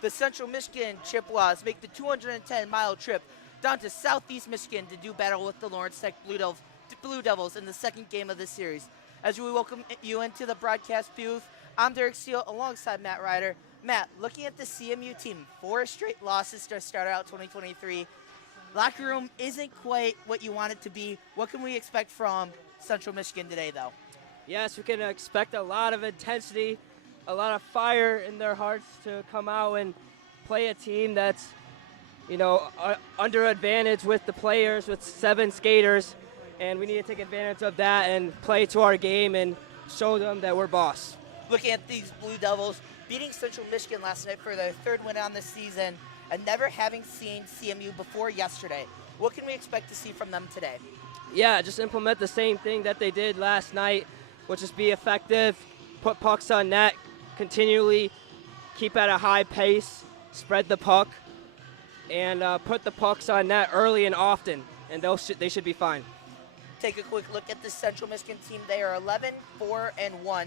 the Central Michigan Chippewas make the 210-mile trip down to Southeast Michigan to do battle with the Lawrence Tech Blue Devils in the second game of the series. As we welcome you into the broadcast booth, I'm Derek Steele alongside Matt Ryder. Matt, looking at the CMU team, 4 straight losses to start out 2023. Locker room isn't quite what you want it to be. What can we expect from Central Michigan today, though? Yes, we can expect a lot of intensity, a lot of fire in their hearts to come out and play a team that's, under advantage with the players, with 7 skaters, and we need to take advantage of that and play to our game and show them that we're boss. Looking at these Blue Devils, beating Central Michigan last night for their 3rd win on the season, and never having seen CMU before yesterday. What can we expect to see from them today? Yeah, just implement the same thing that they did last night, which is be effective, put pucks on net, continually keep at a high pace, spread the puck, and put the pucks on net early and often, and they should be fine. Take a quick look at the Central Michigan team. They are 11-3-1,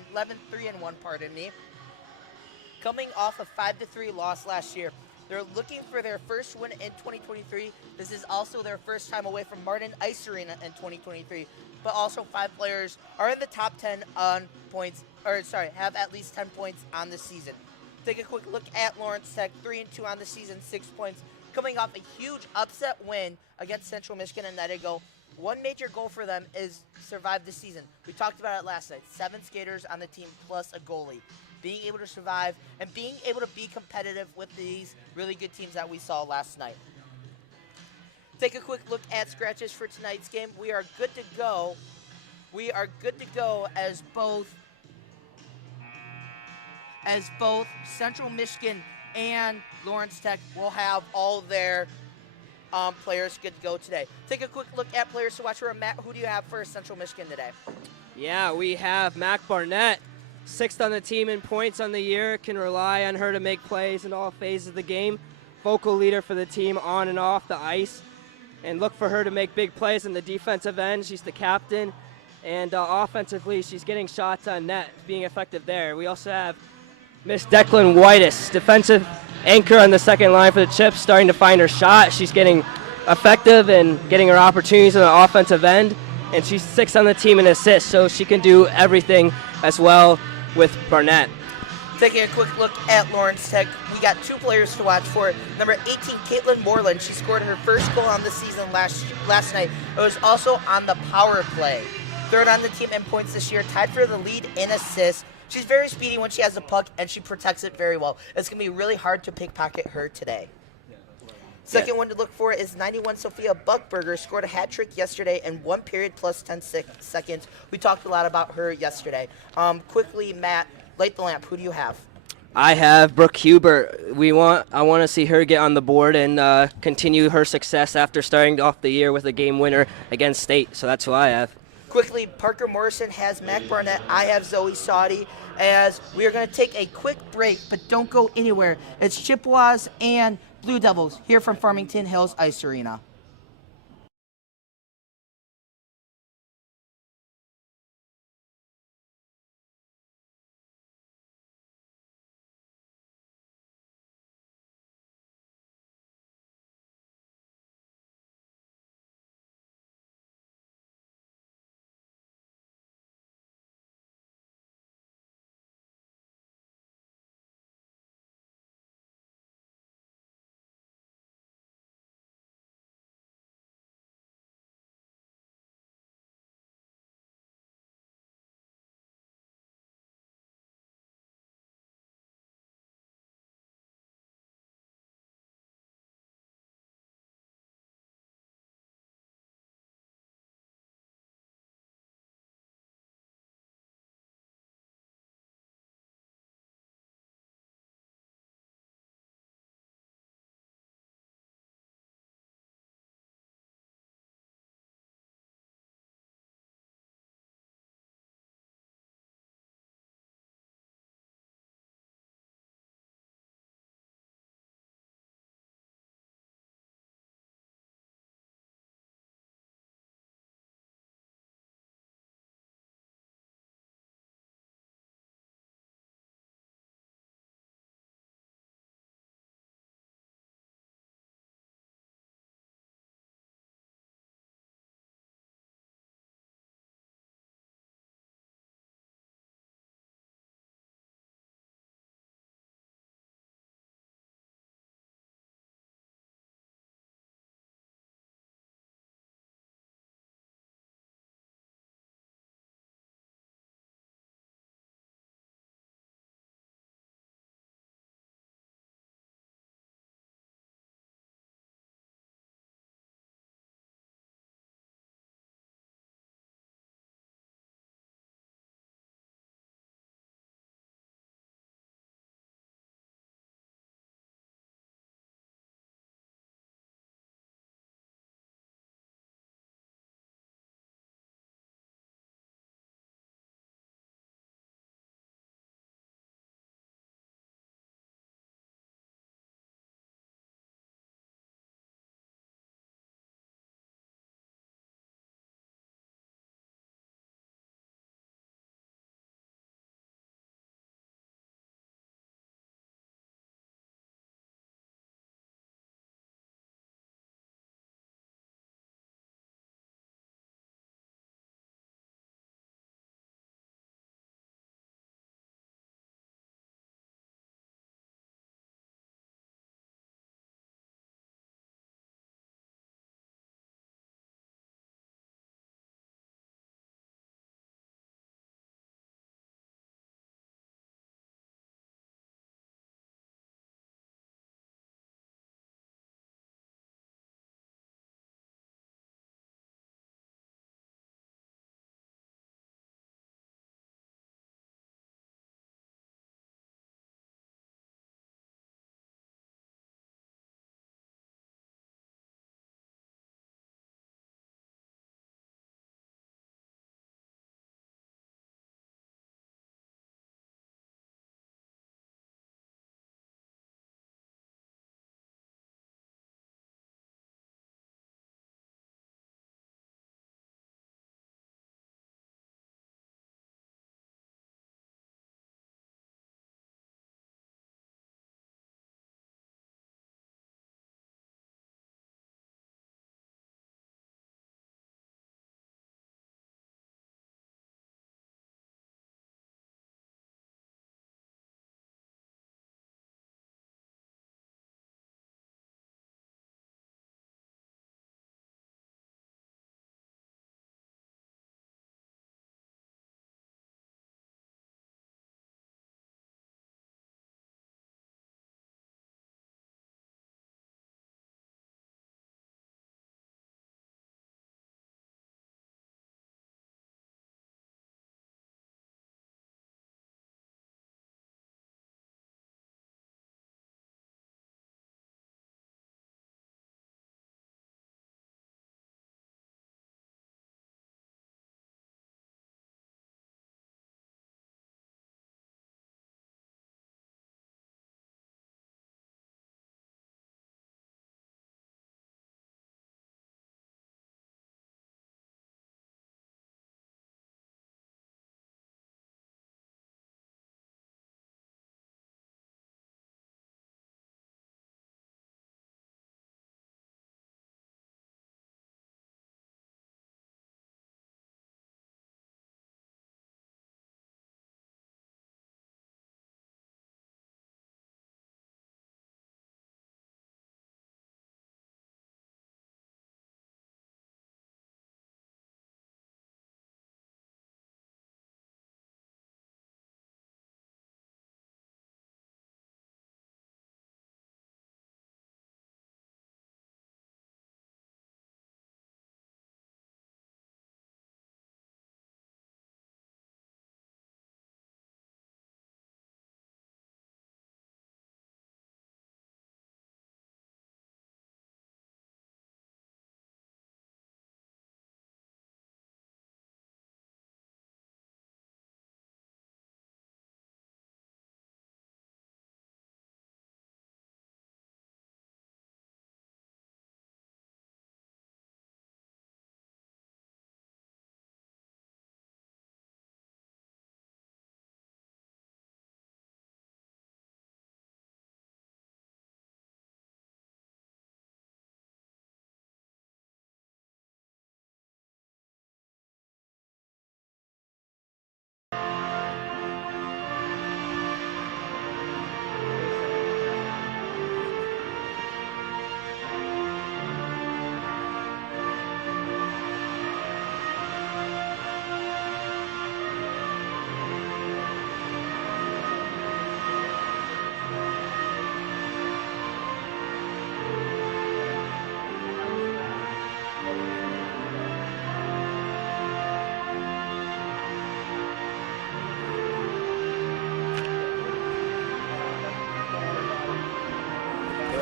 pardon me. Coming off a 5-3 loss last year. They're looking for their first win in 2023. This is also their first time away from Martin Ice Arena in 2023. But also 5 players are in the top 10 on points, have at least 10 points on the season. Take a quick look at Lawrence Tech, 3-2 on the season, 6 points. Coming off a huge upset win against Central Michigan a night ago. One major goal for them is survive the season. We talked about it last night. 7 skaters on the team plus a goalie. Being able to survive and being able to be competitive with these really good teams that we saw last night. Take a quick look at scratches for tonight's game. We are good to go. As both Central Michigan and Lawrence Tech will have all their players good to go today. Take a quick look at players to watch for. Matt, who do you have for Central Michigan today? Yeah, we have Mac Barnett, 6th on the team in points on the year. Can rely on her to make plays in all phases of the game. Vocal leader for the team on and off the ice. And look for her to make big plays in the defensive end. She's the captain. And offensively, she's getting shots on net, being effective there. We also have Miss Declan Whitus, defensive anchor on the second line for the Chips, starting to find her shot. She's getting effective and getting her opportunities on the offensive end. And she's 6th on the team in assists, so she can do everything as well with Barnett. Taking a quick look at Lawrence Tech, we got 2 players to watch for. Number 18, Caitlin Moreland. She scored her first goal on the season last night. It was also on the power play. 3rd on the team in points this year, tied for the lead in assists. She's very speedy when she has the puck, and she protects it very well. It's going to be really hard to pickpocket her today. Second one to look for is 91 Sophia Buckberger. Scored a hat trick yesterday in 1 period plus 10 seconds. We talked a lot about her yesterday. Quickly, Matt, light the lamp. Who do you have? I have Brooke Huber. I want to see her get on the board and continue her success after starting off the year with a game winner against State. So that's who I have. Quickly, Parker Morrison has Mac Barnett. I have Zoe Saudi. As we are going to take a quick break, but don't go anywhere. It's Chippewas and Blue Devils here from Farmington Hills Ice Arena.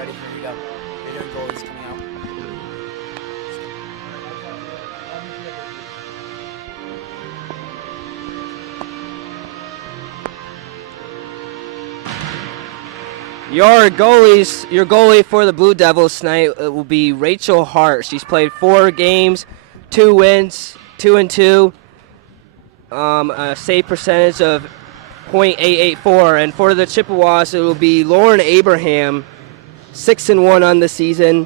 ready. Here you go. Your goalie's coming out. Your goalie for the Blue Devils tonight will be Rachel Hart. She's played 4 games, 2 wins, 2-2, a save percentage of .884. And for the Chippewas, it will be Lauren Abraham, 6-1 on the season,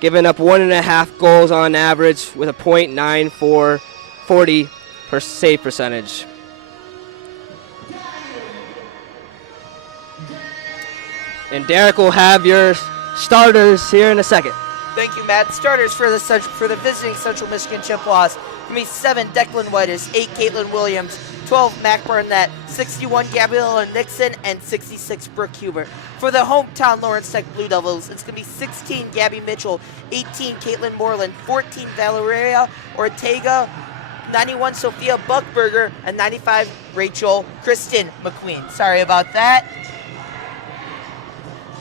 giving up 1.5 goals on average with a .9440 per save percentage. And Derek will have your starters here in a second. Thank you, Matt. Starters for the visiting Central Michigan Chippewas. Give me 7, Declan Whitis, 8, Caitlin Williams, 12, Mac Barnett, 61, Gabriella Nixon, and 66, Brooke Hubert. For the hometown Lawrence Tech Blue Devils, it's going to be 16, Gabby Mitchell, 18, Caitlin Moreland, 14, Valeria Ortega, 91, Sophia Buckberger, and 95, Rachel Kristen McQueen. Sorry about that.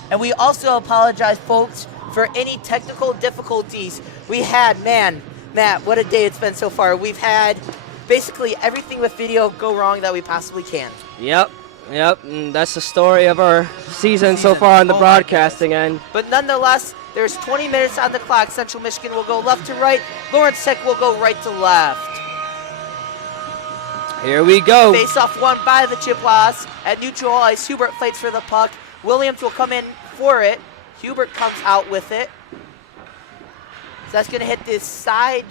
And we also apologize, folks, for any technical difficulties we had. Man, Matt, what a day it's been so far. We've had basically everything with video go wrong that we possibly can. Yep. And that's the story of our season so far on the broadcasting end. But nonetheless, there's 20 minutes on the clock. Central Michigan will go left to right. Lawrence Tech will go right to left. Here we go. Face-off won by the Chippewas. At neutral ice, Hubert fights for the puck. Williams will come in for it. Hubert comes out with it. So that's going to hit the side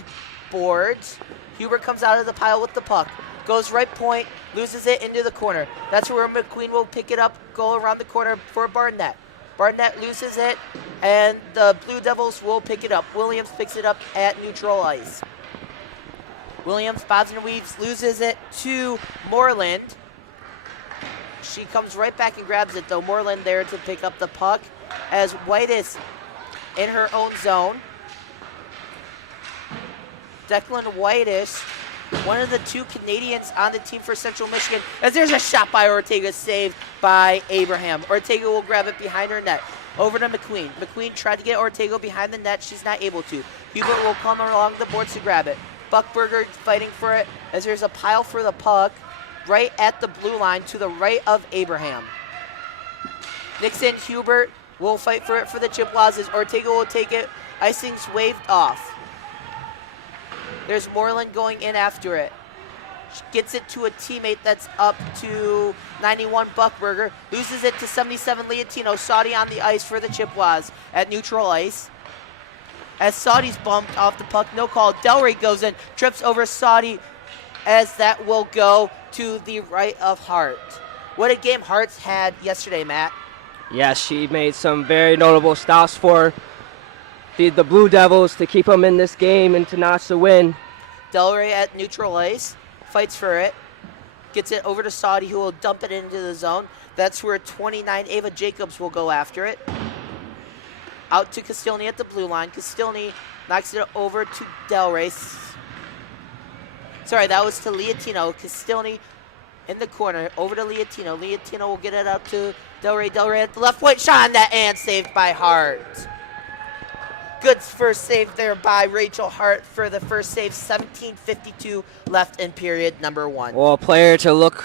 boards. Hubert comes out of the pile with the puck. Goes right point, loses it into the corner. That's where McQueen will pick it up, go around the corner for Barnett. Barnett loses it, and the Blue Devils will pick it up. Williams picks it up at neutral ice. Williams bobs and weaves, loses it to Moreland. She comes right back and grabs it, though. Moreland there to pick up the puck as White is in her own zone. Declan Whitish, one of the 2 Canadians on the team for Central Michigan, as there's a shot by Ortega, saved by Abraham. Ortega will grab it behind her net. Over to McQueen. McQueen tried to get Ortega behind the net. She's not able to. Hubert will come along the boards to grab it. Buckberger fighting for it as there's a pile for the puck right at the blue line to the right of Abraham. Nixon, Hubert will fight for it for the Chippewas as Ortega will take it. Icing's waved off. There's Moreland going in after it. She gets it to a teammate that's up to 91, Buckberger. Loses it to 77, Leontino. Saudi on the ice for the Chippewas at neutral ice. As Saudi's bumped off the puck, no call. Delray goes in, trips over Saudi, as that will go to the right of Hart. What a game Hart's had yesterday, Matt. Yes, she made some very notable stops for the Blue Devils to keep them in this game and to notch the win. Delray at neutral ice, fights for it, gets it over to Saudi, who will dump it into the zone. That's where 29, Ava Jacobs, will go after it. Out to Castilny at the blue line. Castilny knocks it over to Delray. Sorry, that was to Leontino. Castilny in the corner, over to Leontino. Leontino will get it out to Delray. Delray at the left point, shot on that, and saved by Hart. Good first save there by Rachel Hart for the first save. 17:52 left in period number 1. Well, a player to look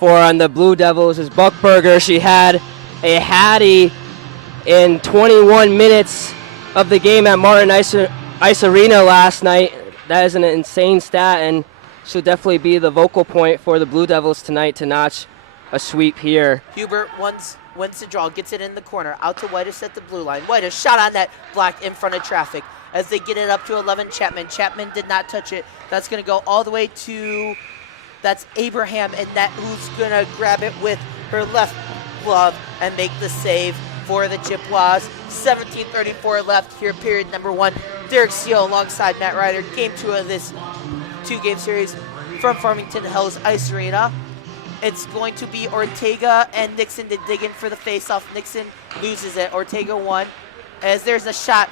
for on the Blue Devils is Buckberger. She had a Hattie in 21 minutes of the game at Martin Ice Arena last night. That is an insane stat, and she'll definitely be the vocal point for the Blue Devils tonight to notch a sweep here. Hubert wins the draw, gets it in the corner, out to Whitish at the blue line. Whitish shot on that, blocked in front of traffic as they get it up to 11, Chapman. Chapman did not touch it. That's going to go all the way to, that's Abraham, and that who's going to grab it with her left glove and make the save for the Chippewas. 17:34 left here, period number 1. Derek Seal alongside Matt Ryder. Game 2 of this 2-game series from Farmington Hills Ice Arena. It's going to be Ortega and Nixon to dig in for the face-off. Nixon loses it. Ortega won. As there's a shot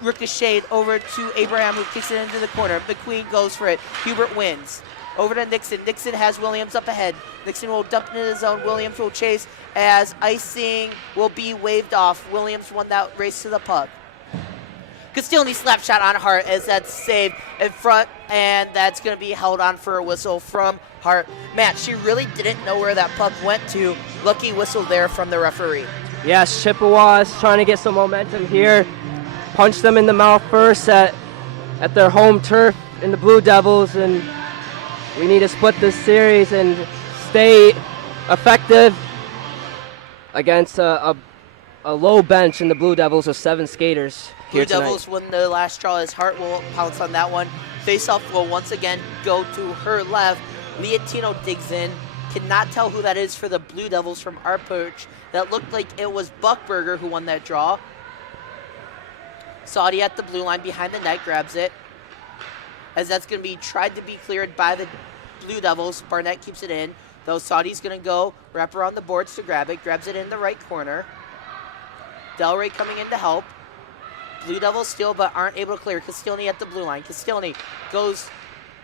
ricocheted over to Abraham, who kicks it into the corner. McQueen goes for it. Hubert wins. Over to Nixon. Nixon has Williams up ahead. Nixon will dump into the zone. Williams will chase as icing will be waved off. Williams won that race to the puck. Castiglione slap shot on Hart as that's saved in front, and that's going to be held on for a whistle from Hart. Matt, she really didn't know where that puck went to. Lucky whistle there from the referee. Yes, Chippewas trying to get some momentum here. Punch them in the mouth first at their home turf in the Blue Devils, and we need to split this series and stay effective against a low bench in the Blue Devils with 7 skaters. Blue Devils win the last straw as Hart will pounce on that one. Face-off will once again go to her left. Liatino digs in. Cannot tell who that is for the Blue Devils from our perch. That looked like it was Buckberger who won that draw. Saudi at the blue line behind the net grabs it. As that's going to be tried to be cleared by the Blue Devils. Barnett keeps it in. Though Saudi's going to go wrap around the boards to grab it. Grabs it in the right corner. Delray coming in to help. Blue Devils steal but aren't able to clear. Castiglione at the blue line. Castiglione goes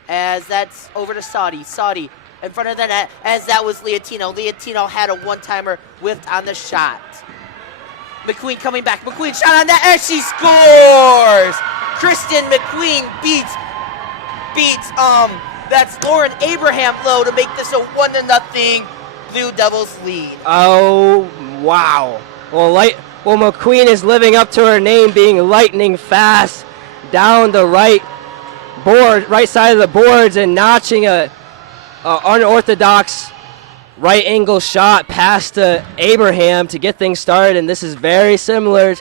as that's over to Saudi. Saudi in front of the net as that was Liatino. Liatino had a one-timer whiffed on the shot. McQueen coming back. McQueen shot on that as she scores! Kristen McQueen beats that's Lauren Abraham low to make this a 1-0 Blue Devils lead. Oh, wow. Well, McQueen is living up to her name, being lightning fast down the right side of the boards and notching a unorthodox right angle shot past Abraham to get things started. And this is very similar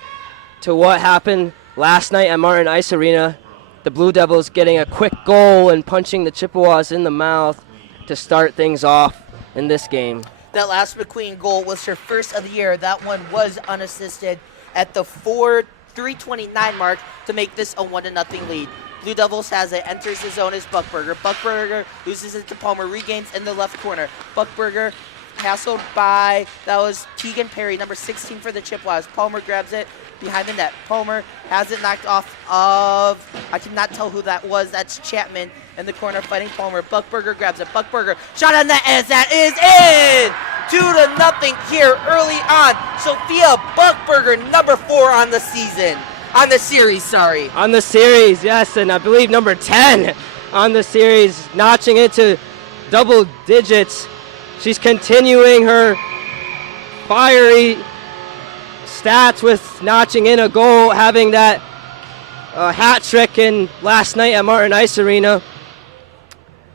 to what happened last night at Martin Ice Arena. The Blue Devils getting a quick goal and punching the Chippewas in the mouth to start things off in this game. That last McQueen goal was her first of the year. That one was unassisted at the 3:29 mark to make this a 1-0 lead. Blue Devils has it, enters the zone as Buckberger. Buckberger loses it to Palmer, regains in the left corner. Buckberger hassled by, that was Tegan Perry, number 16 for the Chippewas. Palmer grabs it behind the net. Palmer has it knocked off of, I cannot tell who that was. That's Chapman in the corner fighting Palmer. Buckberger grabs it. Buckberger shot on net as that is in! 2-0 here early on. Sophia Buckberger, number 4 on the season. On the series, sorry. On the series, yes, and I believe number 10 on the series, notching it to double digits. She's continuing her fiery stats with notching in a goal, having that hat trick in last night at Martin Ice Arena.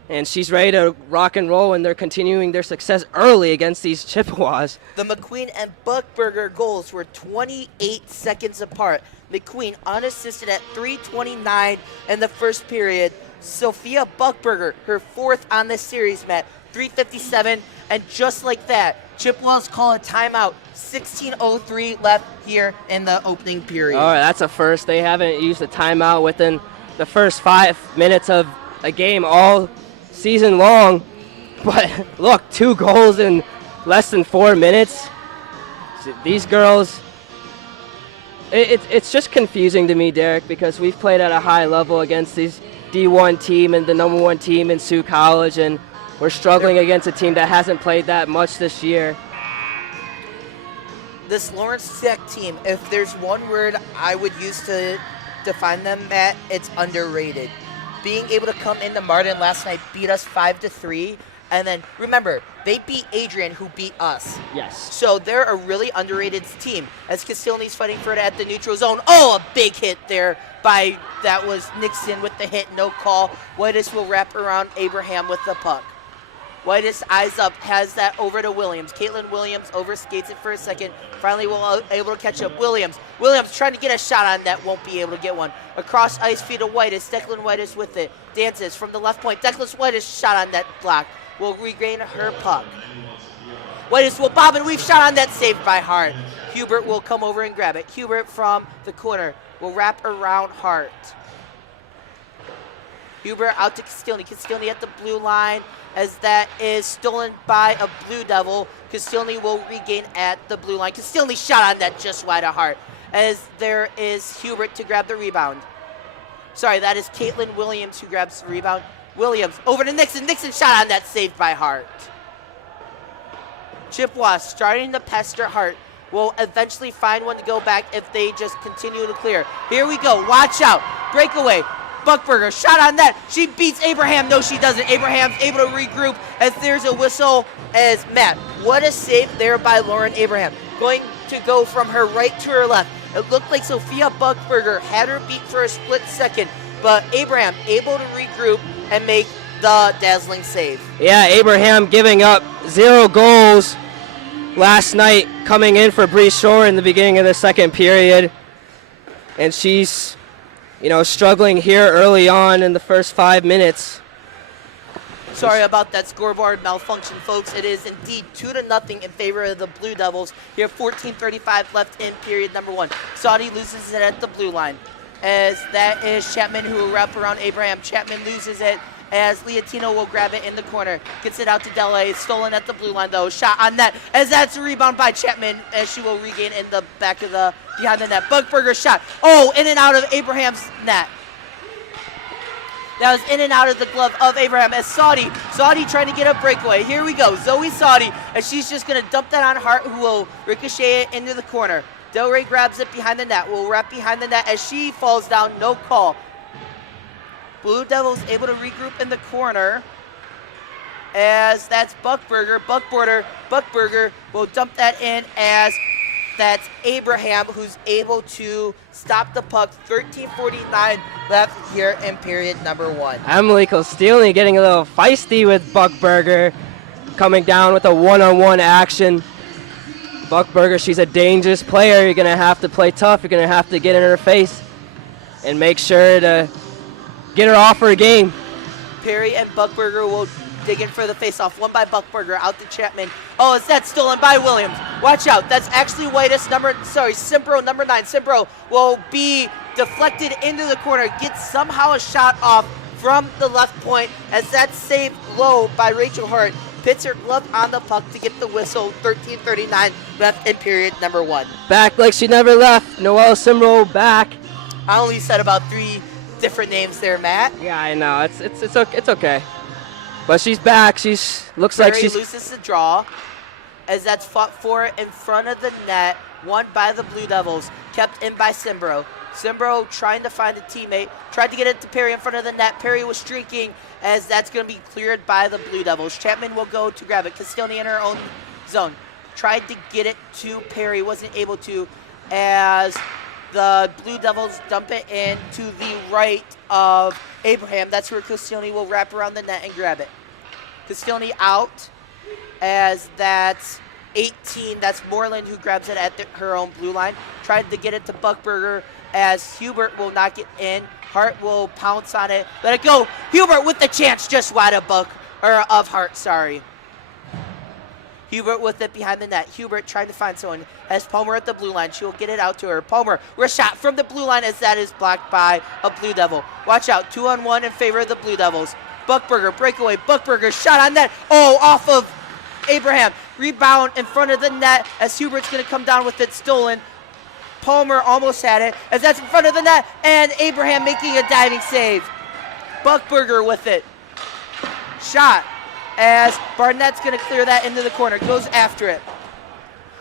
And she's ready to rock and roll, and they're continuing their success early against these Chippewas. The McQueen and Buckberger goals were 28 seconds apart. McQueen unassisted at 3:29 in the first period. Sophia Buckberger, her 4th on this series, Matt, 3:57, and just like that, Chippewas call a timeout. 16:03 left here in the opening period. All right, that's a first. They haven't used a timeout within the first 5 minutes of a game all season long. But look, 2 goals in less than 4 minutes. These girls, it's just confusing to me, Derek, because we've played at a high level against these D1 team and the number 1 team in Sioux College, and we're struggling against a team that hasn't played that much this year. This Lawrence Tech team, if there's one word I would use to define them, Matt, it's underrated. Being able to come into Martin last night, beat us 5-3, and then remember, they beat Adrian, who beat us. Yes. So they're a really underrated team. As Castiglione's fighting for it at the neutral zone. Oh, a big hit there by, that was Nixon with the hit, no call. Whitus will wrap around Abraham with the puck. Whitus eyes up, has that over to Williams. Caitlin Williams overskates it for a second. Finally will able to catch up. Williams trying to get a shot on that, won't be able to get one. Across ice feed to Whitus. Declan Whitus with it. Dances from the left point. Declan Whitus shot on that block. Will regain her puck. Whitus will bob and weave, shot on that, saved by Hart. Hubert will come over and grab it. Hubert from the corner will wrap around Hart. Hubert out to Castiglione. Castiglione at the blue line as that is stolen by a Blue Devil. Castiglione will regain at the blue line. Castiglione shot on that just wide of Hart as there is Hubert to grab the rebound. Sorry, that is Caitlin Williams who grabs the rebound. Williams over to Nixon. Nixon shot on that, saved by Hart. Chippewas starting to pester Hart. Will eventually find one to go back if they just continue to clear. Here we go. Watch out. Breakaway. Buckberger shot on that. She beats Abraham. No, she doesn't. Abraham's able to regroup as there's a whistle as Matt. What a save there by Lauren Abraham. Going to go from her right to her left. It looked like Sophia Buckberger had her beat for a split second, but Abraham able to regroup and make the dazzling save. Yeah, Abraham giving up 0 goals last night, coming in for Bree Shore in the beginning of the second period. And she's, struggling here early on in the first 5 minutes. Sorry about that scoreboard malfunction, folks. It is indeed 2-0 in favor of the Blue Devils. Here, 14:35 left in period number 1. Saudi loses it at the blue line. As that is Chapman who will wrap around Abraham. Chapman loses it as Leotino will grab it in the corner. Gets it out to Dele. It's stolen at the blue line, though. Shot on net as that's a rebound by Chapman as she will regain in the back of the, behind the net. Buckberger shot. Oh, in and out of Abraham's net. That was in and out of the glove of Abraham as Saudi trying to get a breakaway. Here we go. Zoe Saudi, and she's just going to dump that on Hart, who will ricochet it into the corner. Del Rey grabs it behind the net. Will wrap behind the net as she falls down. No call. Blue Devils able to regroup in the corner as that's Buckberger. Buckberger will dump that in as that's Abraham, who's able to stop the puck. 13:49 left here in period number 1. Emily Costilny getting a little feisty with Buckberger, coming down with a one-on-one action. Buckberger, she's a dangerous player. You're going to have to play tough. You're going to have to get in her face and make sure to get her off her game. Perry and Buckberger will dig in for the face-off. One by Buckberger, out to Chapman. Oh, is that stolen by Williams? Watch out. That's actually Cimbro, number 9. Cimbro will be deflected into the corner, gets somehow a shot off from the left point as that's saved low by Rachel Hart. Pits her glove on the puck to get the whistle. 13:39 left in period number 1. Back like she never left. Noelle Cimbro back. I only said about 3 different names there, Matt. Yeah, I know. It's okay. But she's back. Looks like she's loses the draw as that's fought for in front of the net. Won by the Blue Devils. Kept in by Cimbro. Cimbro trying to find a teammate. Tried to get it to Perry in front of the net. Perry was streaking as that's going to be cleared by the Blue Devils. Chapman will go to grab it. Castillni in her own zone. Tried to get it to Perry. Wasn't able to as the Blue Devils dump it in to the right of Abraham. That's where Castillni will wrap around the net and grab it. Castillni out as that's 18. That's Moreland who grabs it at her own blue line. Tried to get it to Buckberger as Hubert will knock it in. Hart will pounce on it. Let it go. Hubert with the chance just wide of Hart, sorry. Hubert with it behind the net. Hubert trying to find someone. As Palmer at the blue line. She will get it out to her. Palmer, wrist shot from the blue line as that is blocked by a Blue Devil. Watch out. 2-on-1 in favor of the Blue Devils. Buckberger, breakaway. Buckberger, shot on net. Oh, off of Abraham. Rebound in front of the net as Hubert's going to come down with it stolen. Palmer almost had it as that's in front of the net. And Abraham making a diving save. Buckberger with it. Shot. As Barnett's going to clear that into the corner. Goes after it.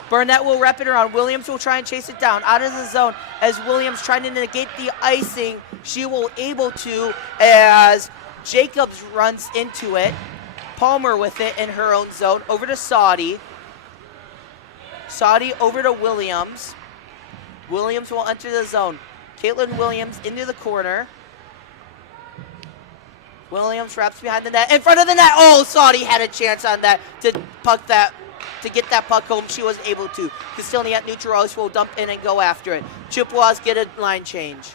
Barnett will wrap it around. Williams will try and chase it down out of the zone as Williams trying to negate the icing. She will able to as Jacobs runs into it. Palmer with it in her own zone. Over to Saudi. Saudi over to Williams. Williams will enter the zone. Caitlin Williams into the corner. Williams wraps behind the net. In front of the net. Oh, Saudi had a chance on that to get that puck home. She wasn't able to. Castillni at neutral ice will dump in and go after it. Chippewas get a line change.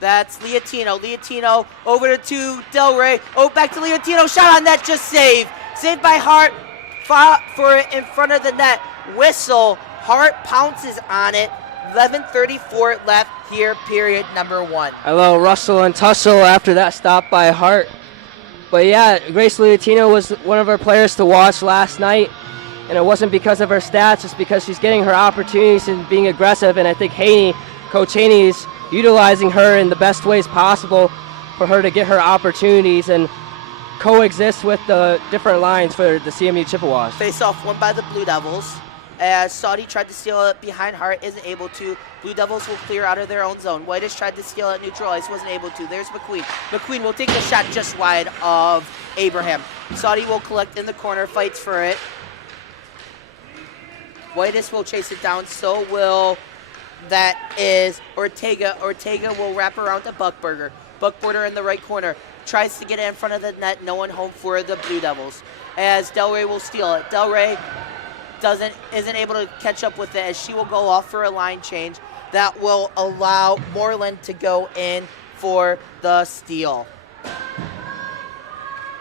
That's Leotino. Leotino over to Del Rey. Oh, back to Leotino. Shot on net. Just saved. Saved by Hart. Fought for it in front of the net. Whistle. Hart pounces on it. 11:34 left here, period number 1. A little rustle and tussle after that stop by Hart. But yeah, Grace Leotino was one of our players to watch last night. And it wasn't because of her stats, it's because she's getting her opportunities and being aggressive. And I think Coach Haney's utilizing her in the best ways possible for her to get her opportunities and coexist with the different lines for the CMU Chippewas. Face off won by the Blue Devils. As Saudi tried to steal it behind Hart, isn't able to. Blue Devils will clear out of their own zone. Whitish tried to steal it, neutral ice, wasn't able to. There's McQueen. McQueen will take the shot just wide of Abraham. Saudi will collect in the corner, fights for it. Whitish will chase it down, so will, that is Ortega. Ortega will wrap around to Buckberger. Buckberger in the right corner. Tries to get it in front of the net, no one home for the Blue Devils. As Delray will steal it. Delray isn't able to catch up with it as she will go off for a line change. That will allow Moreland to go in for the steal.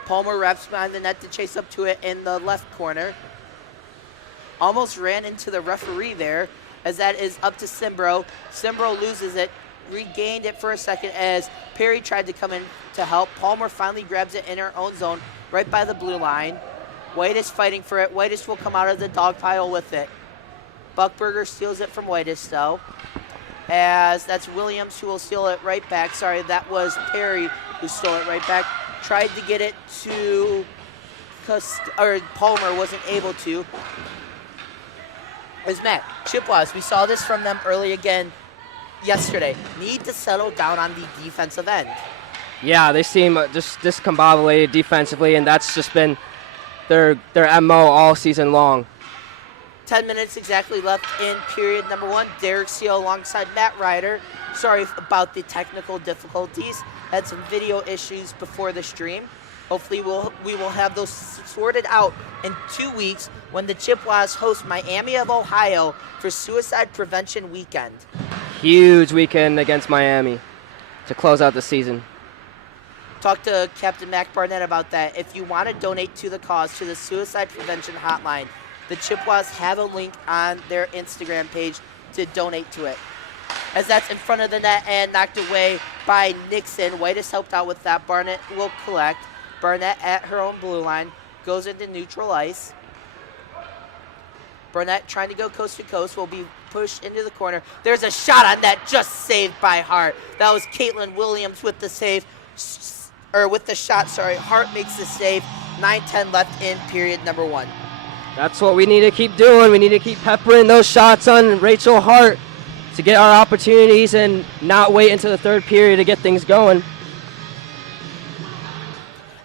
Palmer wraps behind the net to chase up to it in the left corner. Almost ran into the referee there as that is up to Simbro. Simbro loses it, regained it for a second as Perry tried to come in to help. Palmer finally grabs it in her own zone right by the blue line. Whitish fighting for it. Whitish will come out of the dog pile with it. Buckberger steals it from Whitish though. As that's Williams who will steal it right back. Sorry, that was Perry who stole it right back. Tried to get it to Palmer, wasn't able to. As Matt, Chippewas, we saw this from them early again yesterday. Need to settle down on the defensive end. Yeah, they seem just discombobulated defensively, and that's just been their MO all season long. 10 minutes exactly left in period number one. Derek Seal alongside Matt Ryder. Sorry about the technical difficulties. Had some video issues before the stream. Hopefully we will have those sorted out in 2 weeks when the Chippewas host Miami of Ohio for Suicide Prevention Weekend. Huge weekend against Miami to close out the season. Talk to Captain Mac Barnett about that. If you want to donate to the cause, to the Suicide Prevention Hotline, the Chippewas have a link on their Instagram page to donate to it. As that's in front of the net and knocked away by Nixon. Whitish helped out with that. Barnett will collect. Barnett at her own blue line goes into neutral ice. Barnett trying to go coast to coast will be pushed into the corner. There's a shot on that, just saved by Hart. That was Caitlin Williams with the save. With the shot, sorry. Hart makes the save. 9:10 left in period number one. That's what we need to keep doing. We need to keep peppering those shots on Rachel Hart to get our opportunities and not wait until the third period to get things going.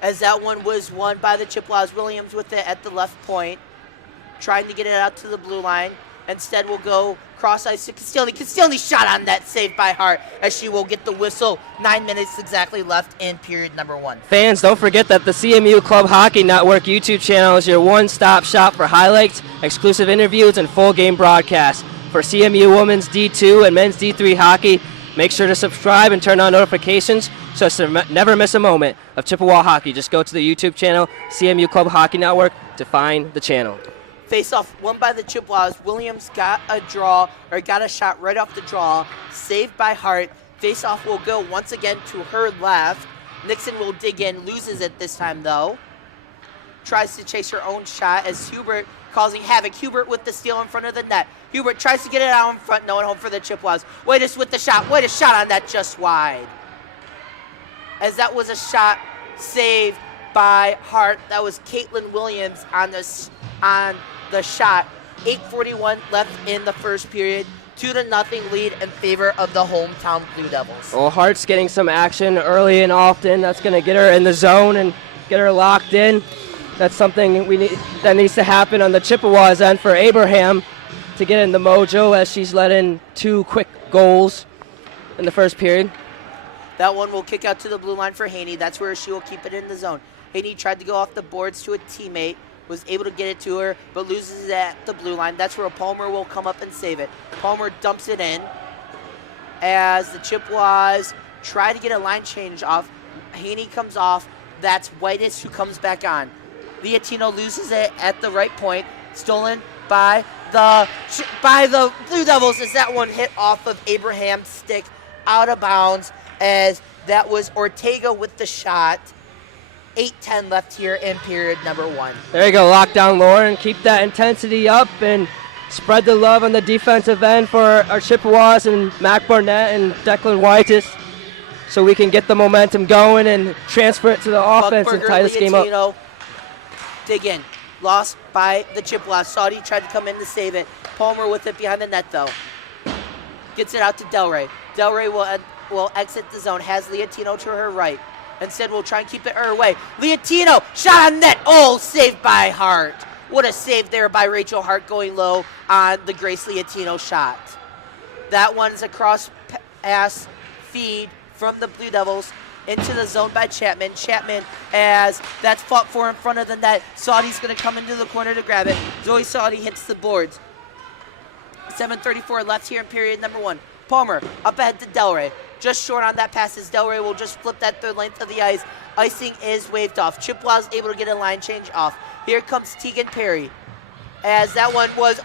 As that one was won by the Chippewas. Williams with it at the left point. Trying to get it out to the blue line. Instead will go cross ice to Castilny. Castilny shot on that, saved by Hart as she will get the whistle. 9 minutes exactly left in period number one. Fans, don't forget that the CMU Club Hockey Network YouTube channel is your one-stop shop for highlights, exclusive interviews, and full game broadcasts. For CMU Women's D2 and Men's D3 hockey, make sure to subscribe and turn on notifications so as to never miss a moment of Chippewa hockey. Just go to the YouTube channel, CMU Club Hockey Network, to find the channel. Face-off won by the Chippewas. Williams got a shot right off the draw, saved by Hart. Face-off will go once again to her left. Nixon will dig in, loses it this time though. Tries to chase her own shot as Hubert causing havoc. Hubert with the steal in front of the net. Hubert tries to get it out in front, no one home for the Chippewas. Whitish with the shot. Whitish shot on that just wide. As that was a shot saved by Hart. That was Caitlin Williams on the shot. 8:41 left in the first period. 2-0 lead in favor of the hometown Blue Devils. Well, Hart's getting some action early and often. That's going to get her in the zone and get her locked in. That's something that needs to happen on the Chippewas end for Abraham to get in the mojo as she's let in 2 quick goals in the first period. That one will kick out to the blue line for Haney. That's where she will keep it in the zone. Haney tried to go off the boards to a teammate, was able to get it to her, but loses it at the blue line. That's where Palmer will come up and save it. Palmer dumps it in as the Chippewas try to get a line change off. Haney comes off. That's Whitish who comes back on. Liatino loses it at the right point. Stolen by the Blue Devils as that one hit off of Abraham's stick out of bounds as that was Ortega with the shot. 8:10 left here in period number one. There you go, lock down Lauren. Keep that intensity up and spread the love on the defensive end for our Chippewas and Mac Barnett and Declan Whitus so we can get the momentum going and transfer it to the offense and tie this game up. Dig in. Lost by the Chippewas. Saudi tried to come in to save it. Palmer with it behind the net, though. Gets it out to Delray. Delray will exit the zone. Has Leontino to her right. Instead, we'll try and keep it her way. Leontino, shot on net. Oh, saved by Hart. What a save there by Rachel Hart going low on the Grace Leontino shot. That one's a cross pass feed from the Blue Devils into the zone by Chapman. Chapman, as that's fought for in front of the net. Saudi's going to come into the corner to grab it. Zoe Saudi hits the boards. 7:34 left here in period number 1. Palmer up ahead to Delray. Just short on that pass as Delray will just flip that third length of the ice. Icing is waved off. Chippewas able to get a line change off. Here comes Tegan Perry. As that one was,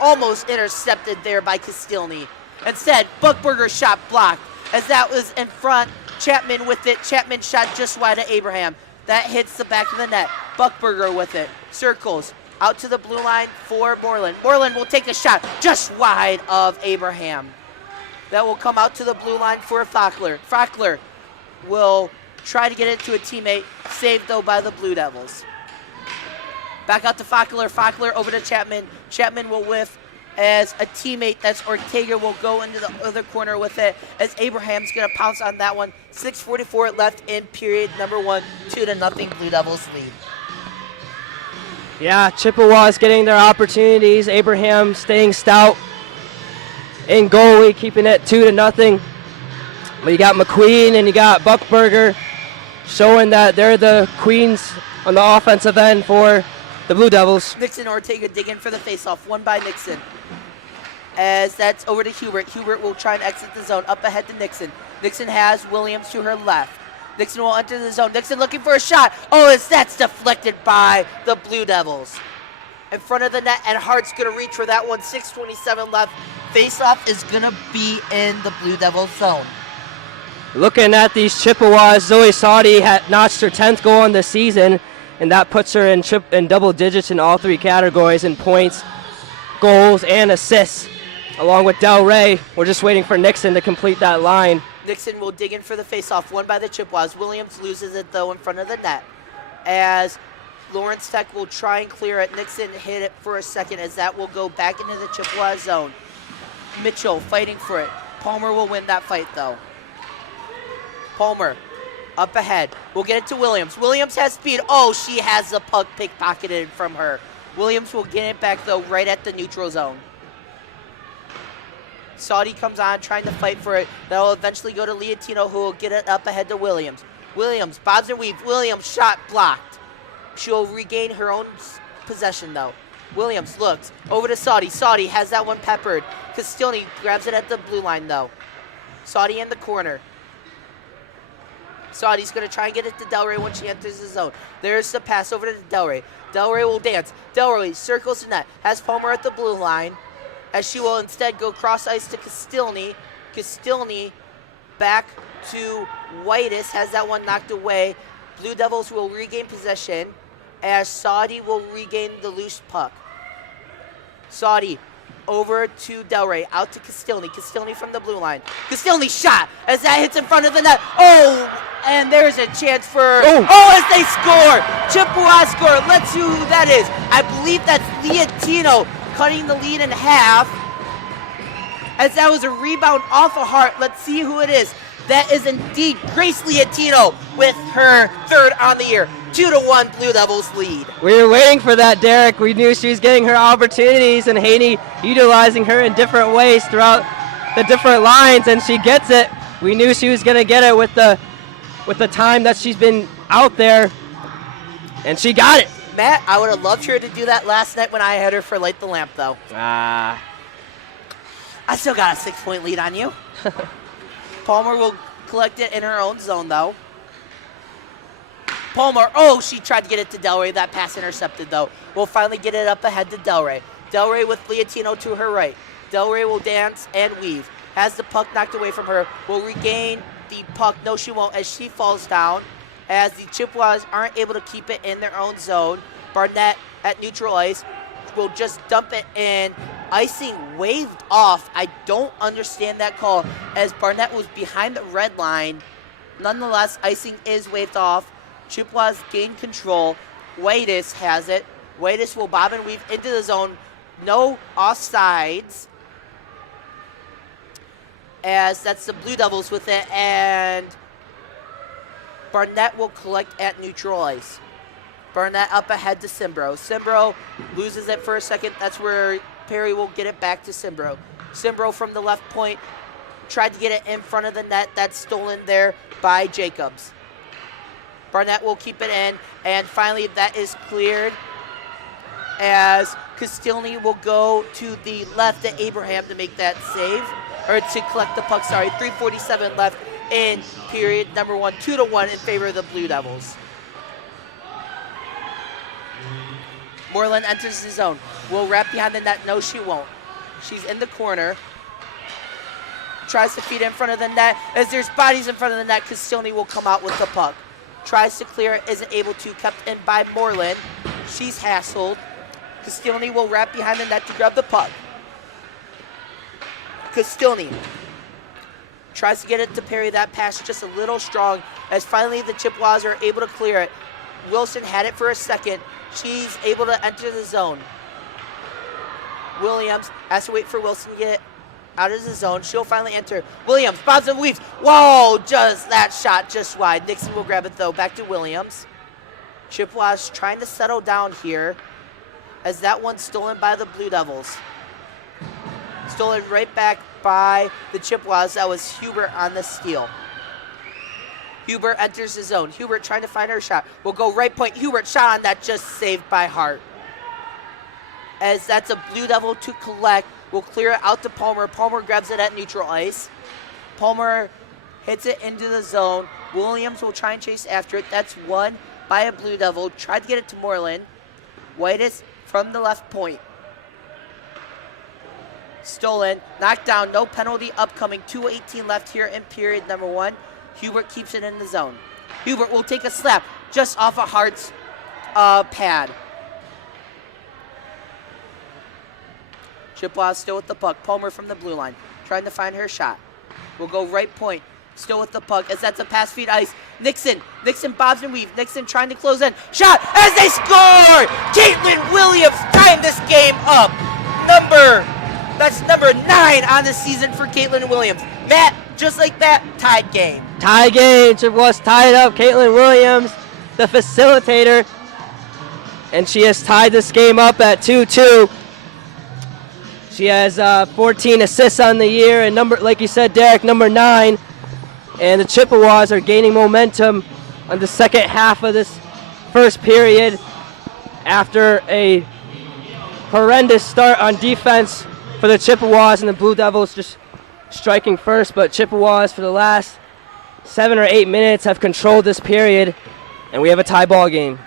almost intercepted there by Castilny. Instead, Buckberger shot blocked. As that was in front, Chapman with it. Chapman shot just wide of Abraham. That hits the back of the net. Buckberger with it. Circles. Out to the blue line for Moreland. Moreland will take a shot just wide of Abraham. That will come out to the blue line for Fackler. Fackler will try to get it to a teammate. Saved, though, by the Blue Devils. Back out to Fackler. Fackler over to Chapman. Chapman will whiff as a teammate, that's Ortega, will go into the other corner with it as Abraham's going to pounce on that one. 6:44 left in period number 1. 2-0 Blue Devils lead. Yeah, Chippewas getting their opportunities. Abraham staying stout in goalie, keeping it 2-0. But you got McQueen and you got Buckberger showing that they're the queens on the offensive end for the Blue Devils. Nixon Ortega digging for the faceoff. One by Nixon. As that's over to Hubert. Hubert will try and exit the zone. Up ahead to Nixon. Nixon has Williams to her left. Nixon will enter the zone. Nixon looking for a shot. As that's deflected by the Blue Devils. In front of the net, and Hart's going to reach for that one. 6:27 left. Faceoff is going to be in the Blue Devils zone. Looking at these Chippewas, Zoe Saudi had notched her 10th goal on the season, and that puts her in double digits in all 3 categories in points, goals, and assists. Along with Del Rey, we're just waiting for Nixon to complete that line. Nixon will dig in for the faceoff. One by the Chippewas. Williams loses it, though, in front of the net. As Lawrence Tech will try and clear it. Nixon hit it for a second as that will go back into the Chippewa zone. Mitchell fighting for it. Palmer will win that fight, though. Palmer up ahead. We'll get it to Williams. Williams has speed. She has the puck pickpocketed from her. Williams will get it back, though, right at the neutral zone. Saudi comes on trying to fight for it. That will eventually go to Leontino, who will get it up ahead to Williams. Williams bobs and weaves. Williams shot blocked. She'll regain her own possession, though. Williams looks over to Saudi. Saudi has that one peppered. Castilny grabs it at the blue line, though. Saudi in the corner. Saudi's going to try and get it to Delray when she enters the zone. There's the pass over to Delray. Delray will dance. Delray circles the net. Has Palmer at the blue line. As she will instead go cross ice to Castilny. Castilny back to Whitus. Has that one knocked away. Blue Devils will regain possession as Saudi will regain the loose puck. Saudi over to Delray. Out to Castilny. Castilny from the blue line. Castilny shot as that hits in front of the net. And there's a chance for... as they score! Chippewa score. Let's see who that is. I believe that's Leontino cutting the lead in half. As that was a rebound off of Hart. Let's see who it is. That is indeed Grace Leontino with her 3rd on the year. 2-1 Blue Devils lead. We were waiting for that, Derek. We knew she was getting her opportunities and Haney utilizing her in different ways throughout the different lines, and she gets it. We knew she was going to get it with the time that she's been out there, and she got it. Matt, I would have loved her to do that last night when I had her for Light the Lamp, though. I still got a 6-point lead on you. Palmer will collect it in her own zone, though. Palmer, she tried to get it to Delray. That pass intercepted, though. We'll finally get it up ahead to Delray. Delray with Leontino to her right. Delray will dance and weave. Has the puck knocked away from her. Will regain the puck. No, she won't, as she falls down. As the Chippewas aren't able to keep it in their own zone. Barnett at neutral ice will just dump it in Icing waved off. I don't understand that call as Barnett was behind the red line. Nonetheless, icing is waved off. Chippewas gain control. Wadis has it. Wadis will bob and weave into the zone. No offsides. As that's the Blue Devils with it, and Barnett will collect at neutral ice. Barnett up ahead to Cimbro. Cimbro loses it for a second. That's where Perry will get it back to Cimbro. Cimbro from the left point tried to get it in front of the net. That's stolen there by Jacobs. Barnett will keep it in, and finally that is cleared as Castilny will go to the left to Abraham to make that save, or to collect the puck, sorry. 3:47 left in period number 1, 2-1 in favor of the Blue Devils. Moreland enters the zone. Will wrap behind the net. No, she won't. She's in the corner. Tries to feed it in front of the net. As there's bodies in front of the net, Castilny will come out with the puck. Tries to clear it, isn't able to. Kept in by Moreland. She's hassled. Castilny will wrap behind the net to grab the puck. Castilny tries to get it to Perry. That pass just a little strong as finally the Chippewas are able to clear it. Wilson had it for a second. She's able to enter the zone. Williams has to wait for Wilson to get it out of the zone. She'll finally enter. Williams bobs and weaves. Whoa, just that shot just wide. Nixon will grab it though. Back to Williams. Chippewas trying to settle down here as that one's stolen by the Blue Devils. Stolen right back by the Chippewas. That was Hubert on the steal. Hubert enters the zone. Hubert trying to find her shot. Will go right point. Hubert shot on that, just saved by Hart. As that's a Blue Devil to collect. Will clear it out to Palmer. Palmer grabs it at neutral ice. Palmer hits it into the zone. Williams will try and chase after it. That's won by a Blue Devil. Tried to get it to Moreland. Whitus from the left point. Stolen, knocked down, no penalty upcoming. 2:18 left here in period number 1. Hubert keeps it in the zone. Hubert will take a slap just off of Hart's pad. Chippewas still with the puck. Palmer from the blue line, trying to find her shot. Will go right point, still with the puck as that's a pass feed ice. Nixon bobs and weaves. Nixon trying to close in. Shot as they score! Caitlin Williams tying this game up. That's number 9 on the season for Caitlin Williams. Matt, just like that, tied game. Tie game. Chippewas tied up. Caitlin Williams, the facilitator, and she has tied this game up at 2-2. She has 14 assists on the year, and like you said, Derek, number 9. And the Chippewas are gaining momentum on the second half of this first period after a horrendous start on defense for the Chippewas, and the Blue Devils just striking first. But Chippewas, for the last 7 or 8 minutes, have controlled this period, and we have a tie ball game.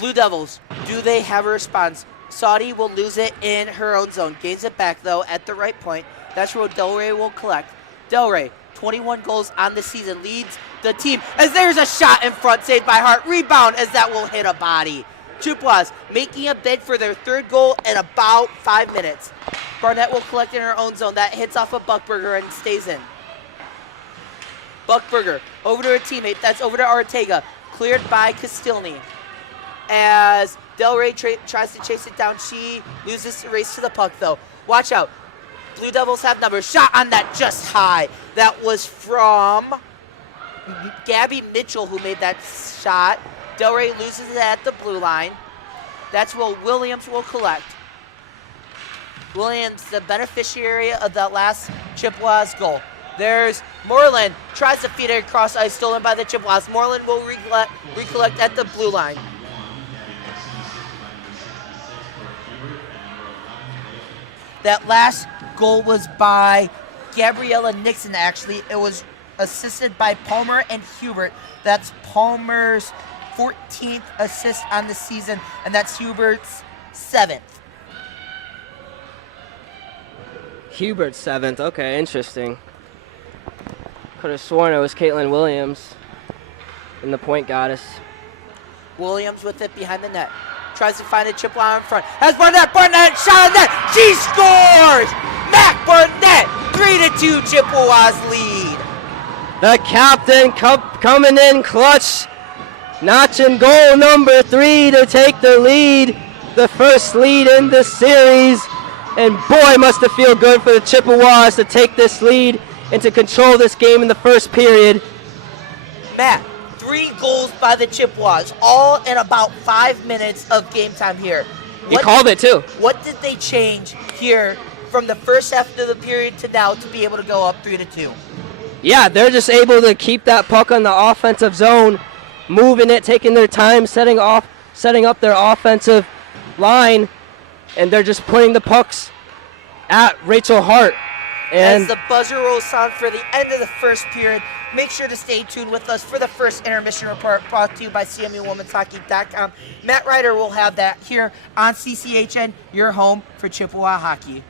Blue Devils, do they have a response? Saudi will lose it in her own zone. Gains it back, though, at the right point. That's where Delray will collect. Delray, 21 goals on the season, leads the team as there's a shot in front, saved by Hart. Rebound as that will hit a body. Chippewas making a bid for their 3rd goal in about 5 minutes. Barnett will collect in her own zone. That hits off of Buckberger and stays in. Buckberger over to her teammate. That's over to Ortega. Cleared by Castilny. As Delray tries to chase it down, she loses the race to the puck, though. Watch out. Blue Devils have numbers. Shot on that just high. That was from Gabby Mitchell who made that shot. Delray loses it at the blue line. That's what Williams will collect. Williams, the beneficiary of that last Chippewas goal. There's Moreland, tries to feed it across ice, stolen by the Chippewas. Moreland will recollect at the blue line. That last goal was by Gabriella Nixon, actually. It was assisted by Palmer and Hubert. That's Palmer's 14th assist on the season, and that's Hubert's 7th. Hubert's 7th. Okay, interesting. Could have sworn it was Caitlin Williams in the point goddess. Williams with it behind the net. tries to find a Chippewa in front. Has Barnett, shot on net. She scores! Mac Barnett, 3-2 Chippewas lead. The captain coming in clutch, notching goal number 3 to take the lead, the first lead in the series. And boy, must it feel good for the Chippewas to take this lead and to control this game in the first period. Matt, 3 goals by the Chippewas, all in about 5 minutes of game time here. You called it too. What did they change here from the first half of the period to now to be able to go up 3-2? Yeah, they're just able to keep that puck on the offensive zone, moving it, taking their time, setting up their offensive line, and they're just putting the pucks at Rachel Hart. And as the buzzer rolls sound for the end of the first period, make sure to stay tuned with us for the first intermission report brought to you by CMUWomen'sHockey.com. Matt Ryder will have that here on CCHN, your home for Chippewa hockey.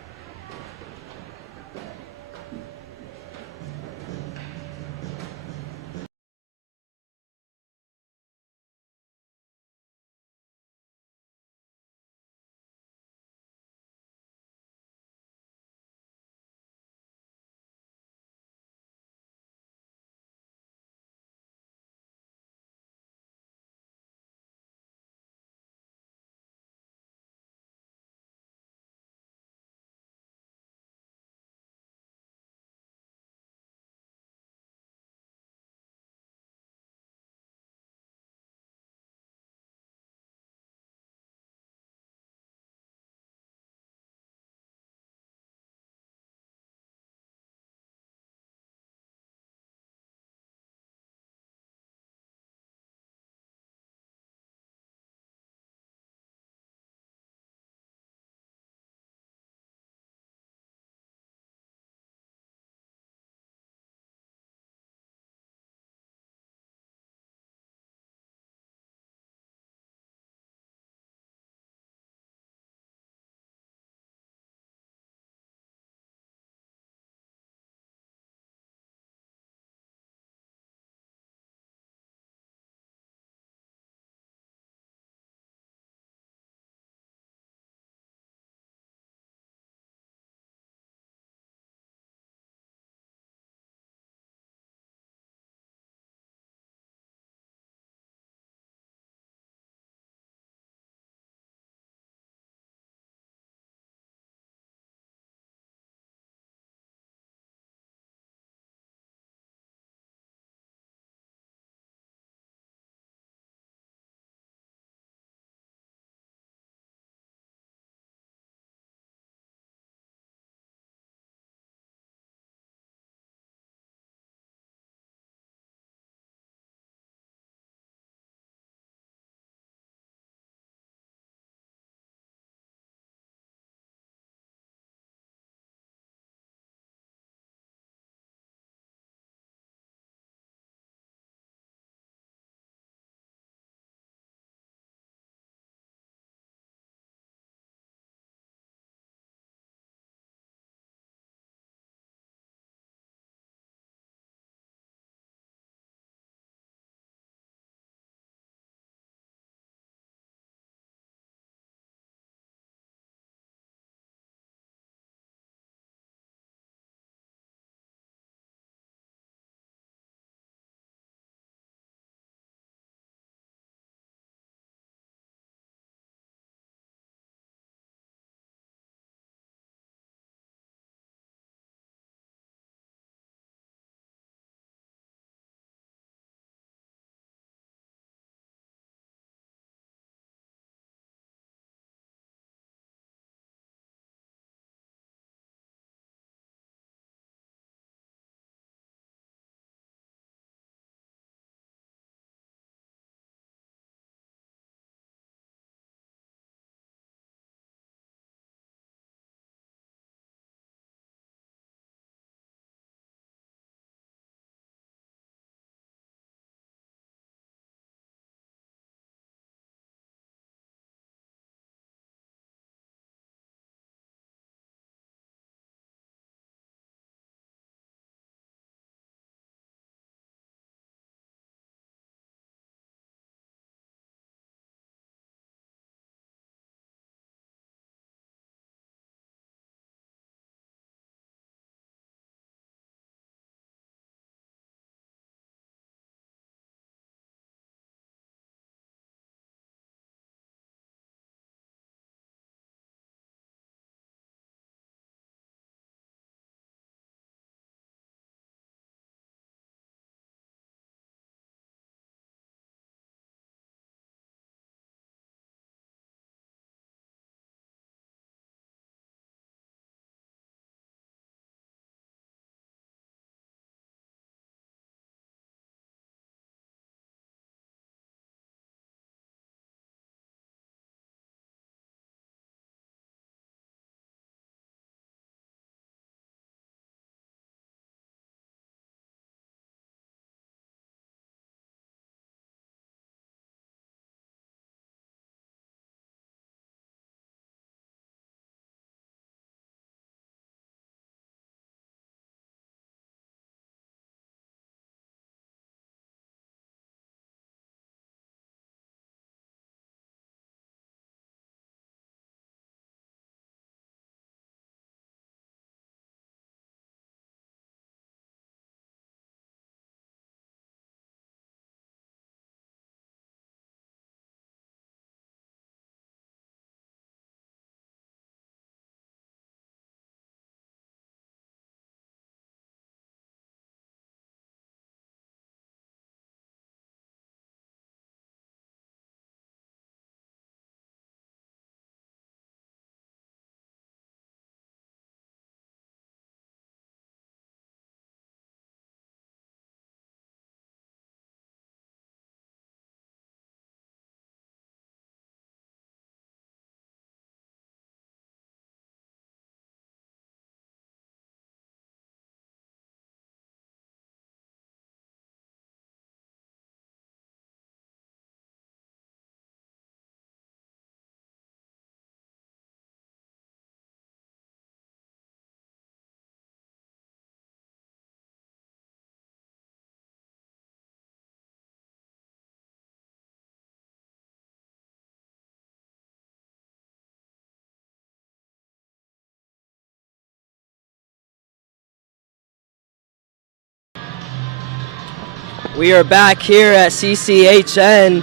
We are back here at CCHN.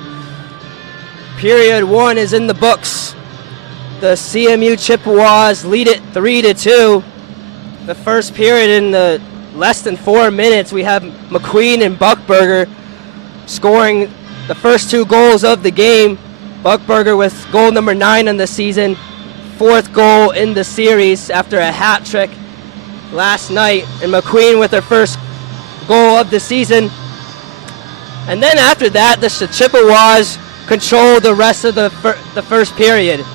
Period 1 is in the books. The CMU Chippewas lead it 3-2. The first period in the less than 4 minutes, we have McQueen and Buckberger scoring the first 2 goals of the game. Buckberger with goal number 9 in the season, 4th goal in the series after a hat trick last night, and McQueen with her first goal of the season. And then after that, the Chippewas controlled the rest of the first period.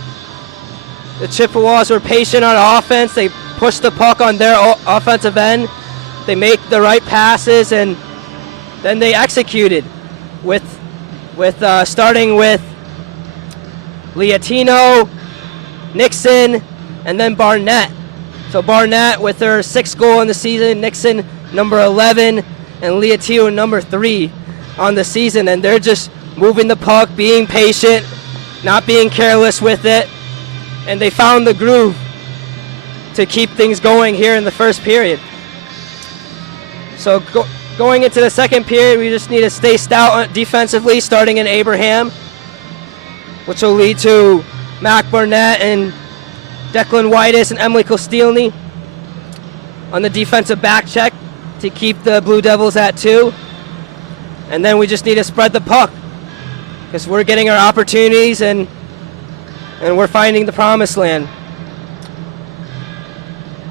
The Chippewas were patient on offense. They pushed the puck on their offensive end. They make the right passes, and then they executed with starting with Liatino, Nixon, and then Barnett. So Barnett with her 6th goal in the season, Nixon number 11, and Liatino number 3 on the season. And they're just moving the puck, being patient, not being careless with it. And they found the groove to keep things going here in the first period. So going into the second period, we just need to stay stout defensively, starting in Abraham, which will lead to Mac Barnett and Declan Whitus and Emily Kostilny on the defensive back check to keep the Blue Devils at 2. And then we just need to spread the puck because we're getting our opportunities and we're finding the promised land.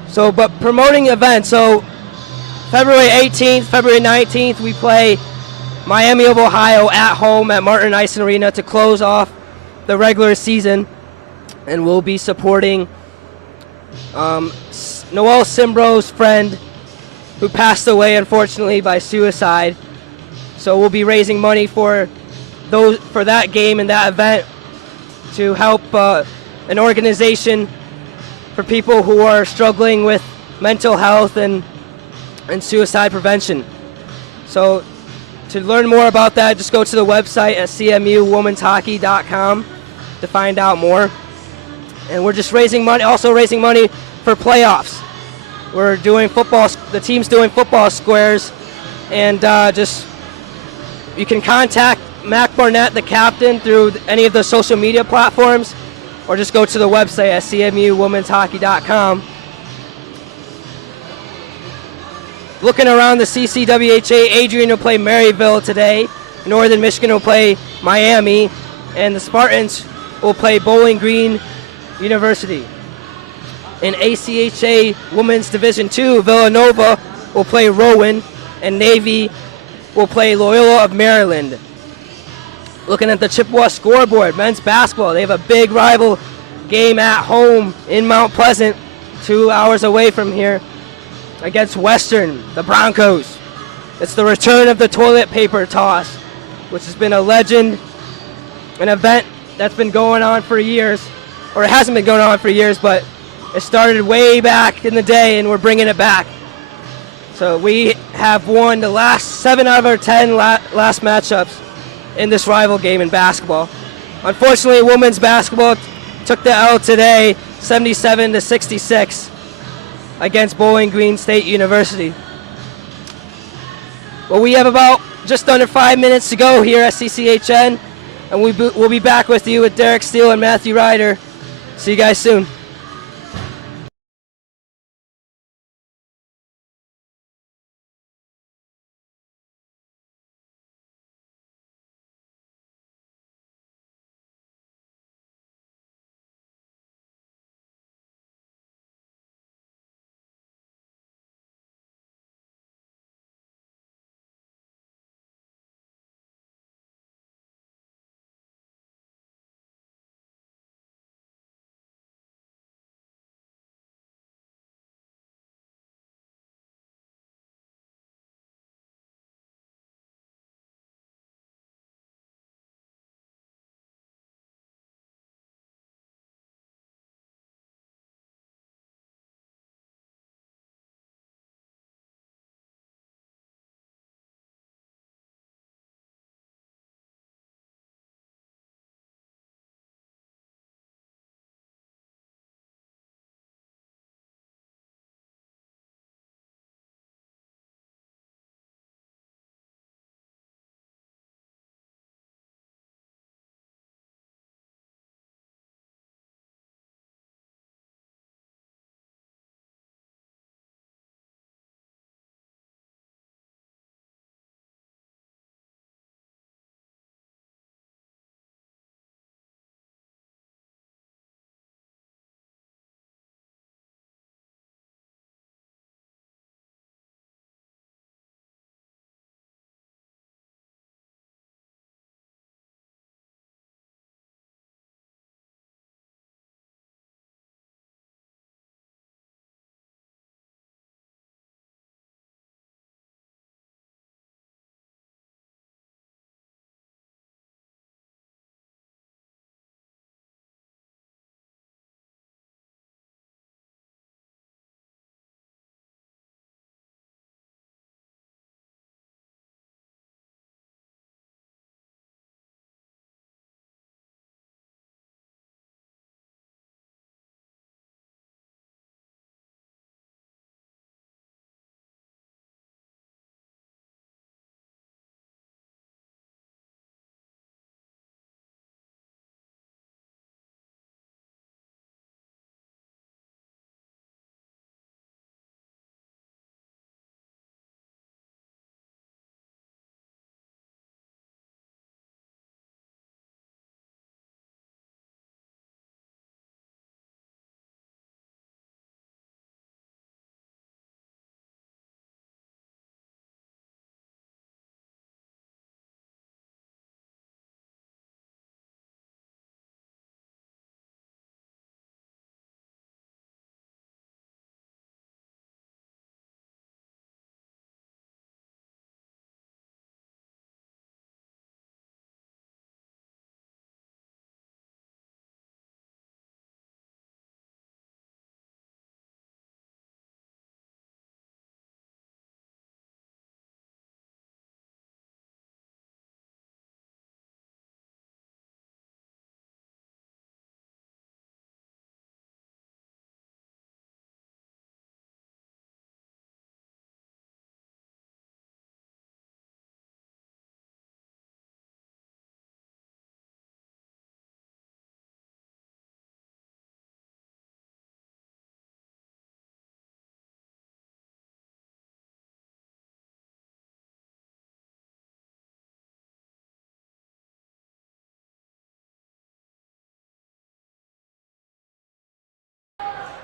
So, but promoting events. So February 18th, February 19th, we play Miami of Ohio at home at Martin Ice Arena to close off the regular season. And we'll be supporting Noel Simbro's friend who passed away, unfortunately, by suicide. So we'll be raising money for that game and that event to help an organization for people who are struggling with mental health and suicide prevention. So to learn more about that, just go to the website at cmuwomenshockey.com to find out more. And we're just raising money, also raising money for playoffs. We're doing football, the team's doing football squares, and you can contact Mac Barnett, the captain, through any of the social media platforms, or just go to the website at cmuwomenshockey.com. Looking around the CCWHA, Adrian will play Maryville today, Northern Michigan will play Miami, and the Spartans will play Bowling Green University. In ACHA Women's Division II, Villanova will play Rowan, and Navy will play Loyola of Maryland. Looking at the Chippewa scoreboard, men's basketball, they have a big rival game at home in Mount Pleasant, 2 hours away from here, against Western, the Broncos. It's the return of the toilet paper toss, which has been a legend, an event that's been going on for years, or it hasn't been going on for years, but it started way back in the day, and we're bringing it back. So we have won the last 7 out of our 10 last matchups in this rival game in basketball. Unfortunately, women's basketball took the L today, 77-66, against Bowling Green State University. Well, we have about just under 5 minutes to go here at CCHN, and we'll be back with you with Derek Steele and Matthew Ryder. See you guys soon.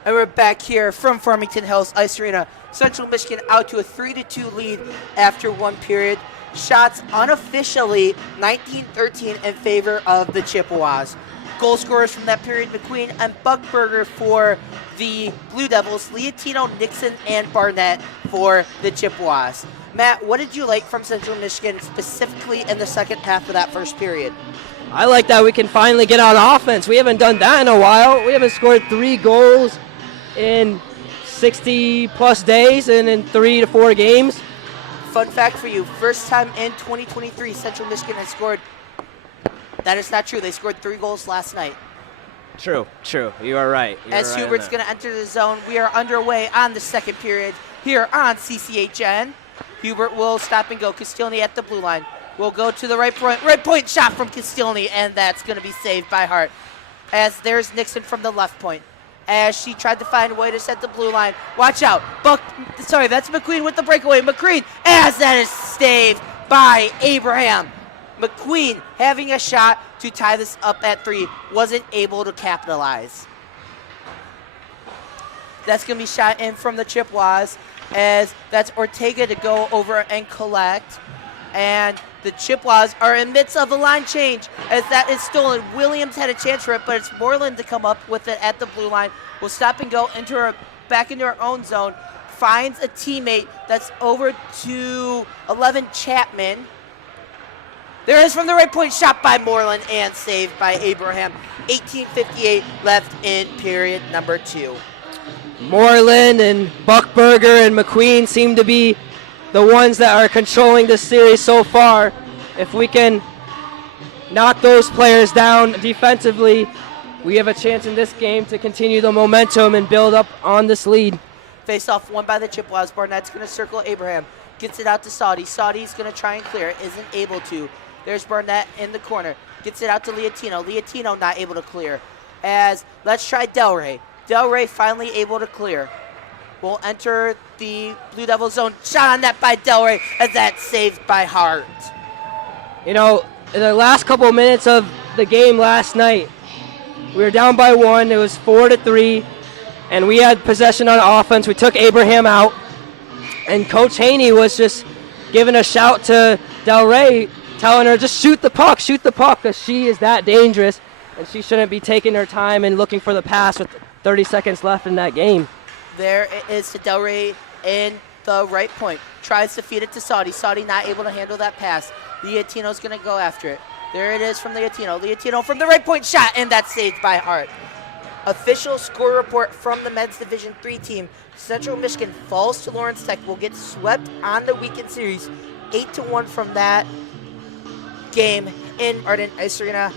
And we're back here from Farmington Hills Ice Arena. Central Michigan out to a 3-2 lead after one period. Shots unofficially 19-13 in favor of the Chippewas. Goal scorers from that period, McQueen and Buckberger for the Blue Devils, Leotino, Nixon, and Barnett for the Chippewas. Matt, what did you like from Central Michigan specifically in the second half of that first period? I like that we can finally get on offense. We haven't done that in a while. We haven't scored 3 goals in 60-plus days and in 3 to 4 games. Fun fact for you, first time in 2023 Central Michigan has scored. That is not true. They scored 3 goals last night. True. You are right. As Hubert's going to enter the zone, we are underway on the second period here on CCHN. Hubert will stop and go. Castilny at the blue line. Will go to the right point shot from Castilny, and that's going to be saved by Hart. As there's Nixon from the left point. As she tried to find Whitus at the blue line. Watch out. That's McQueen with the breakaway. McQueen, as that is saved by Abraham. McQueen having a shot to tie this up at 3. Wasn't able to capitalize. That's going to be shot in from the Chippewas, as that's Ortega to go over and collect. And the Chippewas are in midst of a line change as that is stolen. Williams had a chance for it, but it's Moreland to come up with it at the blue line. Will stop and go back into her own zone. Finds a teammate that's over to 11 Chapman. There is from the right point, shot by Moreland and saved by Abraham. 18:58 left in period number 2. Moreland and Buckberger and McQueen seem to be the ones that are controlling this series so far. If we can knock those players down defensively, we have a chance in this game to continue the momentum and build up on this lead. Face off won by the Chippewas. Barnett's going to circle Abraham. Gets it out to Saudi. Saudi's going to try and clear it. Isn't able to. There's Barnett in the corner. Gets it out to Leotino. Leotino not able to clear. As let's try Delray. Delray finally able to clear. Will enter the Blue Devil zone. Shot on net by Delray, as that's saved by Hart. You know, in the last couple of minutes of the game last night, we were down by 1. It was 4-3, and we had possession on offense. We took Abraham out, and Coach Haney was just giving a shout to Delray, telling her just shoot the puck, because she is that dangerous, and she shouldn't be taking her time and looking for the pass with 30 seconds left in that game. There it is to Delray in the right point. Tries to feed it to Saudi. Saudi not able to handle that pass. Leotino's going to go after it. There it is from Leotino. Leotino from the right point shot, and that's saved by Hart. Official score report from the Men's Division 3 team. Central Michigan falls to Lawrence Tech. Will get swept on the weekend series. 8-1 from that game in Ardent Ice Arena.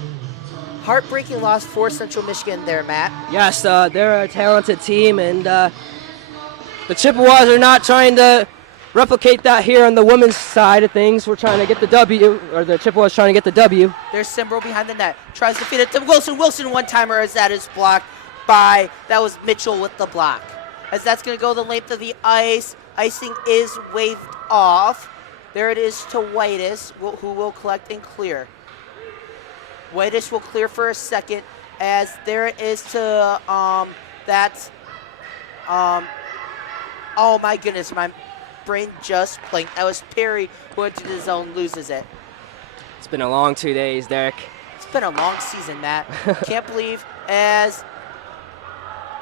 Heartbreaking loss for Central Michigan there, Matt. Yes, they're a talented team, and the Chippewas are not trying to replicate that here on the women's side of things. We're trying to get the W, or the Chippewas trying to get the W. There's Simbro behind the net. Tries to feed it to Wilson. Wilson one-timer, as that is blocked by, that was Mitchell with the block. As that's going to go the length of the ice. Icing is waved off. There it is to Whitus, who will collect and clear. Whitus will clear for a second, as there it is to, oh my goodness, my brain just blinked. That was Perry who entered the zone, loses it. It's been a long 2 days, Derek. It's been a long season, Matt. Can't believe, as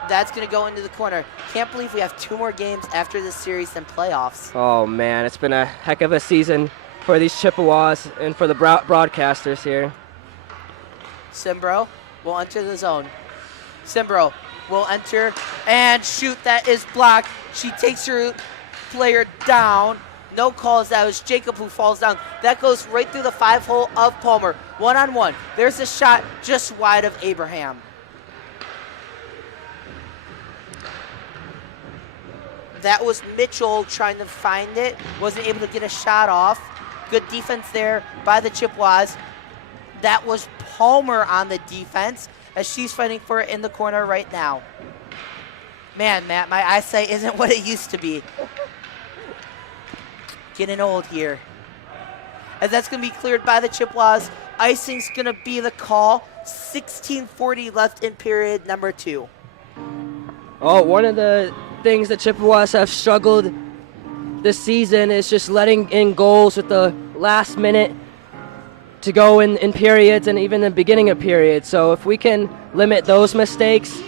that's going to go into the corner. Can't believe we have 2 more games after this series than playoffs. Oh, man, it's been a heck of a season for these Chippewas and for the broadcasters here. Simbro will enter the zone. Simbro will enter and shoot. That is blocked. She takes her player down. No calls. That was Jacob who falls down. That goes right through the 5-hole of Palmer. 1-on-1. There's a shot just wide of Abraham. That was Mitchell trying to find it. Wasn't able to get a shot off. Good defense there by the Chippewas. That was Palmer on the defense, as she's fighting for it in the corner right now. Man, Matt, my eyesight isn't what it used to be. Getting old here. As that's going to be cleared by the Chippewas. Icing's going to be the call. 16:40 left in period number 2. Oh, one of the things that Chippewas have struggled this season is just letting in goals with the last minute to go in periods and even the beginning of periods. So if we can limit those mistakes,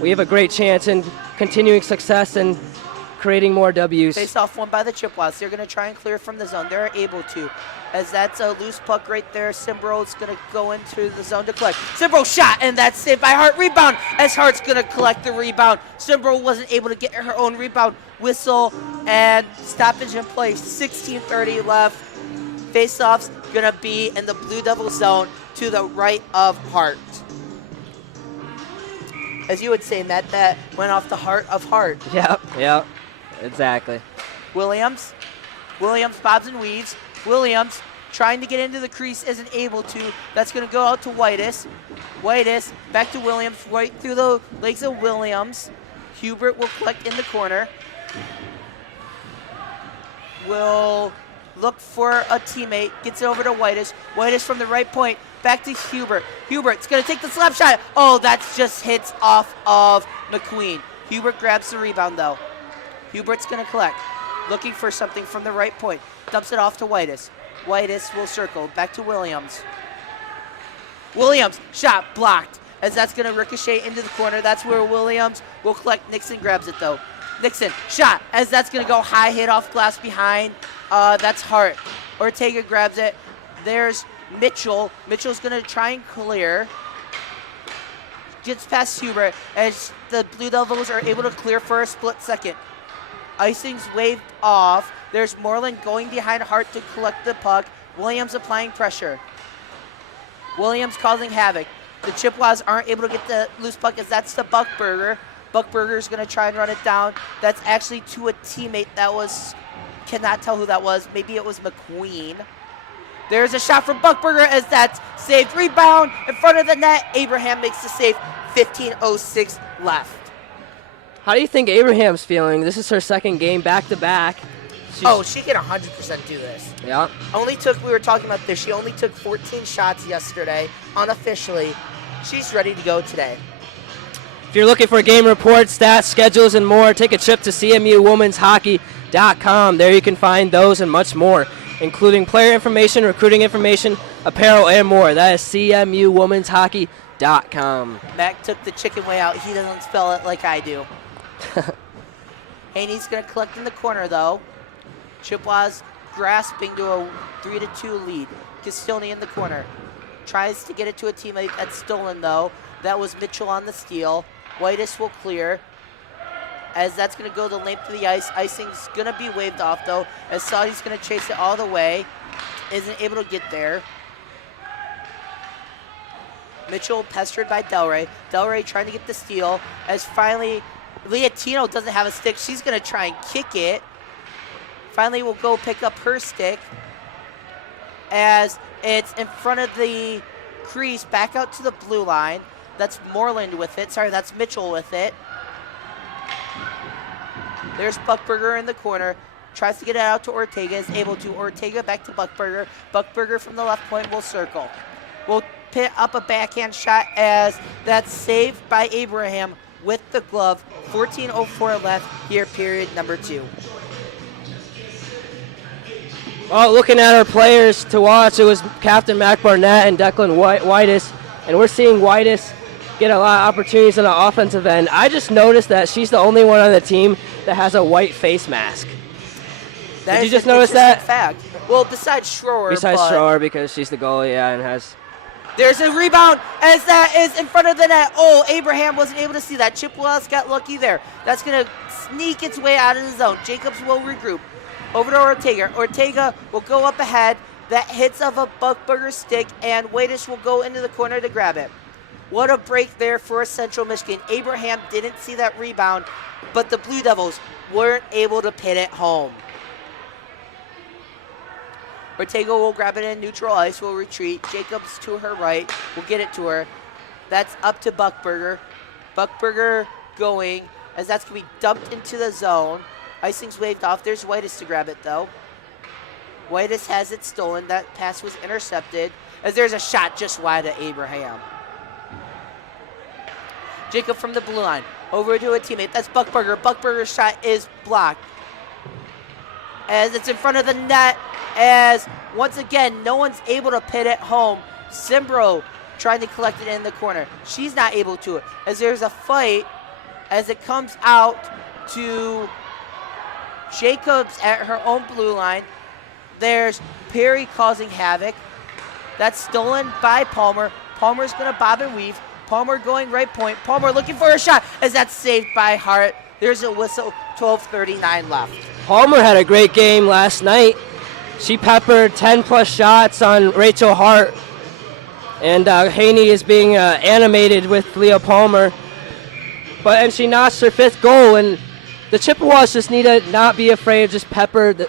we have a great chance in continuing success and creating more W's. Face off one by the Chippewas. They're going to try and clear from the zone. They're able to, as that's a loose puck right there. Simbro's going to go into the zone to collect. Simbro shot, and that's saved by Hart. Rebound, as Hart's going to collect the rebound. Simbro wasn't able to get her own rebound. Whistle and stoppage in place. 16:30 left. Face-off's going to be in the Blue Devil zone to the right of Hart. As you would say, Matt, that went off the heart of Hart. Yep, exactly. Williams bobs and weaves. Williams trying to get into the crease, isn't able to. That's going to go out to Whitus. Whitus back to Williams, right through the legs of Williams. Hubert will collect in the corner. Will look for a teammate, gets it over to Whitus. Whitus from the right point, back to Hubert. Hubert's going to take the slap shot. Oh, that's just hits off of McQueen. Hubert grabs the rebound, though. Hubert's going to collect, looking for something from the right point. Dumps it off to Whitus. Whitus will circle, back to Williams. Williams, shot blocked, as that's going to ricochet into the corner. That's where Williams will collect. Nixon grabs it, though. Nixon, shot, as that's going to go high, hit off glass behind. That's Hart. Ortega grabs it. There's Mitchell. Mitchell's going to try and clear. Gets past Hubert as the Blue Devils are able to clear for a split second. Icing's waved off. There's Moreland going behind Hart to collect the puck. Williams applying pressure. Williams causing havoc. The Chippewas aren't able to get the loose puck as that's the Buckburger. Buckburger's going to try and run it down. That's actually to a teammate that was, cannot tell who that was. Maybe it was McQueen. There's a shot from Buckburger as that's saved. Rebound in front of the net. Abraham makes the save. 15:06 left. How do you think Abraham's feeling? This is her second game back-to-back. She can 100% do this. Yeah. We were talking about this, she only took 14 shots yesterday, unofficially. She's ready to go today. If you're looking for game reports, stats, schedules, and more, take a trip to CMUWomen'sHockey.com. There you can find those and much more, including player information, recruiting information, apparel, and more. That is CMUWomen'sHockey.com. Mac took the chicken way out. He doesn't spell it like I do. Haney's going to collect in the corner, though. Chippewas grasping to a 3-2 lead. Castillny in the corner. Tries to get it to a teammate that's stolen, though. That was Mitchell on the steal. Whitus will clear, as that's going to go the length of the ice. Icing's going to be waved off, though, as Saudi's going to chase it all the way. Isn't able to get there. Mitchell pestered by Delray. Delray trying to get the steal, as finally Leontino doesn't have a stick. She's going to try and kick it. Finally will go pick up her stick, as it's in front of the crease, back out to the blue line. That's Moreland with it. Sorry, that's Mitchell with it. There's Buckburger in the corner. Tries to get it out to Ortega. Is able to. Ortega back to Buckburger. Buckburger from the left point will circle. Will pit up a backhand shot, as that's saved by Abraham with the glove. 14:04 left here, period number 2. Well, looking at our players to watch, it was Captain Mac Barnett and Declan Whitus, and we're seeing Whitus get a lot of opportunities on the offensive end. I just noticed that she's the only one on the team that has a white face mask. Did you just notice that? Fact. Well, besides Schroer. Besides Schroer, because she's the goalie, yeah, and has. There's a rebound, as that is in front of the net. Oh, Abraham wasn't able to see that. Chippewas got lucky there. That's going to sneak its way out of the zone. Jacobs will regroup. Over to Ortega. Ortega will go up ahead. That hits of a Buckburger stick, and Whitus will go into the corner to grab it. What a break there for Central Michigan. Abraham didn't see that rebound, but the Blue Devils weren't able to pin it home. Ortega will grab it in neutral ice, will retreat. Jacobs to her right, will get it to her. That's up to Buckburger. Buckburger going, as that's going to be dumped into the zone. Icing's waved off. There's Whitus to grab it, though. Whitus has it stolen. That pass was intercepted, as there's a shot just wide of Abraham. Jacob from the blue line over to a teammate. That's Buckberger. Buckberger's shot is blocked. As it's in front of the net, as once again, no one's able to pit it home. Simbro trying to collect it in the corner. She's not able to. As there's a fight, as it comes out to Jacobs at her own blue line. There's Perry causing havoc. That's stolen by Palmer. Palmer's going to bob and weave. Palmer going right point. Palmer looking for a shot as that's saved by Hart. There's a whistle, 12:39 left. Palmer had a great game last night. She peppered 10-plus shots on Rachel Hart. And Haney is being animated with Leah Palmer. And she notched her 5th goal. And the Chippewas just need to not be afraid of just pepper the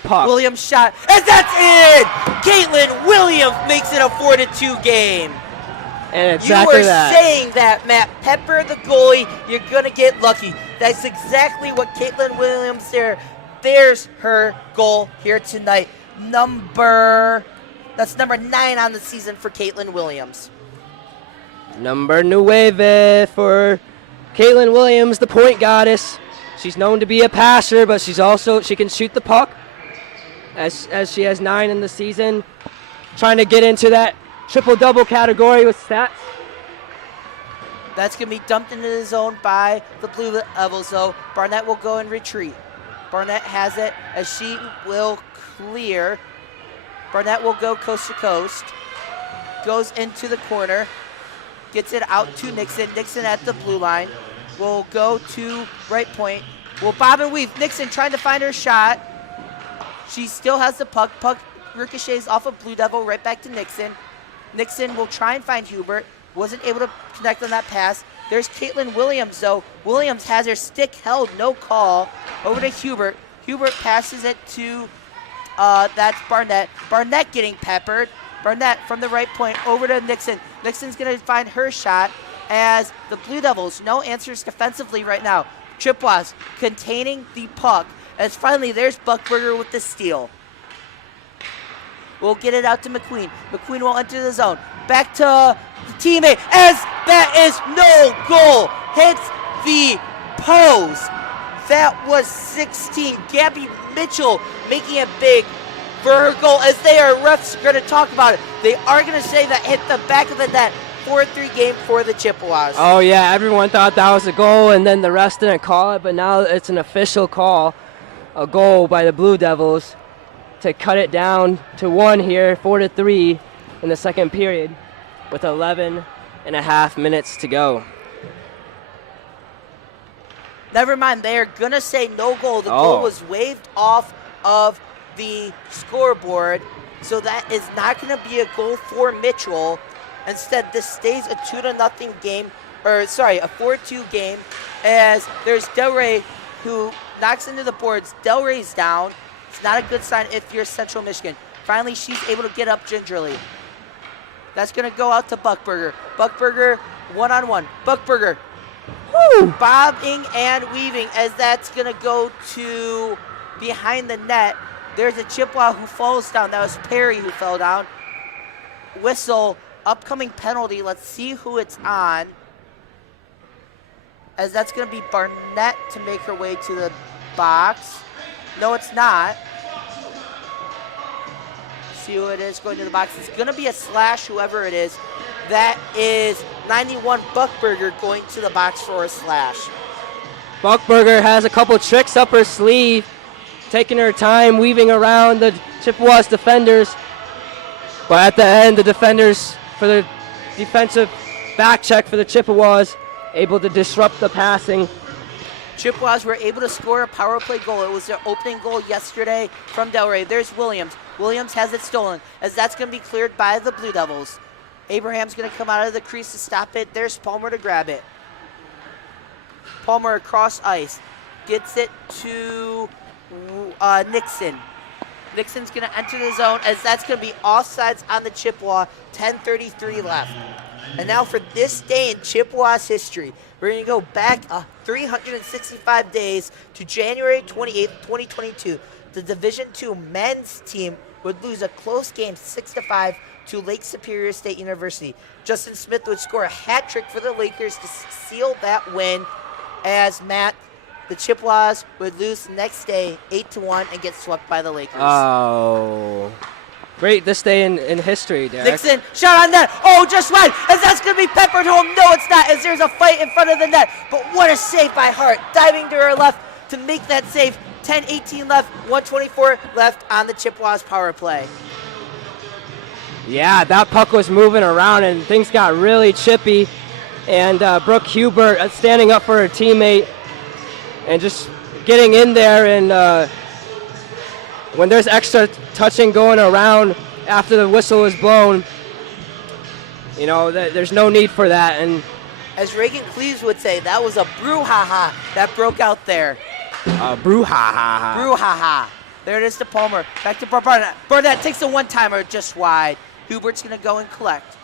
puck. Williams shot, and that's in! Caitlin Williams makes it a 4-2 game. And exactly you were that. saying that, Matt. Pepper the goalie, you're going to get lucky. That's exactly what Caitlin Williams there. There's her goal here tonight. That's number 9 on the season for Caitlin Williams. Number 9 for Caitlin Williams, the point goddess. She's known to be a passer, but she can shoot the puck. As she has 9 in the season, trying to get into that triple-double category with stats. That's going to be dumped into the zone by the Blue Devils, though. Barnett will go and retreat. Barnett has it as she will clear. Barnett will go coast to coast. Goes into the corner. Gets it out to Nixon. Nixon at the blue line. Will go to right point. Will bob and weave. Nixon trying to find her shot. She still has the puck. Puck ricochets off of Blue Devil right back to Nixon. Nixon will try and find Hubert. Wasn't able to connect on that pass. There's Caitlin Williams, though. Williams has her stick held, no call. Over to Hubert. Hubert passes it to, that's Barnett. Barnett getting peppered. Barnett from the right point over to Nixon. Nixon's going to find her shot as the Blue Devils, no answers defensively right now. Chippewas containing the puck. As finally, there's Buckberger with the steal. We'll get it out to McQueen. McQueen will enter the zone. Back to the teammate as that is no goal. Hits the post. That was 16. Gabby Mitchell making it big for her goal as refs are going to talk about it. They are going to say that hit the back of the net. 4-3 game for the Chippewas. Oh, yeah, everyone thought that was a goal, and then the rest didn't call it, but now it's an official call. A goal by the Blue Devils to cut it down to 1 here, 4-3 in the second period with 11.5 minutes to go. Never mind, they are going to say no goal. The goal was waved off of the scoreboard, so that is not going to be a goal for Mitchell. Instead, this stays a 2-0 game, a 4-2 game, as there's Delray who knocks into the boards. Delray's down. It's not a good sign if you're Central Michigan. Finally, she's able to get up gingerly. That's going to go out to Buckberger. Buckberger, one-on-one. Buckberger, bobbing and weaving as that's going to go to behind the net. There's a Chippewa who falls down. That was Perry who fell down. Whistle, upcoming penalty. Let's see who it's on. As that's going to be Barnett to make her way to the box. No, it's not. See who it is going to the box. It's going to be a slash, whoever it is. That is 91 Buckberger going to the box for a slash. Buckberger has a couple tricks up her sleeve, taking her time, weaving around the Chippewas defenders. But at the end, the defenders, for the defensive back check for the Chippewas, able to disrupt the passing. Chippewas were able to score a power play goal. It was their opening goal yesterday from Delray. There's Williams. Williams has it stolen, as that's going to be cleared by the Blue Devils. Abraham's going to come out of the crease to stop it. There's Palmer to grab it. Palmer across ice. Gets it to Nixon. Nixon's going to enter the zone, as that's going to be offsides on the Chippewa. 10:33 left. And now for this day in Chippewas history, we're going to go back 365 days to January 28th, 2022. The Division II men's team would lose a close game 6-5 to Lake Superior State University. Justin Smith would score a hat trick for the Lakers to seal that win as Matt, the Chippewas would lose the next day 8-1 and get swept by the Lakers. Oh. Great this day in history, Derek. Nixon, shot on net. Oh, just wide. As that's going to be peppered home. No, it's not, as there's a fight in front of the net. But what a save by Hart. Diving to her left to make that save. 10-18 left, 1:24 left on the Chippewas power play. Yeah, that puck was moving around and things got really chippy. And Brooke Hubert standing up for her teammate and just getting in there. And when there's extra touching going around after the whistle is blown, you know, there's no need for that. And as Reagan Cleves would say, that was a brouhaha that broke out there. Brouhaha. Brouhaha. There it is to Palmer. Back to Barnett. Barnett takes the one-timer just wide. Hubert's going to go and collect.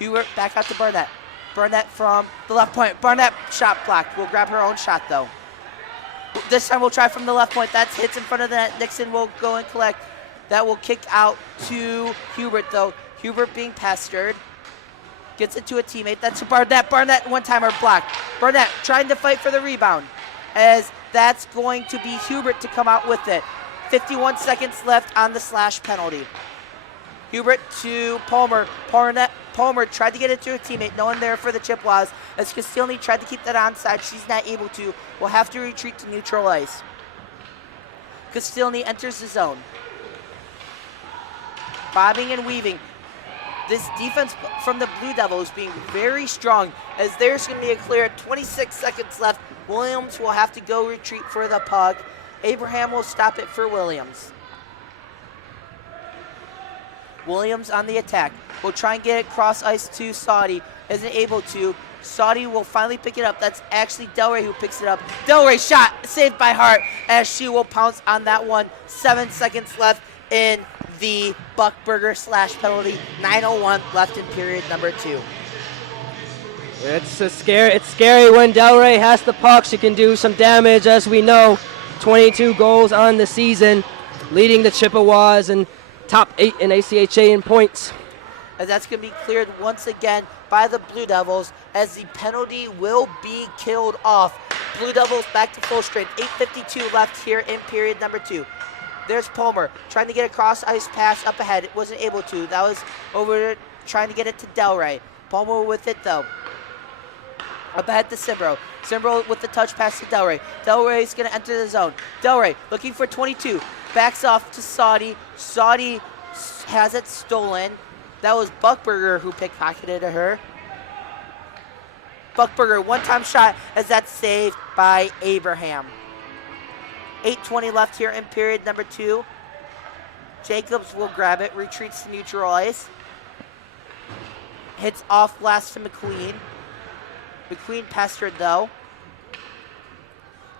Hubert back out to Barnett. Barnett from the left point. Barnett shot blocked. We'll grab her own shot, though. This time we'll try from the left point. That's hits in front of the net. Nixon will go and collect. That will kick out to Hubert, though. Hubert being pestered. Gets it to a teammate. That's to Barnett. Barnett one-timer blocked. Barnett trying to fight for the rebound. As that's going to be Hubert to come out with it. 51 seconds left on the slash penalty. Hubert to Palmer. Palmer tried to get it to a teammate. No one there for the Chippewas. As Castilny tried to keep that onside. She's not able to. Will have to retreat to neutral ice. Castilny enters the zone. Bobbing and weaving. This defense from the Blue Devils being very strong, as there's going to be a clear 26 seconds left. Williams will have to go retreat for the puck. Abraham will stop it for Williams. Williams on the attack. Will try and get it cross ice to Saudi. Isn't able to. Saudi will finally pick it up. That's actually Delray who picks it up. Delray shot, saved by Hart, as she will pounce on that one. 7 seconds left in the Buckburger slash penalty. 9:01 left in period number 2. It's scary when Delray has the puck. She can do some damage, as we know. 22 goals on the season, leading the Chippewas and top 8 in ACHA in points. And that's going to be cleared once again by the Blue Devils, as the penalty will be killed off. Blue Devils back to full strength. 8:52 left here in period number 2. There's Palmer trying to get a cross ice pass up ahead. It wasn't able to. That was over trying to get it to Delray. Palmer with it though. Up ahead to Simbro. Simbro with the touch pass to Delray. Delray's going to enter the zone. Delray looking for 22. Backs off to Saudi. Saudi has it stolen. That was Buckburger who pickpocketed her. Buckburger, one-time shot, as that's saved by Abraham. 8:20 left here in period number 2. Jacobs will grab it, retreats to neutral ice. Hits off blast to McQueen. McQueen pestered though.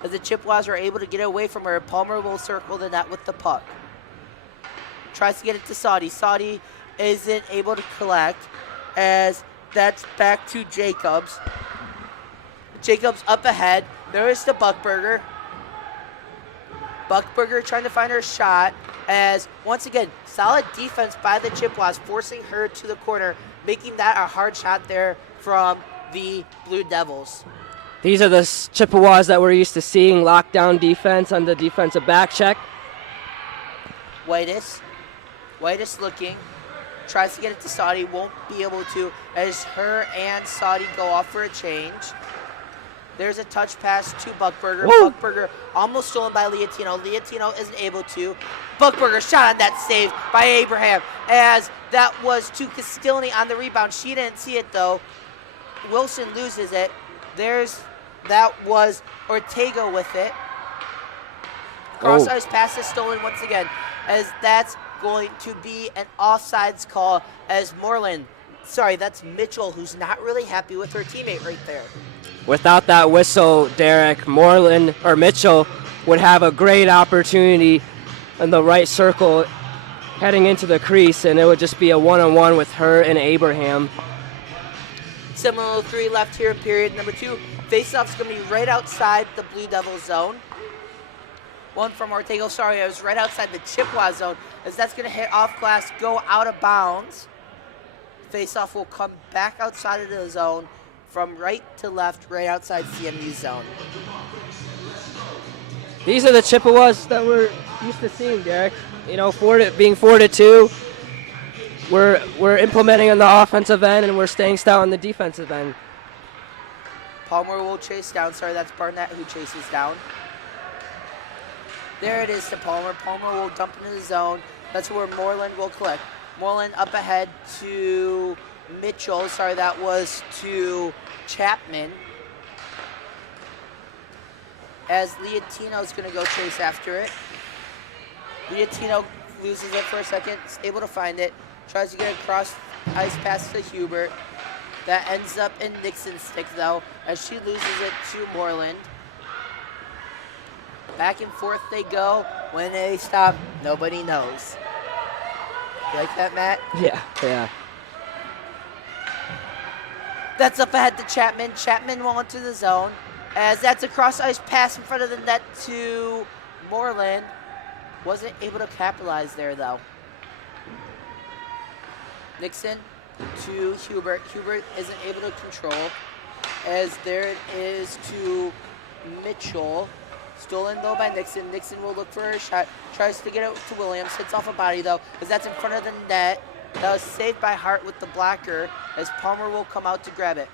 As the Chippewas are able to get away from her, Palmer will circle the net with the puck. Tries to get it to Saudi. Saudi isn't able to collect, as that's back to Jacobs. Jacobs up ahead. There is the Buckburger. Buckburger trying to find her shot, as once again, solid defense by the Chippewas, forcing her to the corner, making that a hard shot there from the Blue Devils. These are the Chippewas that we're used to seeing, lockdown defense on the defensive back check. Whitus looking, tries to get it to Saudi, won't be able to, as her and Saudi go off for a change. There's a touch pass to Buckburger. Woo! Buckburger almost stolen by Liatino. Liatino isn't able to. Buckburger shot on that save by Abraham, as that was to Castilny on the rebound. She didn't see it though. Wilson loses it. That was Ortega with it. Cross ice pass is stolen once again, as that's going to be an offsides call, as that's Mitchell, who's not really happy with her teammate right there. Without that whistle, Derek, Mitchell would have a great opportunity in the right circle heading into the crease, and it would just be a one-on-one with her and Abraham. 7:03 left here in period number 2. Faceoff's going to be right outside the Blue Devil zone. One from Ortega. Sorry, I was right outside the Chippewa zone, as that's going to hit off glass, go out of bounds. Faceoff will come back outside of the zone from right to left, right outside CMU zone. These are the Chippewas that we're used to seeing, Derek. You know, being 4-2, we're implementing on the offensive end and we're staying stout on the defensive end. Palmer will chase down. Sorry, that's Barnett who chases down. There it is to Palmer. Palmer will dump into the zone. That's where Moreland will collect. Moreland up ahead to Mitchell. Sorry, that was to Chapman. As Leontino is going to go chase after it. Leontino loses it for a second, is able to find it. Tries to get a cross ice pass to Hubert. That ends up in Nixon's stick, though, as she loses it to Moreland. Back and forth they go. When they stop, nobody knows. You like that, Matt? Yeah. That's up ahead to Chapman. Chapman will enter the zone, as that's a cross ice pass in front of the net to Moreland. Wasn't able to capitalize there, though. Nixon to Hubert. Hubert isn't able to control, as there it is to Mitchell. Stolen, though, by Nixon. Nixon will look for a shot. Tries to get it to Williams. Hits off a body, though, as that's in front of the net. That was saved by Hart with the blocker, as Palmer will come out to grab it.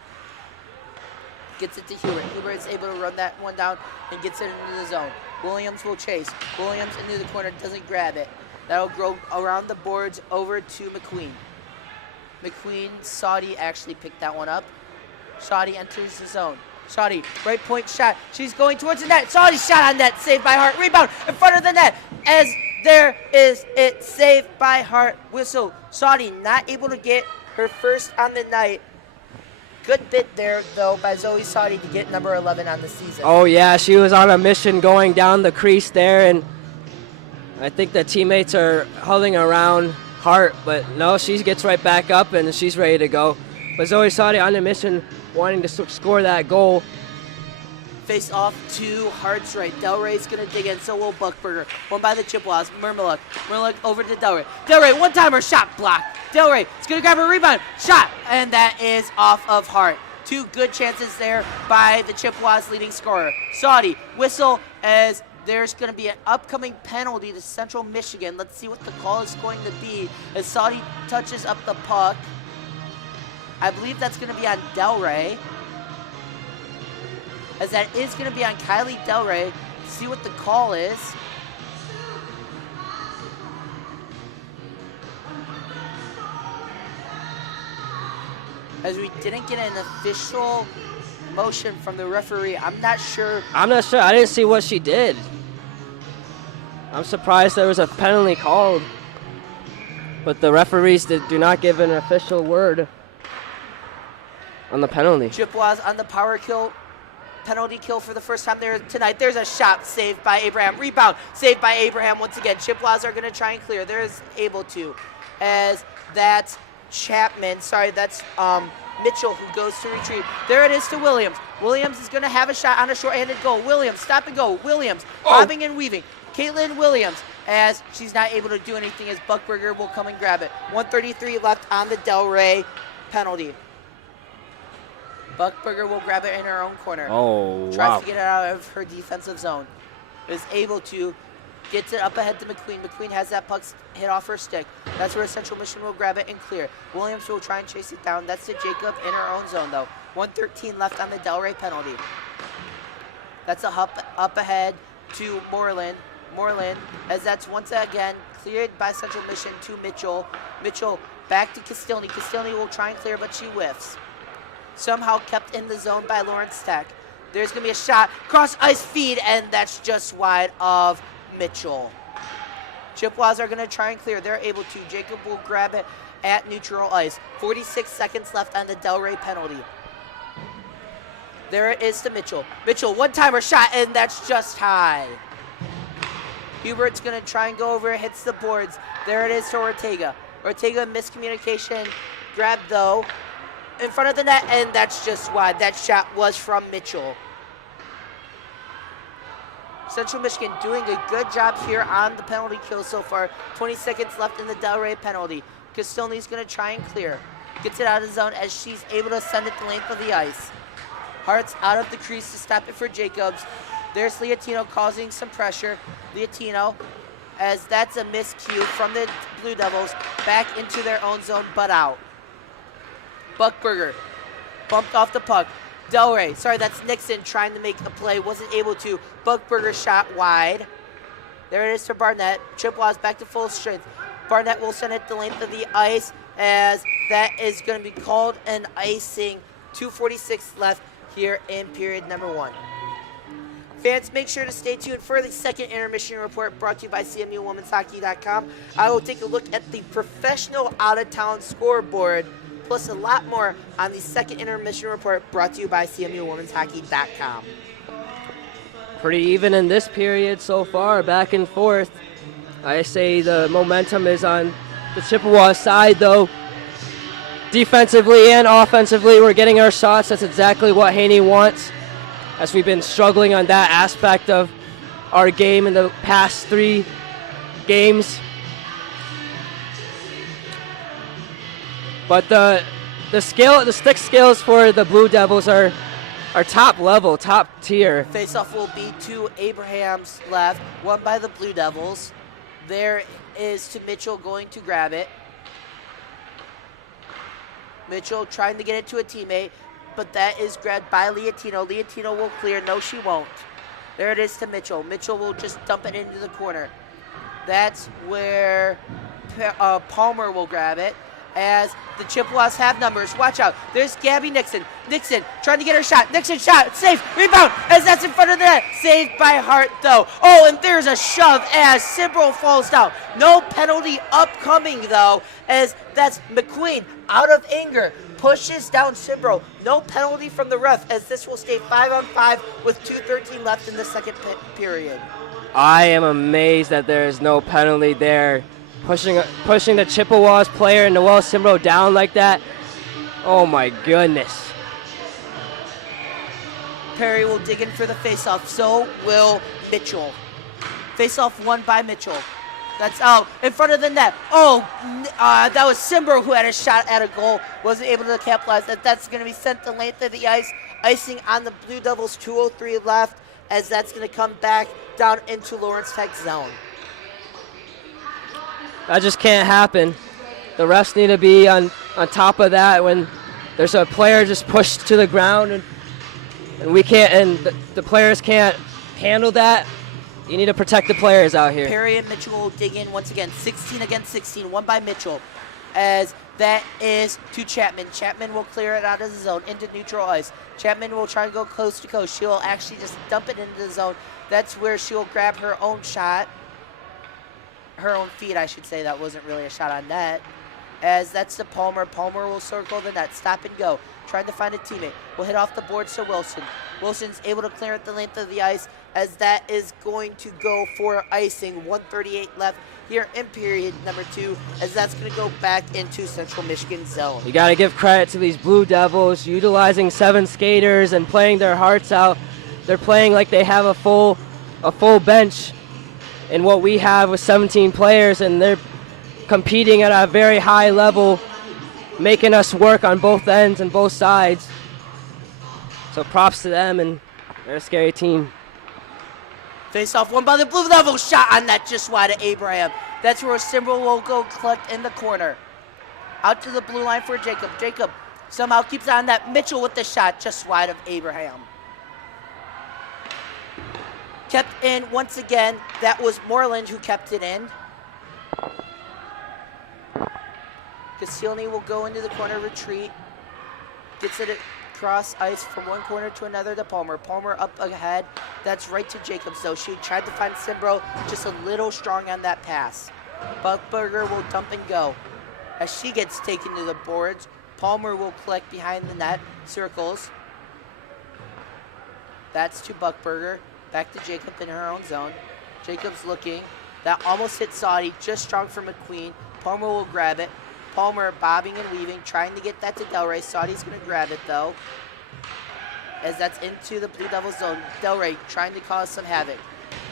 Gets it to Hubert. Hubert is able to run that one down and gets it into the zone. Williams will chase. Williams into the corner, doesn't grab it. That'll go around the boards over to McQueen. McQueen, Saudi actually picked that one up. Saudi enters the zone. Saudi, right point shot. She's going towards the net. Saudi shot on net, saved by Hart. Rebound in front of the net, as there is it, saved by Hart. Whistle. Saudi not able to get her first on the night. Good bit there, though, by Zoe Saudi to get number 11 on the season. Oh, yeah, she was on a mission going down the crease there, and I think the teammates are huddling around Hart, but no, she gets right back up, and she's ready to go. But Zoe Saudi on a mission, wanting to score that goal. Face off to Hart's right. Delray's going to dig in, so will Buckberger. One by the Chippewas. Mermiluk. Mermiluk over to Delray. Delray, one-timer, shot blocked. Delray is going to grab a rebound. Shot, and that is off of Hart. Two good chances there by the Chippewas leading scorer. Saudi, whistle, as there's going to be an upcoming penalty to Central Michigan. Let's see what the call is going to be as Saudi touches up the puck. I believe that's going to be on Delray, as that is going to be on Kylie Delray. See what the call is. As we didn't get an official motion from the referee, I'm not sure. I didn't see what she did. I'm surprised there was a penalty called, but the referees do not give an official word on the penalty. Chippewas on the power kill. Penalty kill for the first time there tonight. There's a shot saved by Abraham. Rebound saved by Abraham once again. Chippewas are going to try and clear. They're able to, as that's Chapman. Sorry, that's Mitchell who goes to retreat. There it is to Williams. Williams is going to have a shot on a short-handed goal. Williams, stop and go. Williams, bobbing and weaving. Caitlin Williams, as she's not able to do anything, as Buckberger will come and grab it. 1:33 left on the Delray penalty. Buckberger will grab it in her own corner. Oh, Tries to get it out of her defensive zone. Is able to. Gets it up ahead to McQueen. McQueen has that puck hit off her stick. That's where Central Michigan will grab it and clear. Williams will try and chase it down. That's to Jacob in her own zone, though. 1:13 left on the Delray penalty. That's a up ahead to Moreland. Moreland, as that's once again cleared by Central Michigan to Mitchell. Mitchell back to Castilny. Castilny will try and clear, but she whiffs. Somehow kept in the zone by Lawrence Tech. There's going to be a shot. Cross ice feed, and that's just wide of Mitchell. Chippewas are going to try and clear. They're able to. Jacob will grab it at neutral ice. 46 seconds left on the Delray penalty. There it is to Mitchell. Mitchell, one-timer shot, and that's just high. Hubert's going to try and go over. Hits the boards. There it is to Ortega. Ortega, miscommunication. Grabbed, though, in front of the net, and that's just wide. That shot was from Mitchell. Central Michigan doing a good job here on the penalty kill so far. 20 seconds left in the Delray penalty. Castilny's going to try and clear. gets it out of the zone as she's able to send it the length of the ice. Hart's out of the crease to stop it for Jacobs. There's Leotino causing some pressure. Leotino, as that's a miscue from the Blue Devils, back into their own zone, but out. Buckberger bumped off the puck. Delray, sorry, that's Nixon trying to make a play, wasn't able to. Buckberger shot wide. There it is for Barnett. Chippewas back to full strength. Barnett will send it the length of the ice as that is going to be called an icing. 2:46 left here in period number 1. Fans, make sure to stay tuned for the second intermission report brought to you by CMUWomen'sHockey.com. I will take a look at the professional out-of-town scoreboard, plus a lot more on the second intermission report brought to you by CMUWomen'sHockey.com. Pretty even in this period so far, back and forth. I say the momentum is on the Chippewa side, though. Defensively and offensively, we're getting our shots. That's exactly what Haney wants, as we've been struggling on that aspect of our game in the past 3 games. But the stick skills for the Blue Devils are top level, top tier. Faceoff will be to Abraham's left, won by the Blue Devils. There is to Mitchell going to grab it. Mitchell trying to get it to a teammate, but that is grabbed by Leotino. Leotino will clear. No, she won't. There it is to Mitchell. Mitchell will just dump it into the corner. That's where Palmer will grab it, as the Chippewas have numbers. Watch out. There's Gabby Nixon. Nixon trying to get her shot. Nixon shot. Safe. Rebound as that's in front of the net. Saved by Hart, though. Oh, and there's a shove as Sibrel falls down. No penalty upcoming, though, as that's McQueen out of anger. Pushes down Sibrel. No penalty from the ref, as this will stay 5-on-5 with 2:13 left in the second period. I am amazed that there is no penalty there. Pushing the Chippewas player, Noelle Simbro, down like that. Oh my goodness. Perry will dig in for the faceoff. So will Mitchell. Faceoff won by Mitchell. That's out in front of the net. Oh, that was Simbro who had a shot at a goal. Wasn't able to capitalize. That's going to be sent the length of the ice. Icing on the Blue Devils. 2:03 left, as that's going to come back down into Lawrence Tech's zone. That just can't happen. The refs need to be on top of that when there's a player just pushed to the ground and we can't, and the players can't handle that. You need to protect the players out here. Perry and Mitchell will dig in once again. 16 against 16, won by Mitchell. As that is to Chapman. Chapman will clear it out of the zone into neutral ice. Chapman will try to go coast to coast. She will actually just dump it into the zone. That's where she will grab her own shot. Her own feet, I should say. That wasn't really a shot on net. As that's to Palmer. Palmer will circle the net. Stop and go. Trying to find a teammate. Will hit off the boards to Wilson. Wilson's able to clear it the length of the ice, as that is going to go for icing. 1:38 left here in period number 2, as that's going to go back into Central Michigan zone. You got to give credit to these Blue Devils, utilizing 7 skaters and playing their hearts out. They're playing like they have a full bench in what we have with 17 players, and they're competing at a very high level, making us work on both ends and both sides. So props to them, and they're a scary team. Face off won by the Blue Devils. Shot on that just wide of Abraham. That's where Simbro will go collect in the corner. Out to the blue line for Jacob. Jacob somehow keeps on that. Mitchell with the shot just wide of Abraham. Kept in once again. That was Moreland who kept it in. Casilni will go into the corner, retreat. Gets it across ice from one corner to another to Palmer. Palmer up ahead. That's right to Jacobs, though. She tried to find Simbro, just a little strong on that pass. Buckberger will dump and go. As she gets taken to the boards, Palmer will collect behind the net, circles. That's to Buckberger. Back to Jacob in her own zone. Jacobs looking. That almost hit Saudi, just strong for McQueen. Palmer will grab it. Palmer bobbing and weaving, trying to get that to Delray. Saudi's going to grab it, though, as that's into the Blue Devils zone. Delray trying to cause some havoc.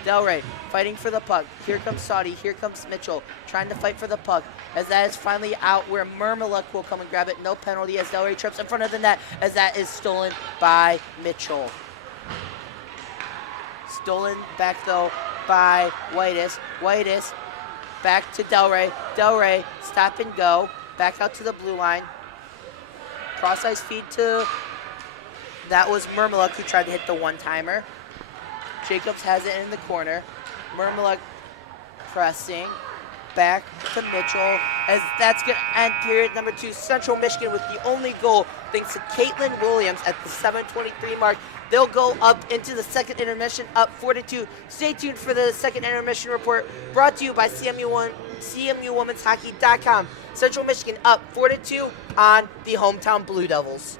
Delray fighting for the puck. Here comes Saudi. Here comes Mitchell trying to fight for the puck. As that is finally out where Murmaluk will come and grab it. No penalty as Delray trips in front of the net as that is stolen by Mitchell. Stolen back though by Whitus. Whitus back to Delray. Delray stop and go. Back out to the blue line. Cross ice feed to, that was Murmaluk who tried to hit the one-timer. Jacobs has it in the corner. Murmaluk pressing. Back to Mitchell as that's going to end period number 2. Central Michigan with the only goal thanks to Caitlin Williams at the 7:23 mark. They'll go up into the second intermission, up 4-2. Stay tuned for the second intermission report brought to you by CMUWomen'sHockey.com. Central Michigan up 4-2 on the hometown Blue Devils.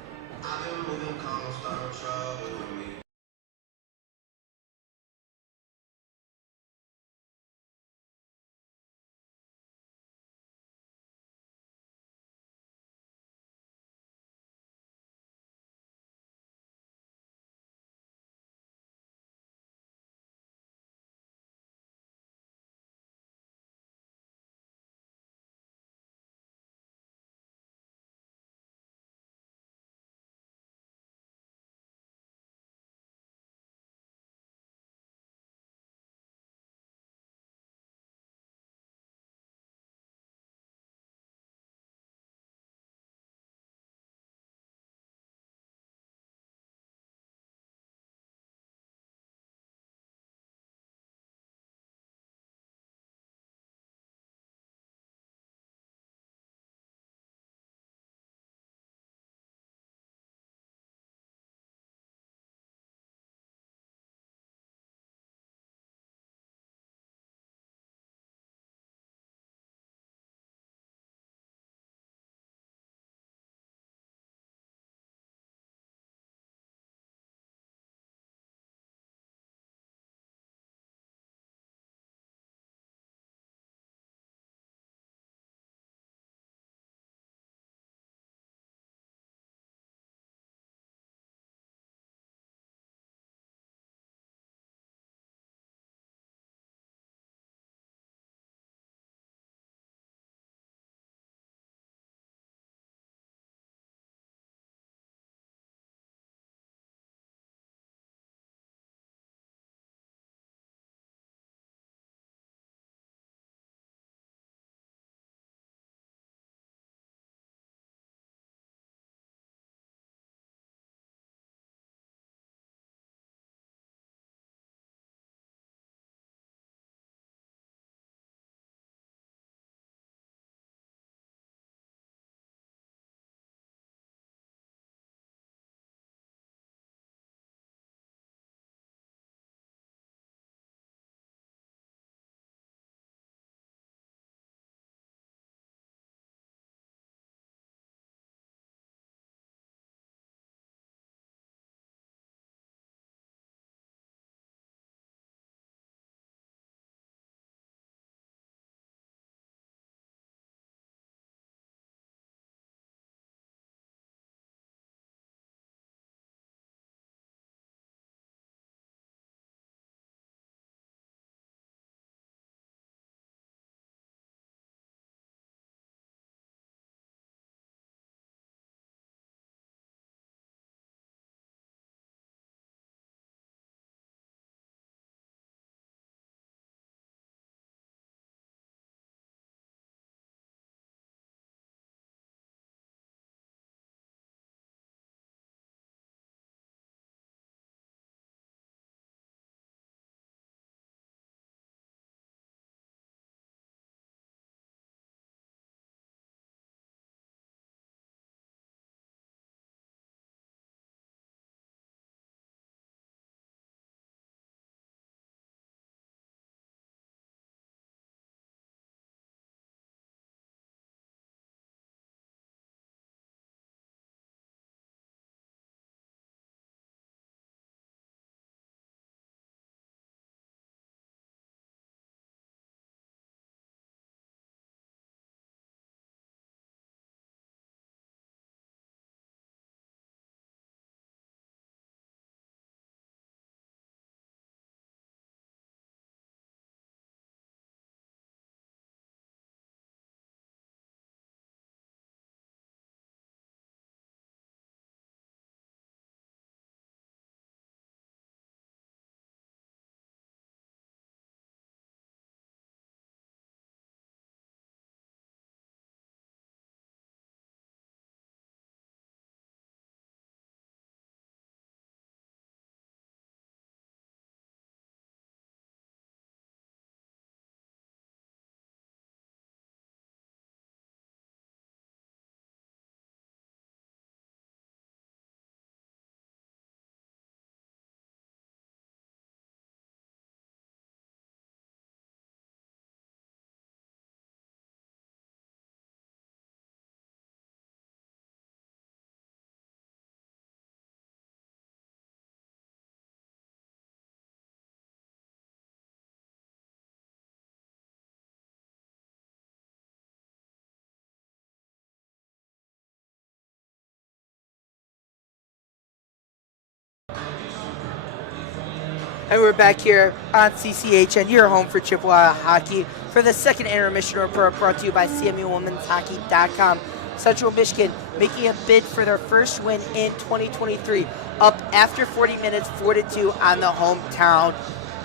And we're back here on CCHN, your home for Chippewa hockey, for the second intermission report brought to you by CMUWomen'sHockey.com. Central Michigan making a bid for their first win in 2023, up after 40 minutes, 4-2 on the hometown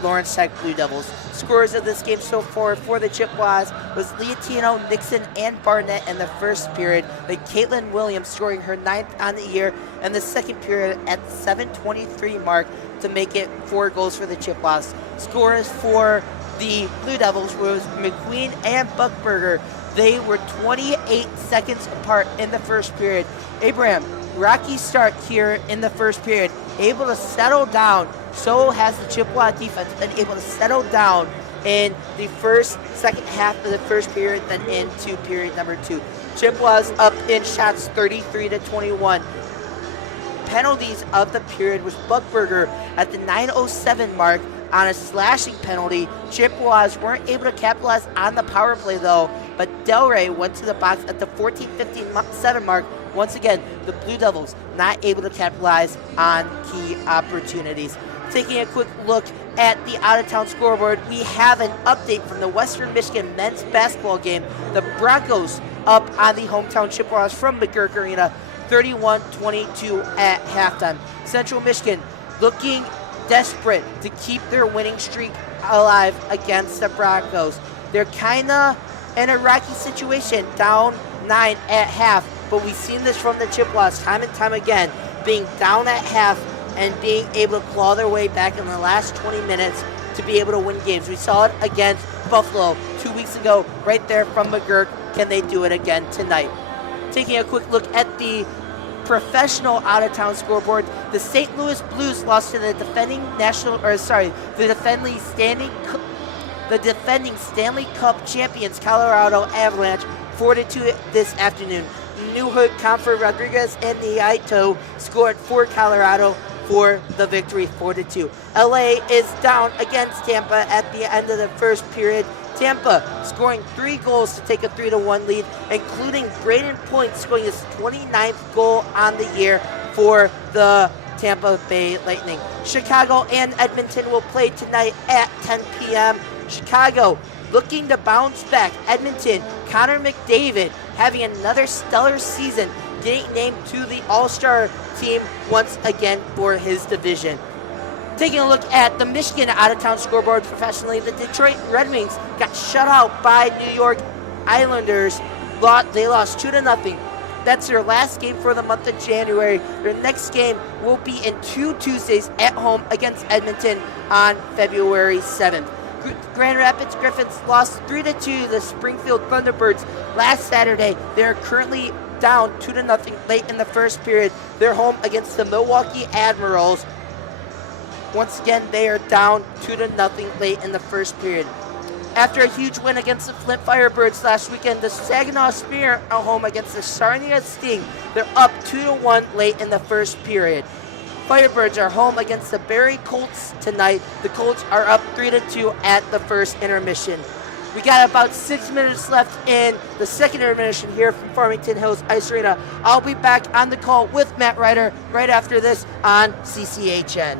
Lawrence Tech Blue Devils. Scorers of this game so far for the Chippewas was Leotino, Nixon, and Barnett in the first period, with Caitlin Williams scoring her 9th on the year in the second period at the 7:23 mark to make it 4 goals for the Chippewas. Scorers for the Blue Devils was McQueen and Buckberger. They were 28 seconds apart in the first period. Abraham, rocky start here in the first period, able to settle down. So has the Chippewa defense been able to settle down in the second half of the first period, then into period number 2. Chippewas up in shots 33-21. Penalties of the period was Buckberger at the 9:07 mark on a slashing penalty. Chippewas weren't able to capitalize on the power play though, but Delray went to the box at the 14:57 mark. Once again, the Blue Devils not able to capitalize on key opportunities. Taking a quick look at the out-of-town scoreboard, we have an update from the Western Michigan men's basketball game. The Broncos up on the hometown Chippewas from McGurk Arena, 31-22 at halftime. Central Michigan looking desperate to keep their winning streak alive against the Broncos. They're kind of in a rocky situation, down 9 at half, but we've seen this from the Chippewas time and time again, being down at half and being able to claw their way back in the last 20 minutes to be able to win games. We saw it against Buffalo 2 weeks ago, right there from McGurk. Can they do it again tonight? Taking a quick look at the professional out-of-town scoreboard, the St. Louis Blues lost to the defending Stanley Cup champions Colorado Avalanche 4-2 this afternoon. Newhook, Comfort, Rodriguez, and Niaito scored for Colorado for the victory, 4-2. LA is down against Tampa at the end of the first period. Tampa scoring 3 goals to take a 3-1 lead, including Braden Point scoring his 29th goal on the year for the Tampa Bay Lightning. Chicago and Edmonton will play tonight at 10 p.m. Chicago looking to bounce back. Edmonton, Connor McDavid having another stellar season, getting named to the All-Star team once again for his division. Taking a look at the Michigan out-of-town scoreboard professionally, the Detroit Red Wings got shut out by New York Islanders. They lost 2-0. That's their last game for the month of January. Their next game will be in 2 Tuesdays at home against Edmonton on February 7th. Grand Rapids Griffins lost 3-2 to the Springfield Thunderbirds last Saturday. They're currently down 2-0 late in the first period. They're home against the Milwaukee Admirals. Once again, they are down 2-0 late in the first period. After a huge win against the Flint Firebirds last weekend, the Saginaw Spear are home against the Sarnia Sting. They're up 2-1 late in the first period. Firebirds are home against the Barrie Colts tonight. The Colts are up 3-2 at the first intermission. We got about 6 minutes left in the second intermission here from Farmington Hills Ice Arena. I'll be back on the call with Matt Ryder right after this on CCHN.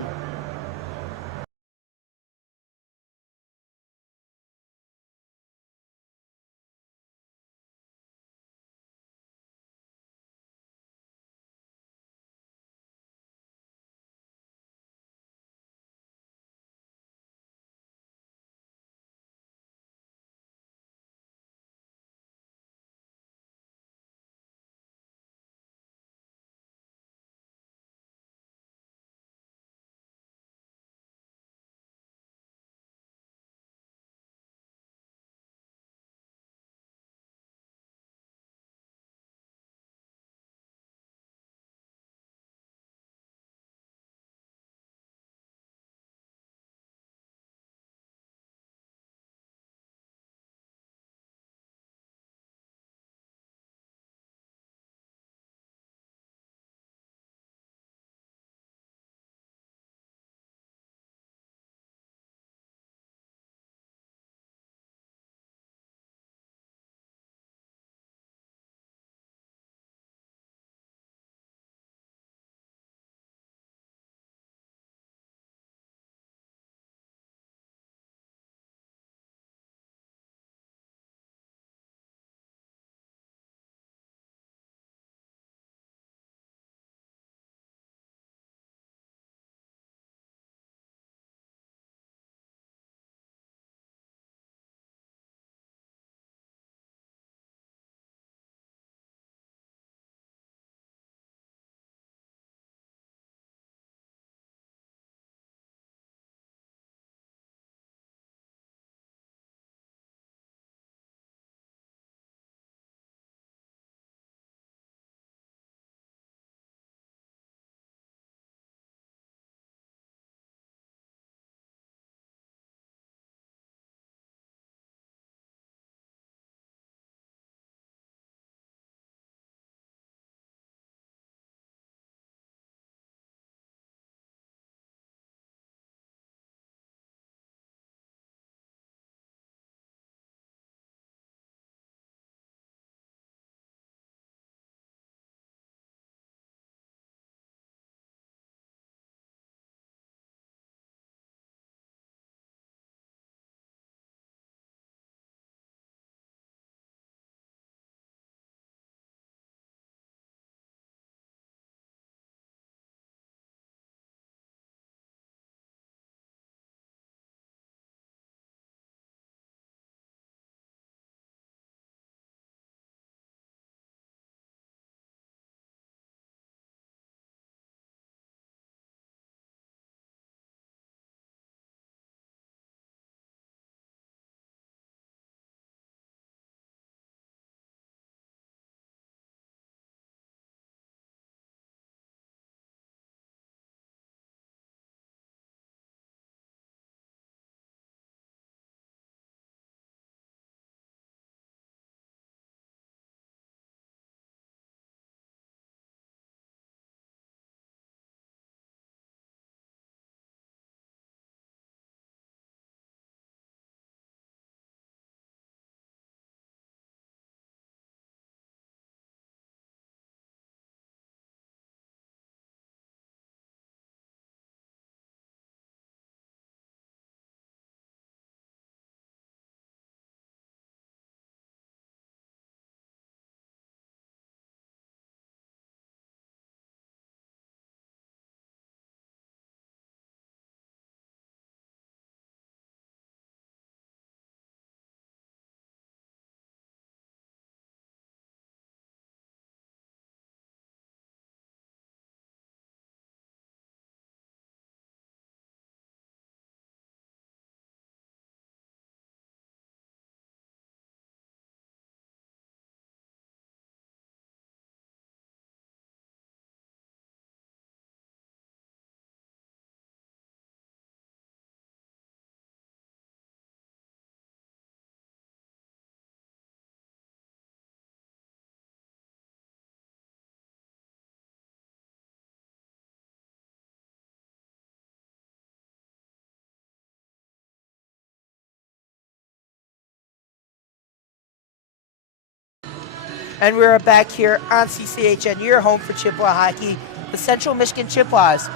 And we're back here on CCHN, your home for Chippewa hockey. The Central Michigan Chippewas,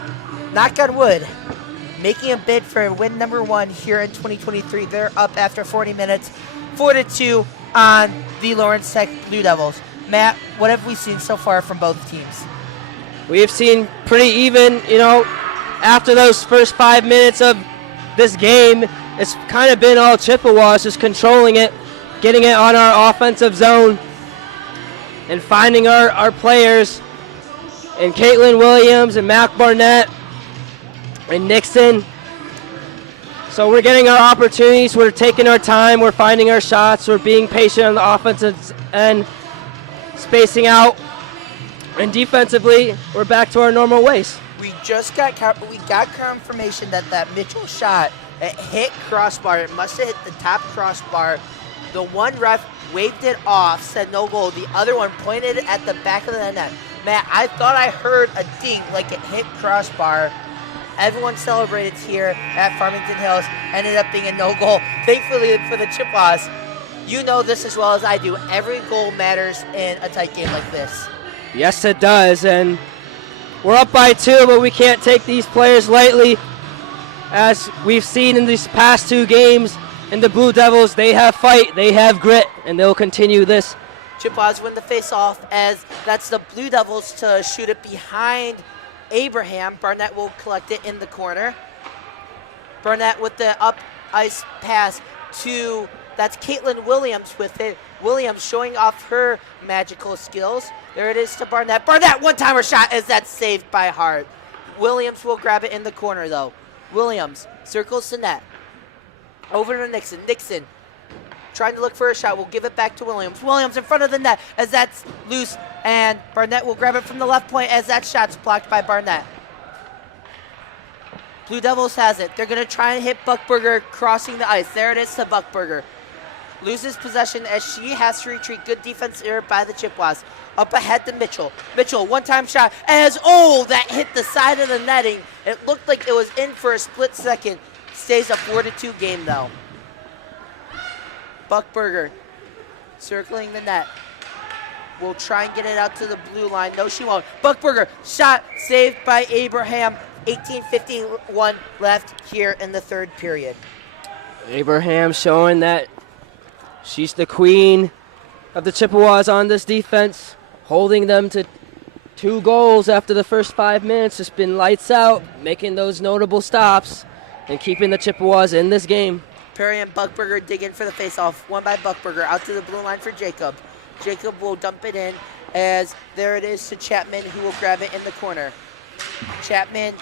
knock on wood, making a bid for win number 1 here in 2023. They're up after 40 minutes, 4-2 on the Lawrence Tech Blue Devils. Matt, what have we seen so far from both teams? We've seen pretty even, after those first 5 minutes of this game, it's kind of been all Chippewas just controlling it, getting it on our offensive zone, and finding our players, and Caitlin Williams and Mac Barnett and Nixon. So we're getting our opportunities, we're taking our time, we're finding our shots, we're being patient on the offensive end, spacing out, and defensively, we're back to our normal ways. We got confirmation that Mitchell shot, it hit crossbar. It must have hit the top crossbar. The one ref waved it off, said no goal. The other one pointed it at the back of the net. Matt, I thought I heard a ding like it hit crossbar. Everyone celebrated here at Farmington Hills. Ended up being a no goal. Thankfully for the Chippewas, you know this as well as I do. Every goal matters in a tight game like this. Yes, it does, and we're up by 2, but we can't take these players lightly. As we've seen in these past 2 games, in the Blue Devils, they have fight, they have grit, and they'll continue this. Chippewas win the face-off as that's the Blue Devils to shoot it behind Abraham. Barnett will collect it in the corner. Barnett with the up ice pass to, that's Caitlin Williams with it. Williams showing off her magical skills. There it is to Barnett. Barnett, one-timer shot as that's saved by Hart. Williams will grab it in the corner though. Williams circles the net. Over to Nixon. Nixon trying to look for a shot. We'll give it back to Williams. Williams in front of the net as that's loose, and Barnett will grab it from the left point as that shot's blocked by Barnett. Blue Devils has it. They're going to try and hit Buckberger crossing the ice. There it is to Buckberger. Loses possession as she has to retreat. Good defense here by the Chippewas. Up ahead to Mitchell. Mitchell, one-time shot as, that hit the side of the netting. It looked like it was in for a split second. Stays a 4-2 game though. Buckberger circling the net. Will try and get it out to the blue line. No, she won't. Buckberger, shot saved by Abraham. 18:51 left here in the third period. Abraham showing that she's the queen of the Chippewas on this defense, holding them to 2 goals after the first 5 minutes. Just been lights out, making those notable stops, and keeping the Chippewas in this game. Perry and Buckberger dig in for the faceoff. One by Buckberger, out to the blue line for Jacob. Jacob will dump it in as there it is to Chapman, who will grab it in the corner. Chapman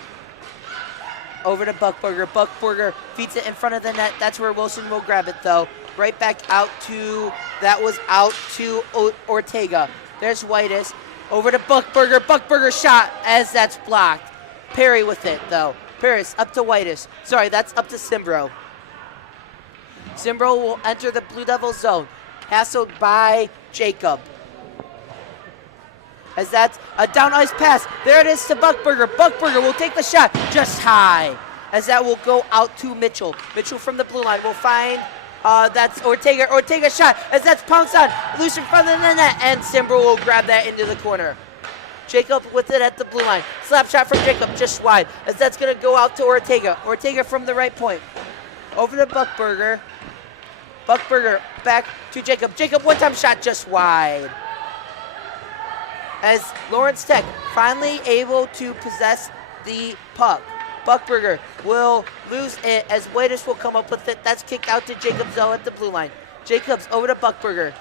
over to Buckberger. Buckberger feeds it in front of the net. That's where Wilson will grab it though. Right back out to, that was out to Ortega. There's Whitus. Over to Buckberger. Buckberger shot as that's blocked. Perry with it though. Paris up to Whitus. Sorry, that's up to Simbro. Simbro will enter the Blue Devil zone. Hassled by Jacob. As that's a down ice pass. There it is to Buckberger. Buckberger will take the shot just high. As that will go out to Mitchell. Mitchell from the blue line will find, that's Ortega. Ortega shot as that's pounced on. Loose in front of the net. And Simbro will grab that into the corner. Jacob with it at the blue line. Slap shot from Jacob just wide. As that's going to go out to Ortega. Ortega from the right point. Over to Buckberger. Buckberger back to Jacob. Jacob one-time shot just wide. As Lawrence Tech finally able to possess the puck. Buckberger will lose it as Whitus will come up with it. That's kicked out to Jacobs though at the blue line. Jacobs over to Buckberger.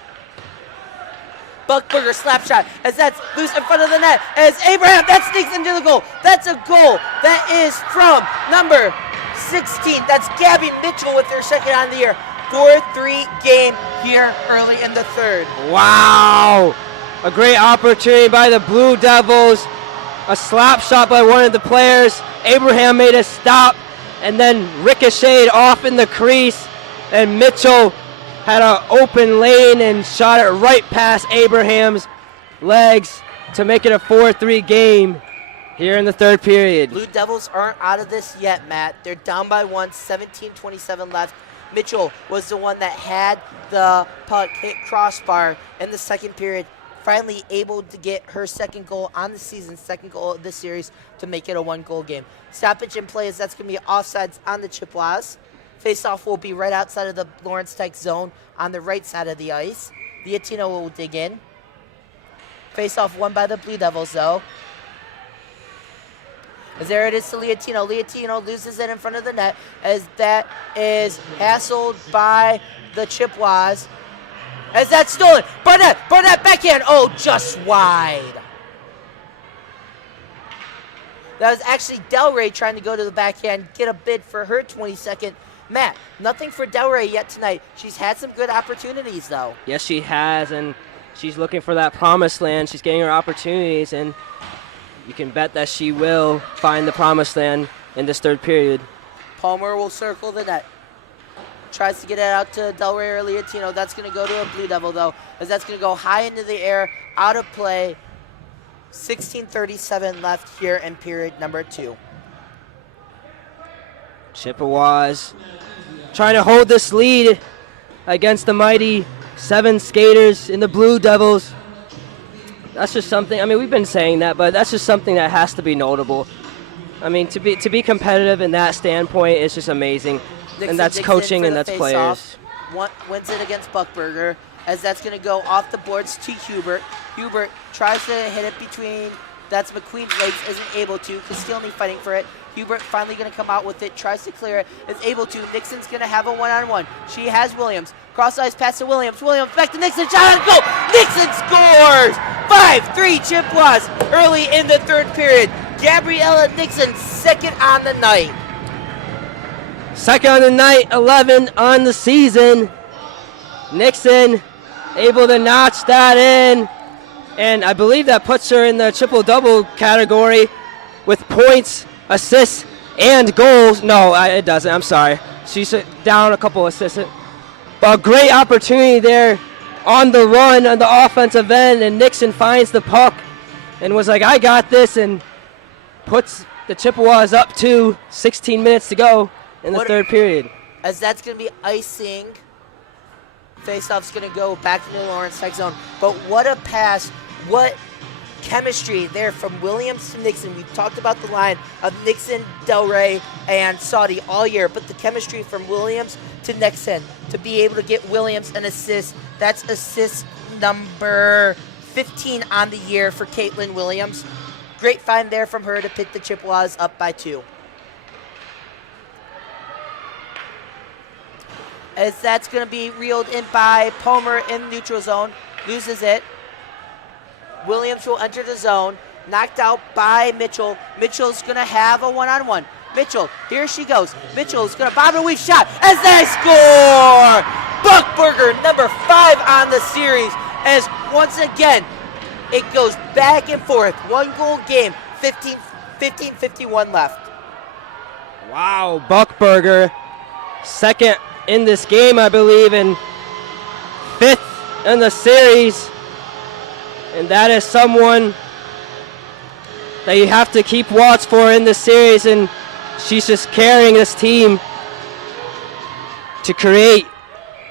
Buckberger slap shot as that's loose in front of the net as Abraham, that sneaks into the goal. That's a goal. That is from number 16. That's Gabby Mitchell with her second on the year. 4-3 game here early in the third. Wow! A great opportunity by the Blue Devils. A slap shot by one of the players. Abraham made a stop and then ricocheted off in the crease. And Mitchell had an open lane and shot it right past Abraham's legs to make it a 4-3 game here in the third period. Blue Devils aren't out of this yet, Matt. They're down by 1, 17:27 left. Mitchell was the one that had the puck hit crossbar in the second period. finally able to get her second goal on the season, second goal of this series to make it a 1-goal game. Stoppage in play is that's going to be offsides on the Chippewas. Face-off will be right outside of the Lawrence Tech zone on the right side of the ice. Liatino will dig in. Face-off won by the Blue Devils, though. As there it is to Liatino. Liatino loses it in front of the net as that is hassled by the Chippewas. As that's stolen. Barnett backhand. Oh, just wide. That was actually Delray trying to go to the backhand, get a bid for her 22nd. Matt, nothing for Delray yet tonight. She's had some good opportunities, though. Yes, she has, and she's looking for that promised land. She's getting her opportunities, and you can bet that she will find the promised land in this third period. Palmer will circle the net. Tries to get it out to Delray or Liatino. That's going to go to a Blue Devil, though, as that's going to go high into the air, out of play. 16:37 left here in period number 2. Chippewas trying to hold this lead against the mighty 7 skaters in the Blue Devils. That's just something, I mean, we've been saying that, but that's just something that has to be notable. I mean, to be competitive in that standpoint is just amazing. And that's coaching and that's players. Wins it against Buckberger, as that's going to go off the boards to Hubert. Hubert tries to hit it between, that's McQueen's legs, isn't able to. Castiglione fighting for it. Hubert finally going to come out with it, tries to clear it, is able to. Nixon's going to have a one-on-one. She has Williams. Cross-ice pass to Williams. Williams back to Nixon. Shot on goal. Nixon scores! 5-3 Chippewas early in the third period. Gabriella Nixon, second on the night. Second on the night, 11 on the season. Nixon able to notch that in. And I believe that puts her in the triple-double category with points, assists, and goals. No, it doesn't. I'm sorry. She's down a couple assists. But a great opportunity there on the run on the offensive end, and Nixon finds the puck and was like, I got this, and puts the Chippewas up to 16 minutes to go in the third period. As that's going to be icing. Faceoff's going to go back to the Lawrence Tech zone. But what a pass. What chemistry there from Williams to Nixon. We've talked about the line of Nixon, Delray, and Saudi all year, but the chemistry from Williams to Nixon to be able to get Williams an assist. That's assist number 15 on the year for Caitlin Williams. Great find there from her to pick the Chippewas up by 2. As that's going to be reeled in by Palmer in neutral zone. Loses it. Williams will enter the zone. Knocked out by Mitchell. Mitchell's going to have a one-on-one. Mitchell, here she goes. Mitchell's going to bob and weave shot as they score! Buckberger, number 5 on the series. As once again, it goes back and forth. 1-goal game, 15:51 left. Wow, Buckberger, second in this game, I believe, and 5th in the series. And that is someone that you have to keep watch for in this series, and she's just carrying this team to create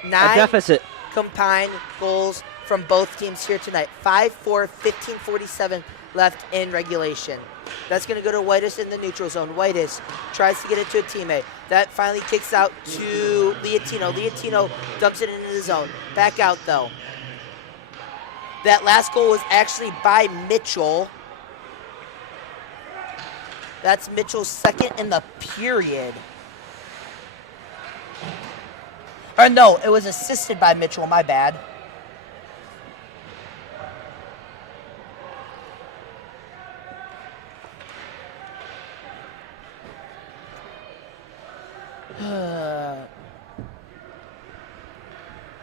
a deficit. 9 combined goals from both teams here tonight. 5-4, 15:47 left in regulation. That's going to go to Whitus in the neutral zone. Whitus tries to get it to a teammate. That finally kicks out to Liatino. Liatino dumps it into the zone. Back out, though. That last goal was actually by Mitchell. That's Mitchell's second in the period. Or no, it was assisted by Mitchell, my bad.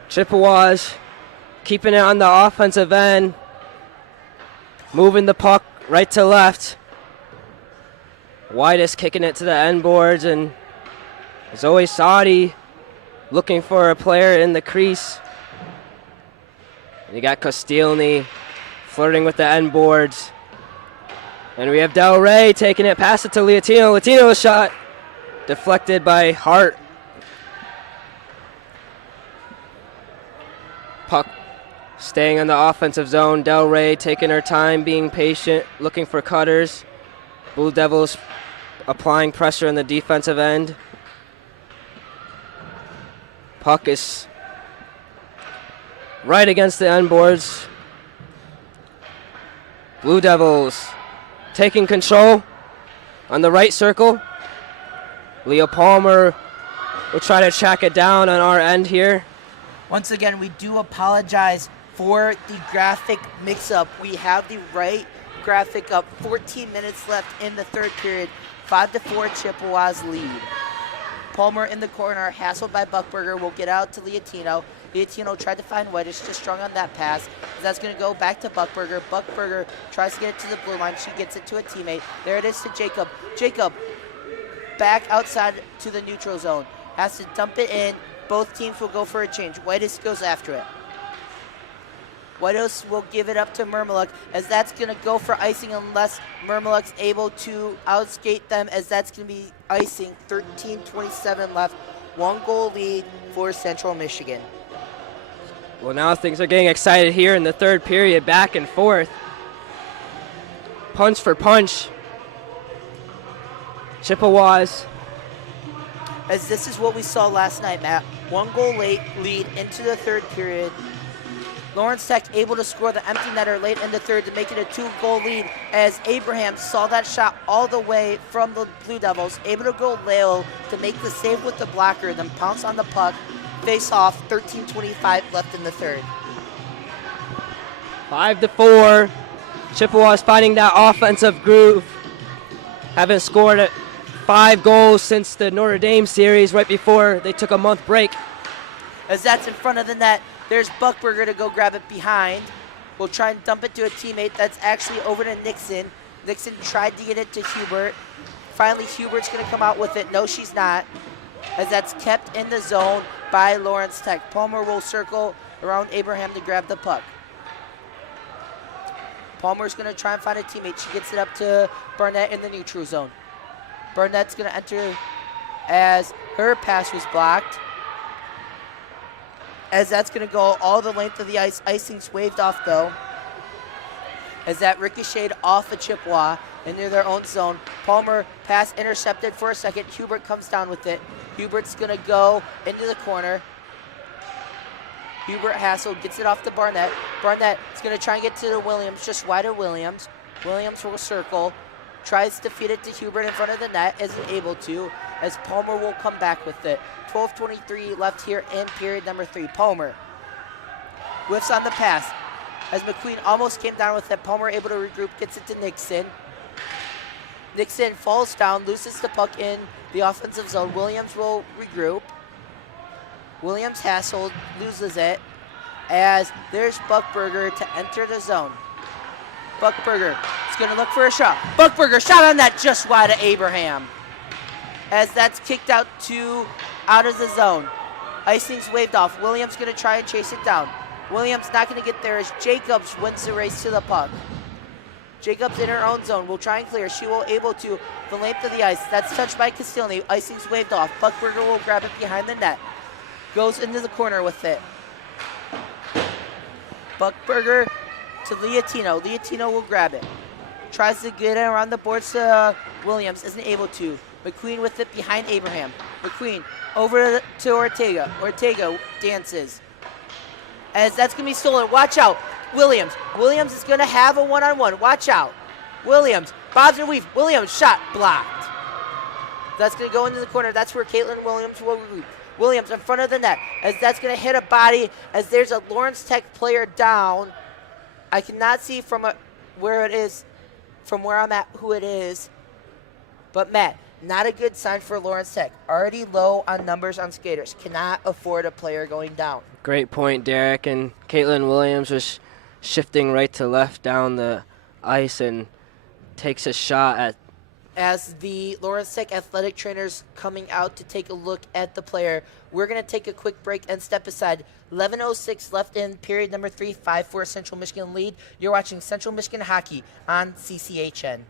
Chippewas keeping it on the offensive end, moving the puck right to left. Whitus kicking it to the end boards, and Zoe Saudi looking for a player in the crease. And you got Castiglione flirting with the end boards. And we have Del Rey taking it, pass it to Liatino. Liatino's shot deflected by Hart. Puck Staying in the offensive zone, Del Rey taking her time, being patient, looking for cutters. Blue Devils applying pressure in the defensive end. Puck is right against the end boards. Blue Devils taking control on the right circle. Leah Palmer will try to track it down on our end here. Once again, we do apologize for the graphic mix-up. We have the right graphic up. 14 minutes left in the third period. 5-4 Chippewas lead. Palmer in the corner, hassled by Buckberger, will get out to Liatino. Liatino tried to find Whitish, just strong on that pass. That's going to go back to Buckberger. Buckberger tries to get it to the blue line. She gets it to a teammate. There it is to Jacob. Jacob back outside to the neutral zone. Has to dump it in. Both teams will go for a change. Whitish goes after it. Whitehouse will give it up to Mermeluk, as that's going to go for icing unless Mermeluk's able to outskate them, as that's going to be icing. 13:27 left. 1-goal lead for Central Michigan. Well, now things are getting excited here in the third period, back and forth. Punch for punch. Chippewas. As this is what we saw last night, Matt. 1-goal lead into the third period. Lawrence Tech able to score the empty netter late in the third to make it a 2-goal lead, as Abraham saw that shot all the way from the Blue Devils, able to go low to make the save with the blocker, then pounce on the puck, face off. 13:25 left in the third. 5-4. Chippewas finding that offensive groove. Haven't scored 5 goals since the Notre Dame series right before they took a month break. As that's in front of the net, there's Buckberger to go grab it behind. We'll try and dump it to a teammate. That's actually over to Nixon. Nixon tried to get it to Hubert. Finally, Hubert's going to come out with it. No, she's not, as that's kept in the zone by Lawrence Tech. Palmer will circle around Abraham to grab the puck. Palmer's going to try and find a teammate. She gets it up to Barnett in the neutral zone. Barnett's going to enter as her pass was blocked, as that's going to go all the length of the ice. Icing's waved off, though, as that ricocheted off a Chippewa into their own zone. Palmer pass intercepted for a second. Hubert comes down with it. Hubert's going to go into the corner. Hubert Hassel gets it off to Barnett. Barnett is going to try and get to the Williams, just wide of Williams. Williams will circle, tries to feed it to Hubert in front of the net, isn't able to, as Palmer will come back with it. 12:23 left here in period number 3. Palmer whiffs on the pass, as McQueen almost came down with it. Palmer able to regroup, gets it to Nixon. Nixon falls down, loses the puck in the offensive zone. Williams will regroup. Williams hassled, loses it, as there's Buckberger to enter the zone. Buckberger is going to look for a shot. Buckberger shot on that, just wide of Abraham, as that's kicked out of the zone. Icing's waved off. Williams going to try and chase it down. Williams not going to get there, as Jacobs wins the race to the puck. Jacobs in her own zone will try and clear. She will able to the length of the ice. That's touched by Castilny. Icing's waved off. Buckberger will grab it behind the net. Goes into the corner with it. Buckberger to Liatino. Liatino will grab it. Tries to get it around the boards to Williams. Isn't able to. McQueen with it behind Abraham. McQueen over to Ortega. Ortega dances, as that's going to be stolen. Watch out. Williams. Williams is going to have a one-on-one. Watch out. Williams. Bobs and weave. Williams shot blocked. That's going to go into the corner. That's where Caitlin Williams will regroup. Williams in front of the net, as that's going to hit a body, as there's a Lawrence Tech player down. I cannot see from where it is, from where I'm at, who it is. But Matt, not a good sign for Lawrence Tech. Already low on numbers on skaters. Cannot afford a player going down. Great point, Derek. And Caitlin Williams was shifting right to left down the ice and takes a shot at. As the Lawrence Tech athletic trainers coming out to take a look at the player, we're going to take a quick break and step aside. 11:06 left in period number 3, 5-4 Central Michigan lead. You're watching Central Michigan Hockey on CCHN.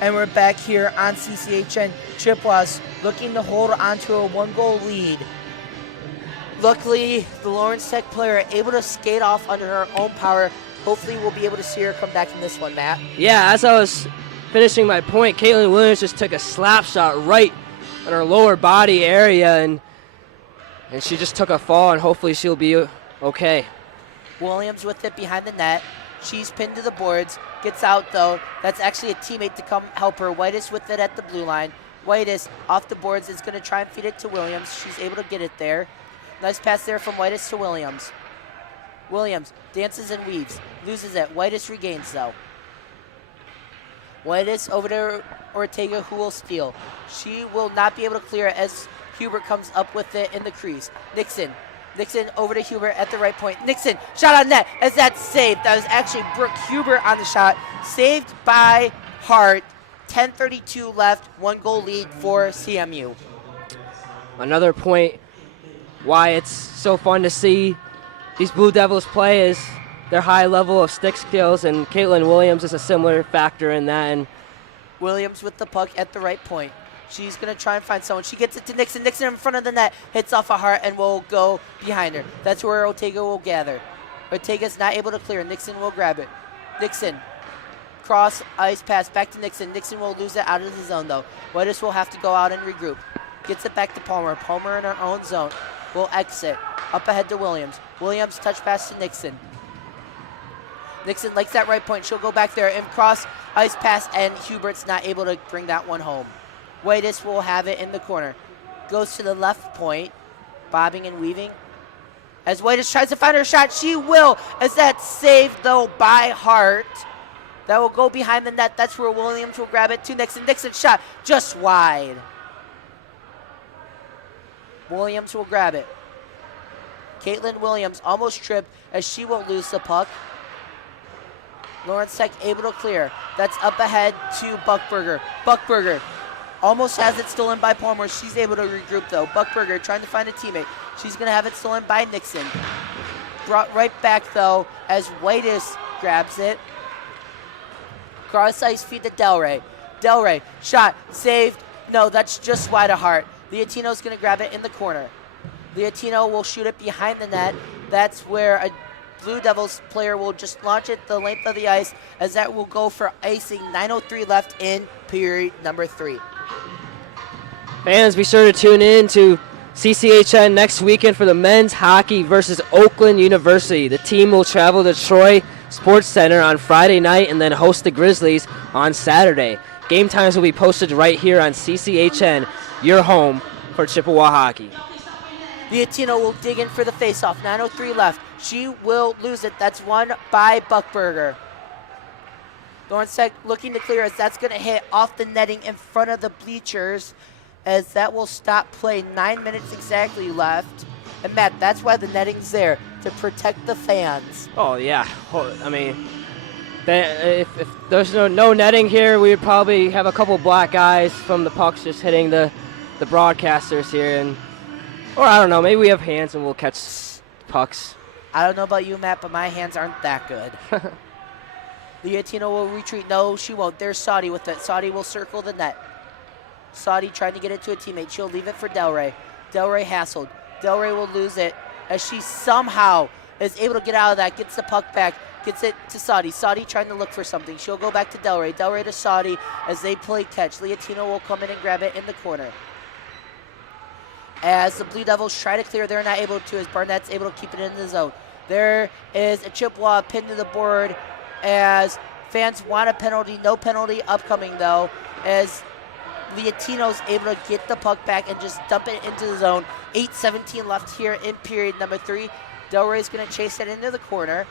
And we're back here on CCHN. Chippewas looking to hold on to a 1-goal lead. Luckily, the Lawrence Tech player able to skate off under her own power. Hopefully, we'll be able to see her come back in this one, Matt. Yeah, as I was finishing my point, Caitlin Williams just took a slap shot right on her lower body area, and she just took a fall, and hopefully she'll be okay. Williams with it behind the net. She's pinned to the boards. Gets out, though. That's actually a teammate to come help her. Whitus with it at the blue line. Whitus off the boards is going to try and feed it to Williams. She's able to get it there. Nice pass there from Whitus to Williams. Williams dances and weaves. Loses it. Whitus regains, though. Whitus over to Ortega, who will steal. She will not be able to clear as Hubert comes up with it in the crease. Nixon over to Hubert at the right point. Nixon, shot on net as that's saved. That was actually Brooke Hubert on the shot. Saved by Hart. 10:32 left, 1-goal lead for CMU. Another point why it's so fun to see these Blue Devils play is their high level of stick skills, and Caitlin Williams is a similar factor in that. And Williams with the puck at the right point. She's going to try and find someone. She gets it to Nixon. Nixon in front of the net. Hits off a Hart and will go behind her. That's where Ortega will gather. Ortega's not able to clear. Nixon will grab it. Nixon. Cross ice pass back to Nixon. Nixon will lose it out of the zone, though. Whitus will have to go out and regroup. Gets it back to Palmer. Palmer in her own zone. Will exit. Up ahead to Williams. Williams touch pass to Nixon. Nixon likes that right point. She'll go back there and cross ice pass, and Hubert's not able to bring that one home. Whitus will have it in the corner. Goes to the left point, bobbing and weaving. As Whitus tries to find her shot, she will, as that's saved, though, by Hart. That will go behind the net. That's where Williams will grab it to Nixon. Nixon shot just wide. Williams will grab it. Caitlin Williams almost tripped as she will lose the puck. Lawrence Tech able to clear. That's up ahead to Buckberger. Buckberger almost has it stolen by Palmer. She's able to regroup, though. Buckberger trying to find a teammate. She's going to have it stolen by Nixon. Brought right back, though, as Whitus grabs it. Cross ice feed to Delray. Delray, shot, saved. No, that's just wide of Hart. Liatino's going to grab it in the corner. Liatino will shoot it behind the net. That's where a Blue Devils player will just launch it the length of the ice, as that will go for icing. 9:03 left in period number 3. Fans, be sure to tune in to CCHN next weekend for the men's hockey versus Oakland University. The team will travel to Troy Sports Center on Friday night and then host the Grizzlies on Saturday. Game times will be posted right here on CCHN, your home for Chippewa hockey. Liatino will dig in for the faceoff. 9:03 left. She will lose it. That's won by Buckberger. Lawrence Tech looking to clear as that's going to hit off the netting in front of the bleachers, as that will stop play. 9 minutes exactly left. And Matt, that's why the netting's there, to protect the fans. Oh, yeah. I mean, if there's no netting here, we would probably have a couple black eyes from the pucks just hitting the broadcasters here. Or I don't know, maybe we have hands and we'll catch pucks. I don't know about you, Matt, but my hands aren't that good. Liatino will retreat. No, she won't. There's Saudi with it. Saudi will circle the net. Saudi trying to get it to a teammate. She'll leave it for Delray. Delray hassled. Delray will lose it as she somehow is able to get out of that, gets the puck back, gets it to Saudi. Saudi trying to look for something. She'll go back to Delray. Delray to Saudi as they play catch. Liatino will come in and grab it in the corner. As the Blue Devils try to clear, they're not able to, as Barnett's able to keep it in the zone. There is a Chippewa pinned to the board as fans want a penalty. No penalty upcoming, though, as Liatino's able to get the puck back and just dump it into the zone. 8:17 left here in period number 3. Delray's going to chase it into the corner.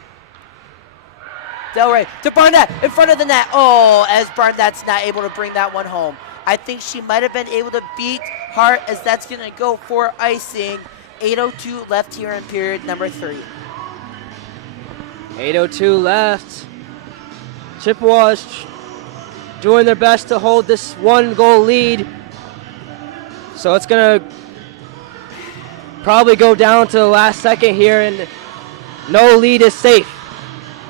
Delray to Barnett in front of the net. Oh, as Barnett's not able to bring that one home. I think she might have been able to beat Hart, as that's going to go for icing. 8:02 left here in period number 3. 8:02 left. Chippewas doing their best to hold this 1-goal lead. So it's going to probably go down to the last second here, and no lead is safe,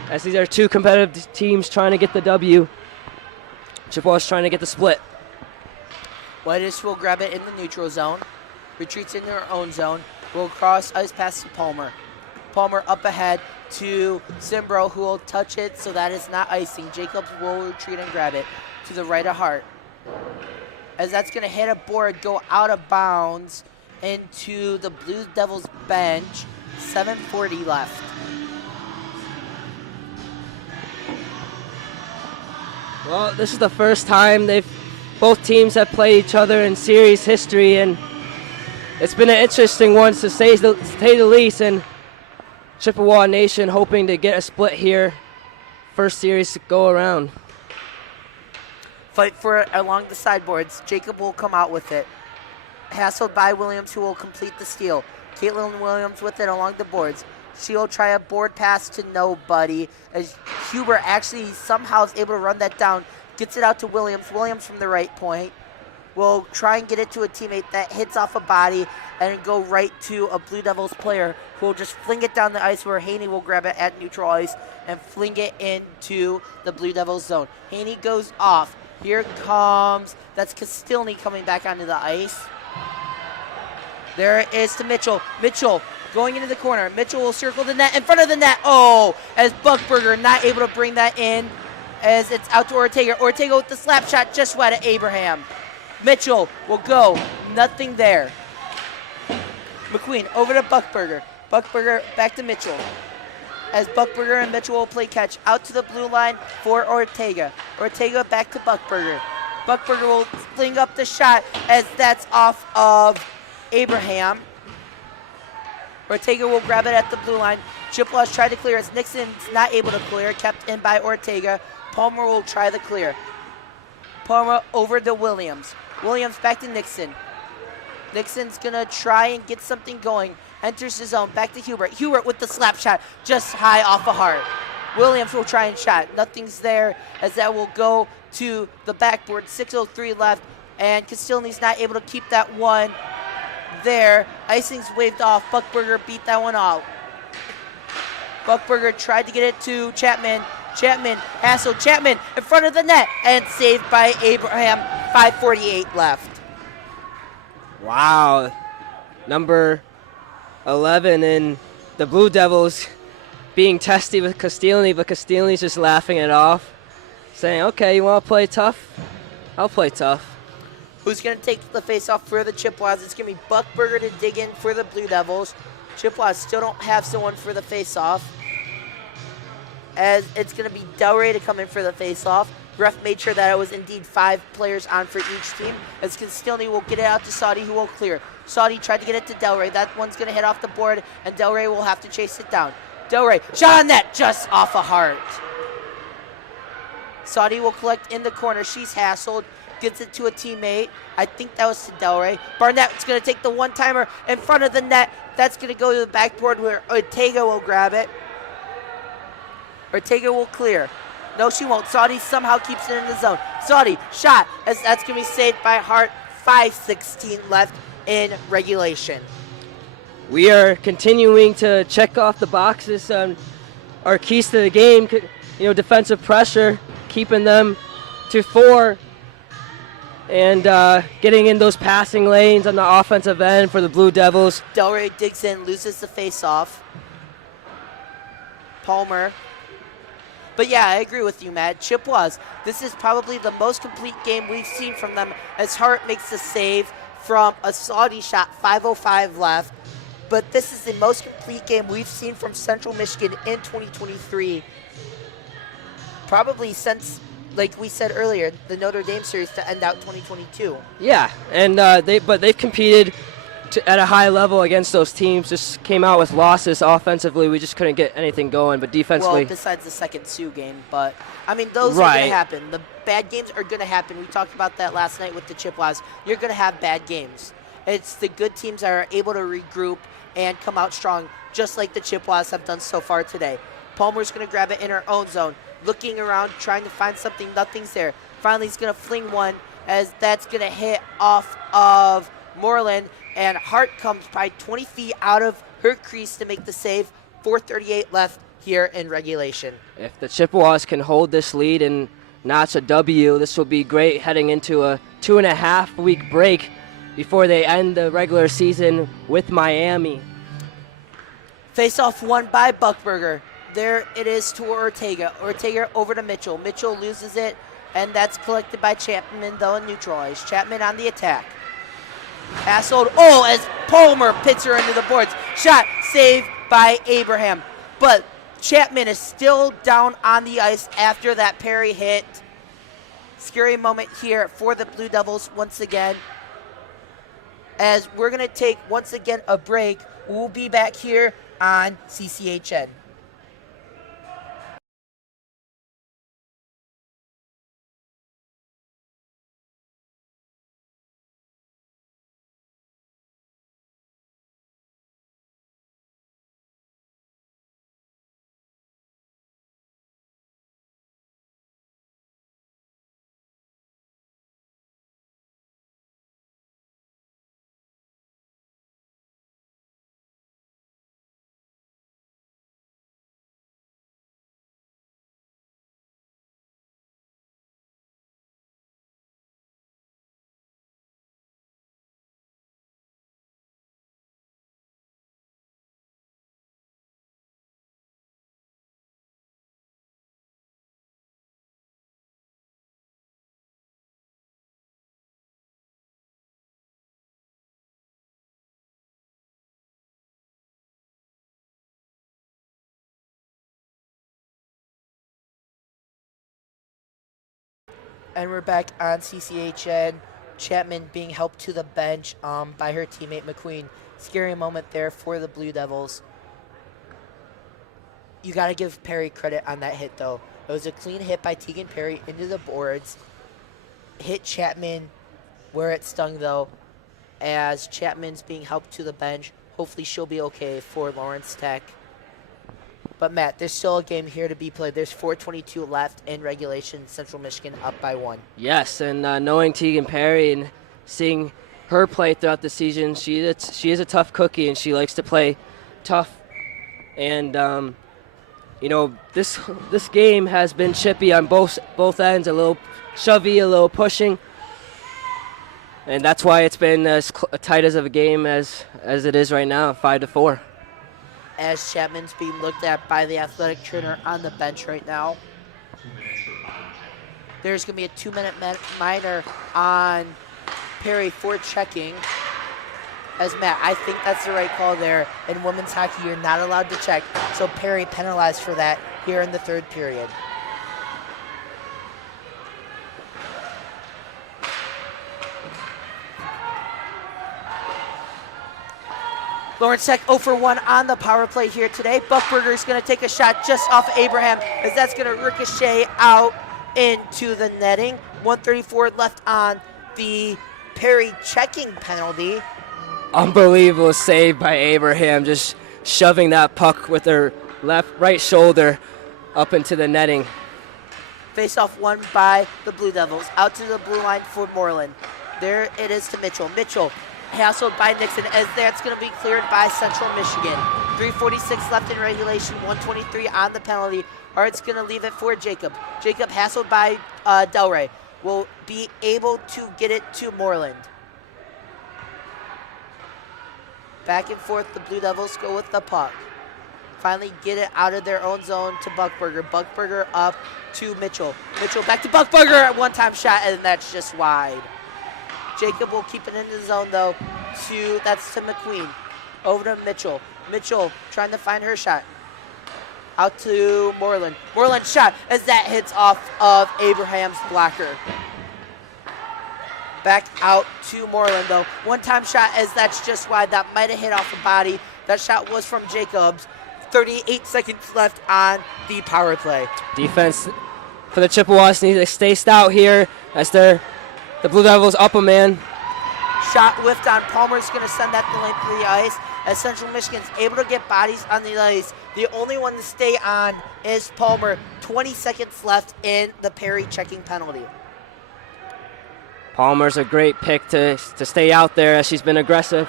as these are two competitive teams trying to get the W. Chippewas trying to get the split. Whitish will grab it in the neutral zone. Retreats in their own zone. Will cross ice pass to Palmer. Palmer up ahead to Simbro, who will touch it, so that is not icing. Jacobs will retreat and grab it to the right of Hart. As that's going to hit a board, go out of bounds into the Blue Devils bench. 7:40 left. Well, this is the first time both teams have played each other in series history, and it's been an interesting one to say the least. And Chippewa Nation hoping to get a split here. First series to go around. Fight for it along the sideboards. Jacob will come out with it. Hassled by Williams, who will complete the steal. Caitlin Williams with it along the boards. She'll try a board pass to nobody, as Huber actually somehow is able to run that down. Gets it out to Williams. Williams from the right point will try and get it to a teammate that hits off a body and go right to a Blue Devils player who will just fling it down the ice, where Haney will grab it at neutral ice and fling it into the Blue Devils zone. Haney goes off. Here comes, that's Castilny coming back onto the ice. There it is to Mitchell. Mitchell going into the corner. Mitchell will circle the net in front of the net. Oh, as Buckberger not able to bring that in, as it's out to Ortega. Ortega with the slap shot just wide of Abraham. Mitchell will go. Nothing there. McQueen over to Buckberger. Buckberger back to Mitchell. As Buckberger and Mitchell will play catch out to the blue line for Ortega. Ortega back to Buckberger. Buckberger will fling up the shot, as that's off of Abraham. Ortega will grab it at the blue line. Chippewas tried to clear as Nixon's not able to clear, kept in by Ortega. Palmer will try the clear. Palmer over to Williams. Williams back to Nixon. Nixon's gonna try and get something going. Enters the zone, back to Hubert. Hubert with the slap shot, just high off of Hart. Williams will try and shot. Nothing's there, as that will go to the backboard. 6:03 left, and Castilny's not able to keep that one there. Icing's waved off. Buckberger beat that one out. Buckberger tried to get it to Chapman. Chapman, Hassel, Chapman in front of the net, and saved by Abraham. 5:48 left. Wow. Number 11 and the Blue Devils being testy with Castilny, but Castilny's just laughing it off, saying, okay, you want to play tough? I'll play tough. Who's going to take the face-off for the Chippewas? It's going to be Buckberger to dig in for the Blue Devils. Chippewas still don't have someone for the face-off, as it's going to be Delray to come in for the face-off. Ref made sure that it was indeed 5 players on for each team, as Castilny will get it out to Saudi, who will clear. Saudi tried to get it to Delray. That one's going to hit off the board, and Delray will have to chase it down. Delray, shot on net, just off a Hart. Saudi will collect in the corner. She's hassled, gets it to a teammate. I think that was to Delray. Barnett's going to take the one-timer in front of the net. That's going to go to the backboard, where Ortega will grab it. Ortega will clear. No, she won't. Saudi somehow keeps it in the zone. Saudi, shot, as that's going to be saved by Hart. 5:16 left in regulation. We are continuing to check off the boxes on our keys to the game. Defensive pressure, keeping them to 4, and getting in those passing lanes on the offensive end for the Blue Devils. Delray digs in, loses the face-off. Palmer. But yeah, I agree with you, Matt. Chippewas, this is probably the most complete game we've seen from them, as Hart makes the save from a Saudi shot. 5:05 left. But this is the most complete game we've seen from Central Michigan in 2023. Probably since, like we said earlier, the Notre Dame series to end out 2022. Yeah, and they've competed at a high level against those teams. Just came out with losses offensively. We just couldn't get anything going, but defensively. Well, besides the second Sioux game, but I mean, those are going to happen. The bad games are going to happen. We talked about that last night with the Chippewas. You're going to have bad games. It's the good teams that are able to regroup and come out strong, just like the Chippewas have done so far today. Palmer's going to grab it in her own zone, looking around, trying to find something. Nothing's there. Finally, he's going to fling one, as that's going to hit off of Moreland, and Hart comes by 20 feet out of her crease to make the save. 4:38 left here in regulation. If the Chippewas can hold this lead and notch a W. This will be great heading into a 2.5-week break before they end the regular season with Miami. Face-off won by Buckberger. There it is to Ortega. Ortega over to Mitchell. Mitchell loses it, and that's collected by Chapman, though neutralized. Chapman on the attack. Hassled. Oh, as Palmer pits her into the boards. Shot saved by Abraham. But Chapman is still down on the ice after that parry hit. Scary moment here for the Blue Devils once again. As we're going to take, once again, a break. We'll be back here on CCHN. And we're back on CCHN. Chapman being helped to the bench by her teammate McQueen. Scary moment there for the Blue Devils. You got to give Perry credit on that hit, though. It was a clean hit by Tegan Perry into the boards. Hit Chapman where it stung, though, as Chapman's being helped to the bench. Hopefully she'll be okay for Lawrence Tech. But, Matt, there's still a game here to be played. There's 4:22 left in regulation. Central Michigan up by 1. Yes, and knowing Tegan Perry and seeing her play throughout the season, she is a tough cookie, and she likes to play tough. And, this game has been chippy on both ends, a little shovey, a little pushing. And that's why it's been as tight as of a game as it is right now, 5-4. As Chapman's being looked at by the athletic trainer on the bench right now. There's going to be a 2-minute minor on Perry for checking. As Matt, I think that's the right call there. In women's hockey, you're not allowed to check. So Perry penalized for that here in the third period. Lawrence Tech 0 for 1 on the power play here today. Buckberger is going to take a shot just off Abraham, as that's going to ricochet out into the netting. 1:34 left on the Perry checking penalty. Unbelievable save by Abraham, just shoving that puck with her right shoulder up into the netting. Face-off won by the Blue Devils. Out to the blue line for Moreland. There it is to Mitchell. Mitchell hassled by Nixon, as that's going to be cleared by Central Michigan. 3:46 left in regulation, 1:23 on the penalty. Art's going to leave it for Jacob. Jacob hassled by Delray. Will be able to get it to Moreland. Back and forth, the Blue Devils go with the puck. Finally get it out of their own zone to Buckberger. Buckberger up to Mitchell. Mitchell back to Buckberger, one-time shot, and that's just wide. Jacob will keep it in the zone, though. That's to McQueen. Over to Mitchell. Mitchell trying to find her shot. Out to Moreland. Moreland shot as that hits off of Abraham's blocker. Back out to Moreland, though. One-time shot as that's just wide. That might have hit off the body. That shot was from Jacobs. 38 seconds left on the power play. Defense for the Chippewas needs to stay stout here as the Blue Devils up a man. Shot whiffed on. Palmer's going to send that the length of the ice as Central Michigan's able to get bodies on the ice. The only one to stay on is Palmer. 20 seconds left in the Perry checking penalty. Palmer's a great pick to stay out there as she's been aggressive.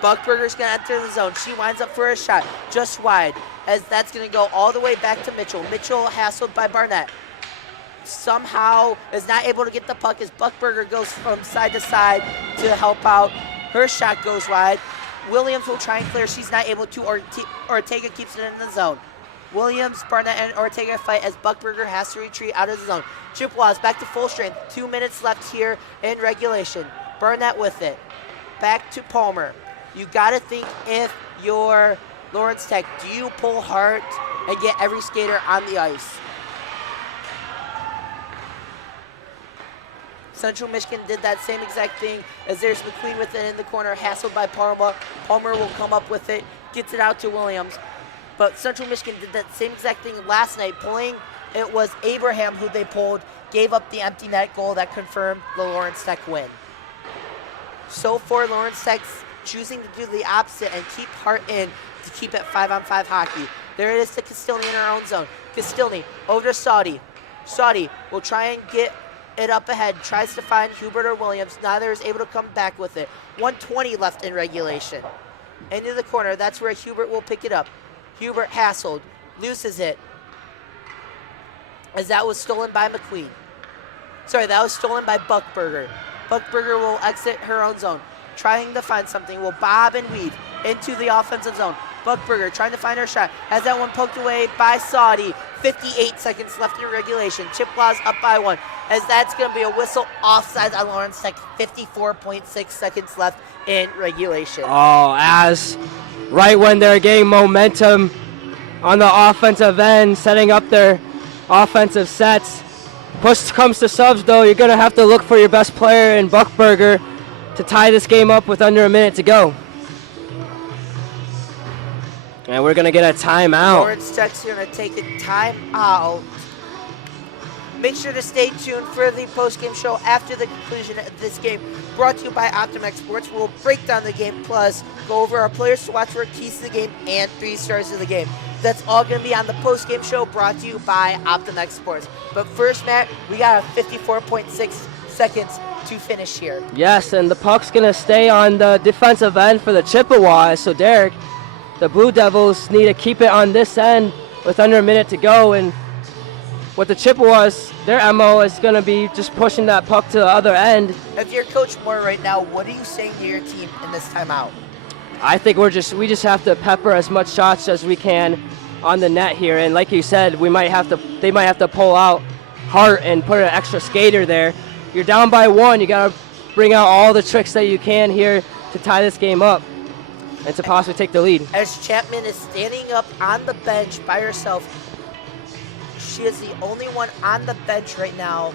Buckberger's going to enter the zone. She winds up for a shot just wide as that's going to go all the way back to Mitchell. Mitchell hassled by Barnett. somehow is not able to get the puck as Buckberger goes from side to side to help out. Her shot goes wide. Williams will try and clear. She's not able to. Ortega keeps it in the zone. Williams, Barnett, and Ortega fight as Buckberger has to retreat out of the zone. Chippewas back to full strength. 2 minutes left here in regulation. Barnett with it. Back to Palmer. You got to think if you're Lawrence Tech, do you pull hard and get every skater on the ice? Central Michigan did that same exact thing as there's McQueen with it in the corner, hassled by Palmer. Palmer will come up with it, gets it out to Williams. But Central Michigan did that same exact thing last night, pulling. It was Abraham who they pulled, gave up the empty net goal that confirmed the Lawrence Tech win. So for Lawrence Tech, choosing to do the opposite and keep Hart in to keep it 5-on-5 hockey. There it is to Castilny in her own zone. Castilny over to Saudi. Saudi will try and get it up ahead, tries to find Hubert or Williams. Neither is able to come back with it. 1:20 left in regulation. Into the corner, that's where Hubert will pick it up. Hubert hassled, loses it, as that was stolen by McQueen. Sorry, that was stolen by Buckberger. Buckberger will exit her own zone, trying to find something, will bob and weave into the offensive zone. Buckberger trying to find her shot, has that one poked away by Saudi. 58 seconds left in regulation. Chippewas up by 1, as that's going to be a whistle offside on Lawrence Tech. 54.6 seconds left in regulation. Oh, as right when they're getting momentum on the offensive end, setting up their offensive sets. Push comes to subs, though. You're going to have to look for your best player in Buckberger to tie this game up with under a minute to go. And we're going to get a timeout. Lawrence Tech's going to take a timeout. Make sure to stay tuned for the post-game show after the conclusion of this game. Brought to you by Optimex Sports. We'll break down the game, plus go over our players to watch for keys to the game and 3 stars of the game. That's all going to be on the post-game show, brought to you by Optimex Sports. But first, Matt, we got a 54.6 seconds to finish here. Yes, and the puck's going to stay on the defensive end for the Chippewas. So, Derek, the Blue Devils need to keep it on this end with under a minute to go. And with the Chippewas, their MO is going to be just pushing that puck to the other end. If you're Coach Moore right now, what are you saying to your team in this timeout? I think we just have to pepper as much shots as we can on the net here. And like you said, they might have to pull out Hart and put an extra skater there. You're down by 1. You got to bring out all the tricks that you can here to tie this game up and to possibly take the lead. As Chapman is standing up on the bench by herself, she is the only one on the bench right now.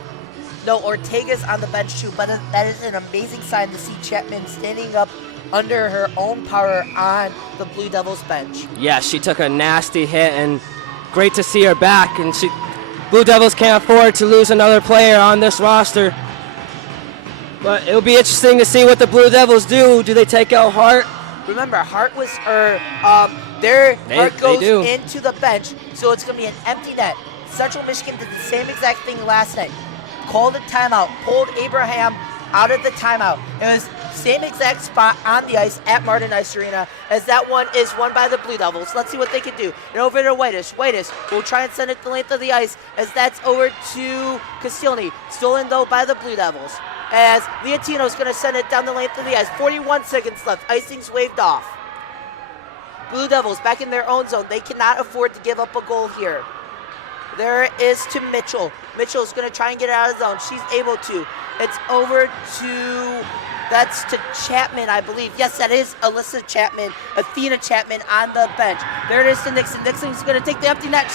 No, Ortega's on the bench too, but that is an amazing sign to see Chapman standing up under her own power on the Blue Devils bench. Yeah, she took a nasty hit, and great to see her back. And Blue Devils can't afford to lose another player on this roster. But it'll be interesting to see what the Blue Devils do. Do they take out Hart? Remember, Hart was Hart goes into the bench, so it's going to be an empty net. Central Michigan did the same exact thing last night. Called a timeout, pulled Abraham out of the timeout. It was same exact spot on the ice at Martin Ice Arena, as that one is won by the Blue Devils. Let's see what they can do. And over to Whitus. Whitus will try and send it the length of the ice, as that's over to Castilny. Stolen, though, by the Blue Devils, as Leontino's going to send it down the length of the ice. 41 seconds left. Icing's waved off. Blue Devils back in their own zone. They cannot afford to give up a goal here. There is to Mitchell. Mitchell's going to try and get it out of the zone. She's able to. It's over to, that's to Chapman, I believe. Yes, that is Alyssa Chapman, Athena Chapman on the bench. There it is to Nixon. Nixon's going to take the empty net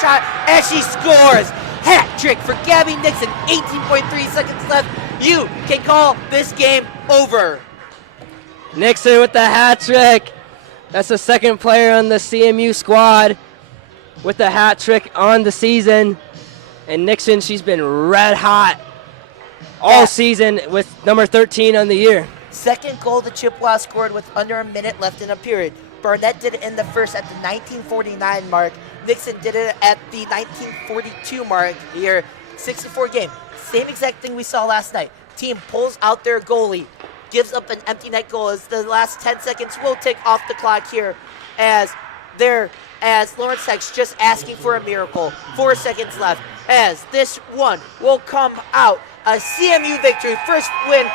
shot, and she scores. Hat trick for Gabby Nixon. 18.3 seconds left. You can call this game over. Nixon with the hat trick. That's the second player on the CMU squad with the hat trick on the season. And Nixon, she's been red hot all season with number 13 on the year. Second goal the Chippewas scored with under a minute left in a period. Barnett did it in the first at the 1949 mark. Nixon did it at the 1942 mark here. 64 game. Same exact thing we saw last night. Team pulls out their goalie, gives up an empty net goal as the last 10 seconds will tick off the clock here, as their as Lawrence Tech's just asking for a miracle. 4 seconds left as this one will come out. A CMU victory, first win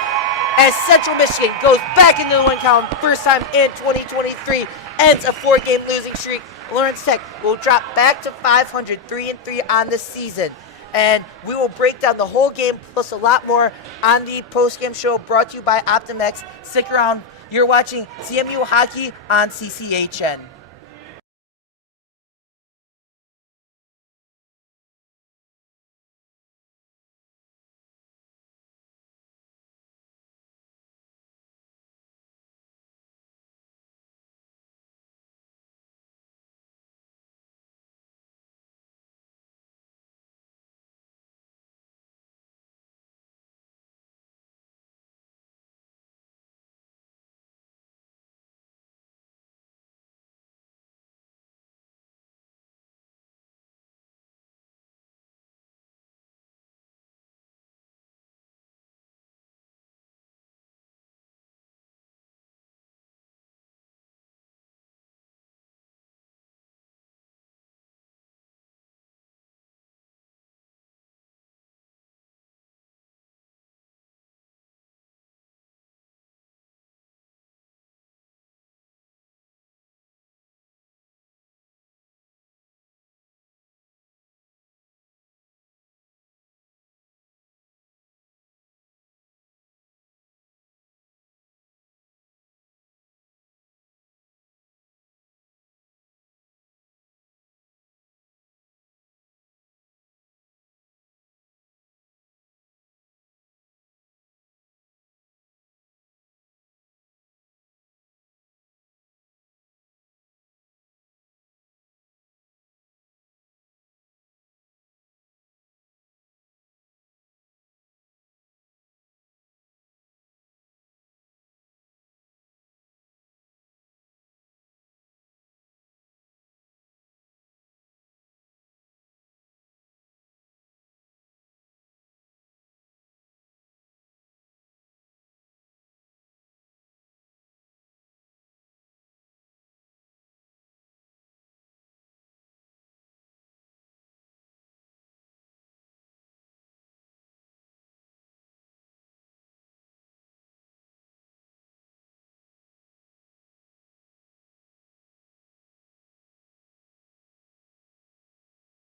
as Central Michigan goes back into the win column, first time in 2023, ends a 4-game losing streak. Lawrence Tech will drop back to 500, 3-3 on the season. And we will break down the whole game plus a lot more on the post-game show brought to you by OptimX. Stick around. You're watching CMU Hockey on CCHN.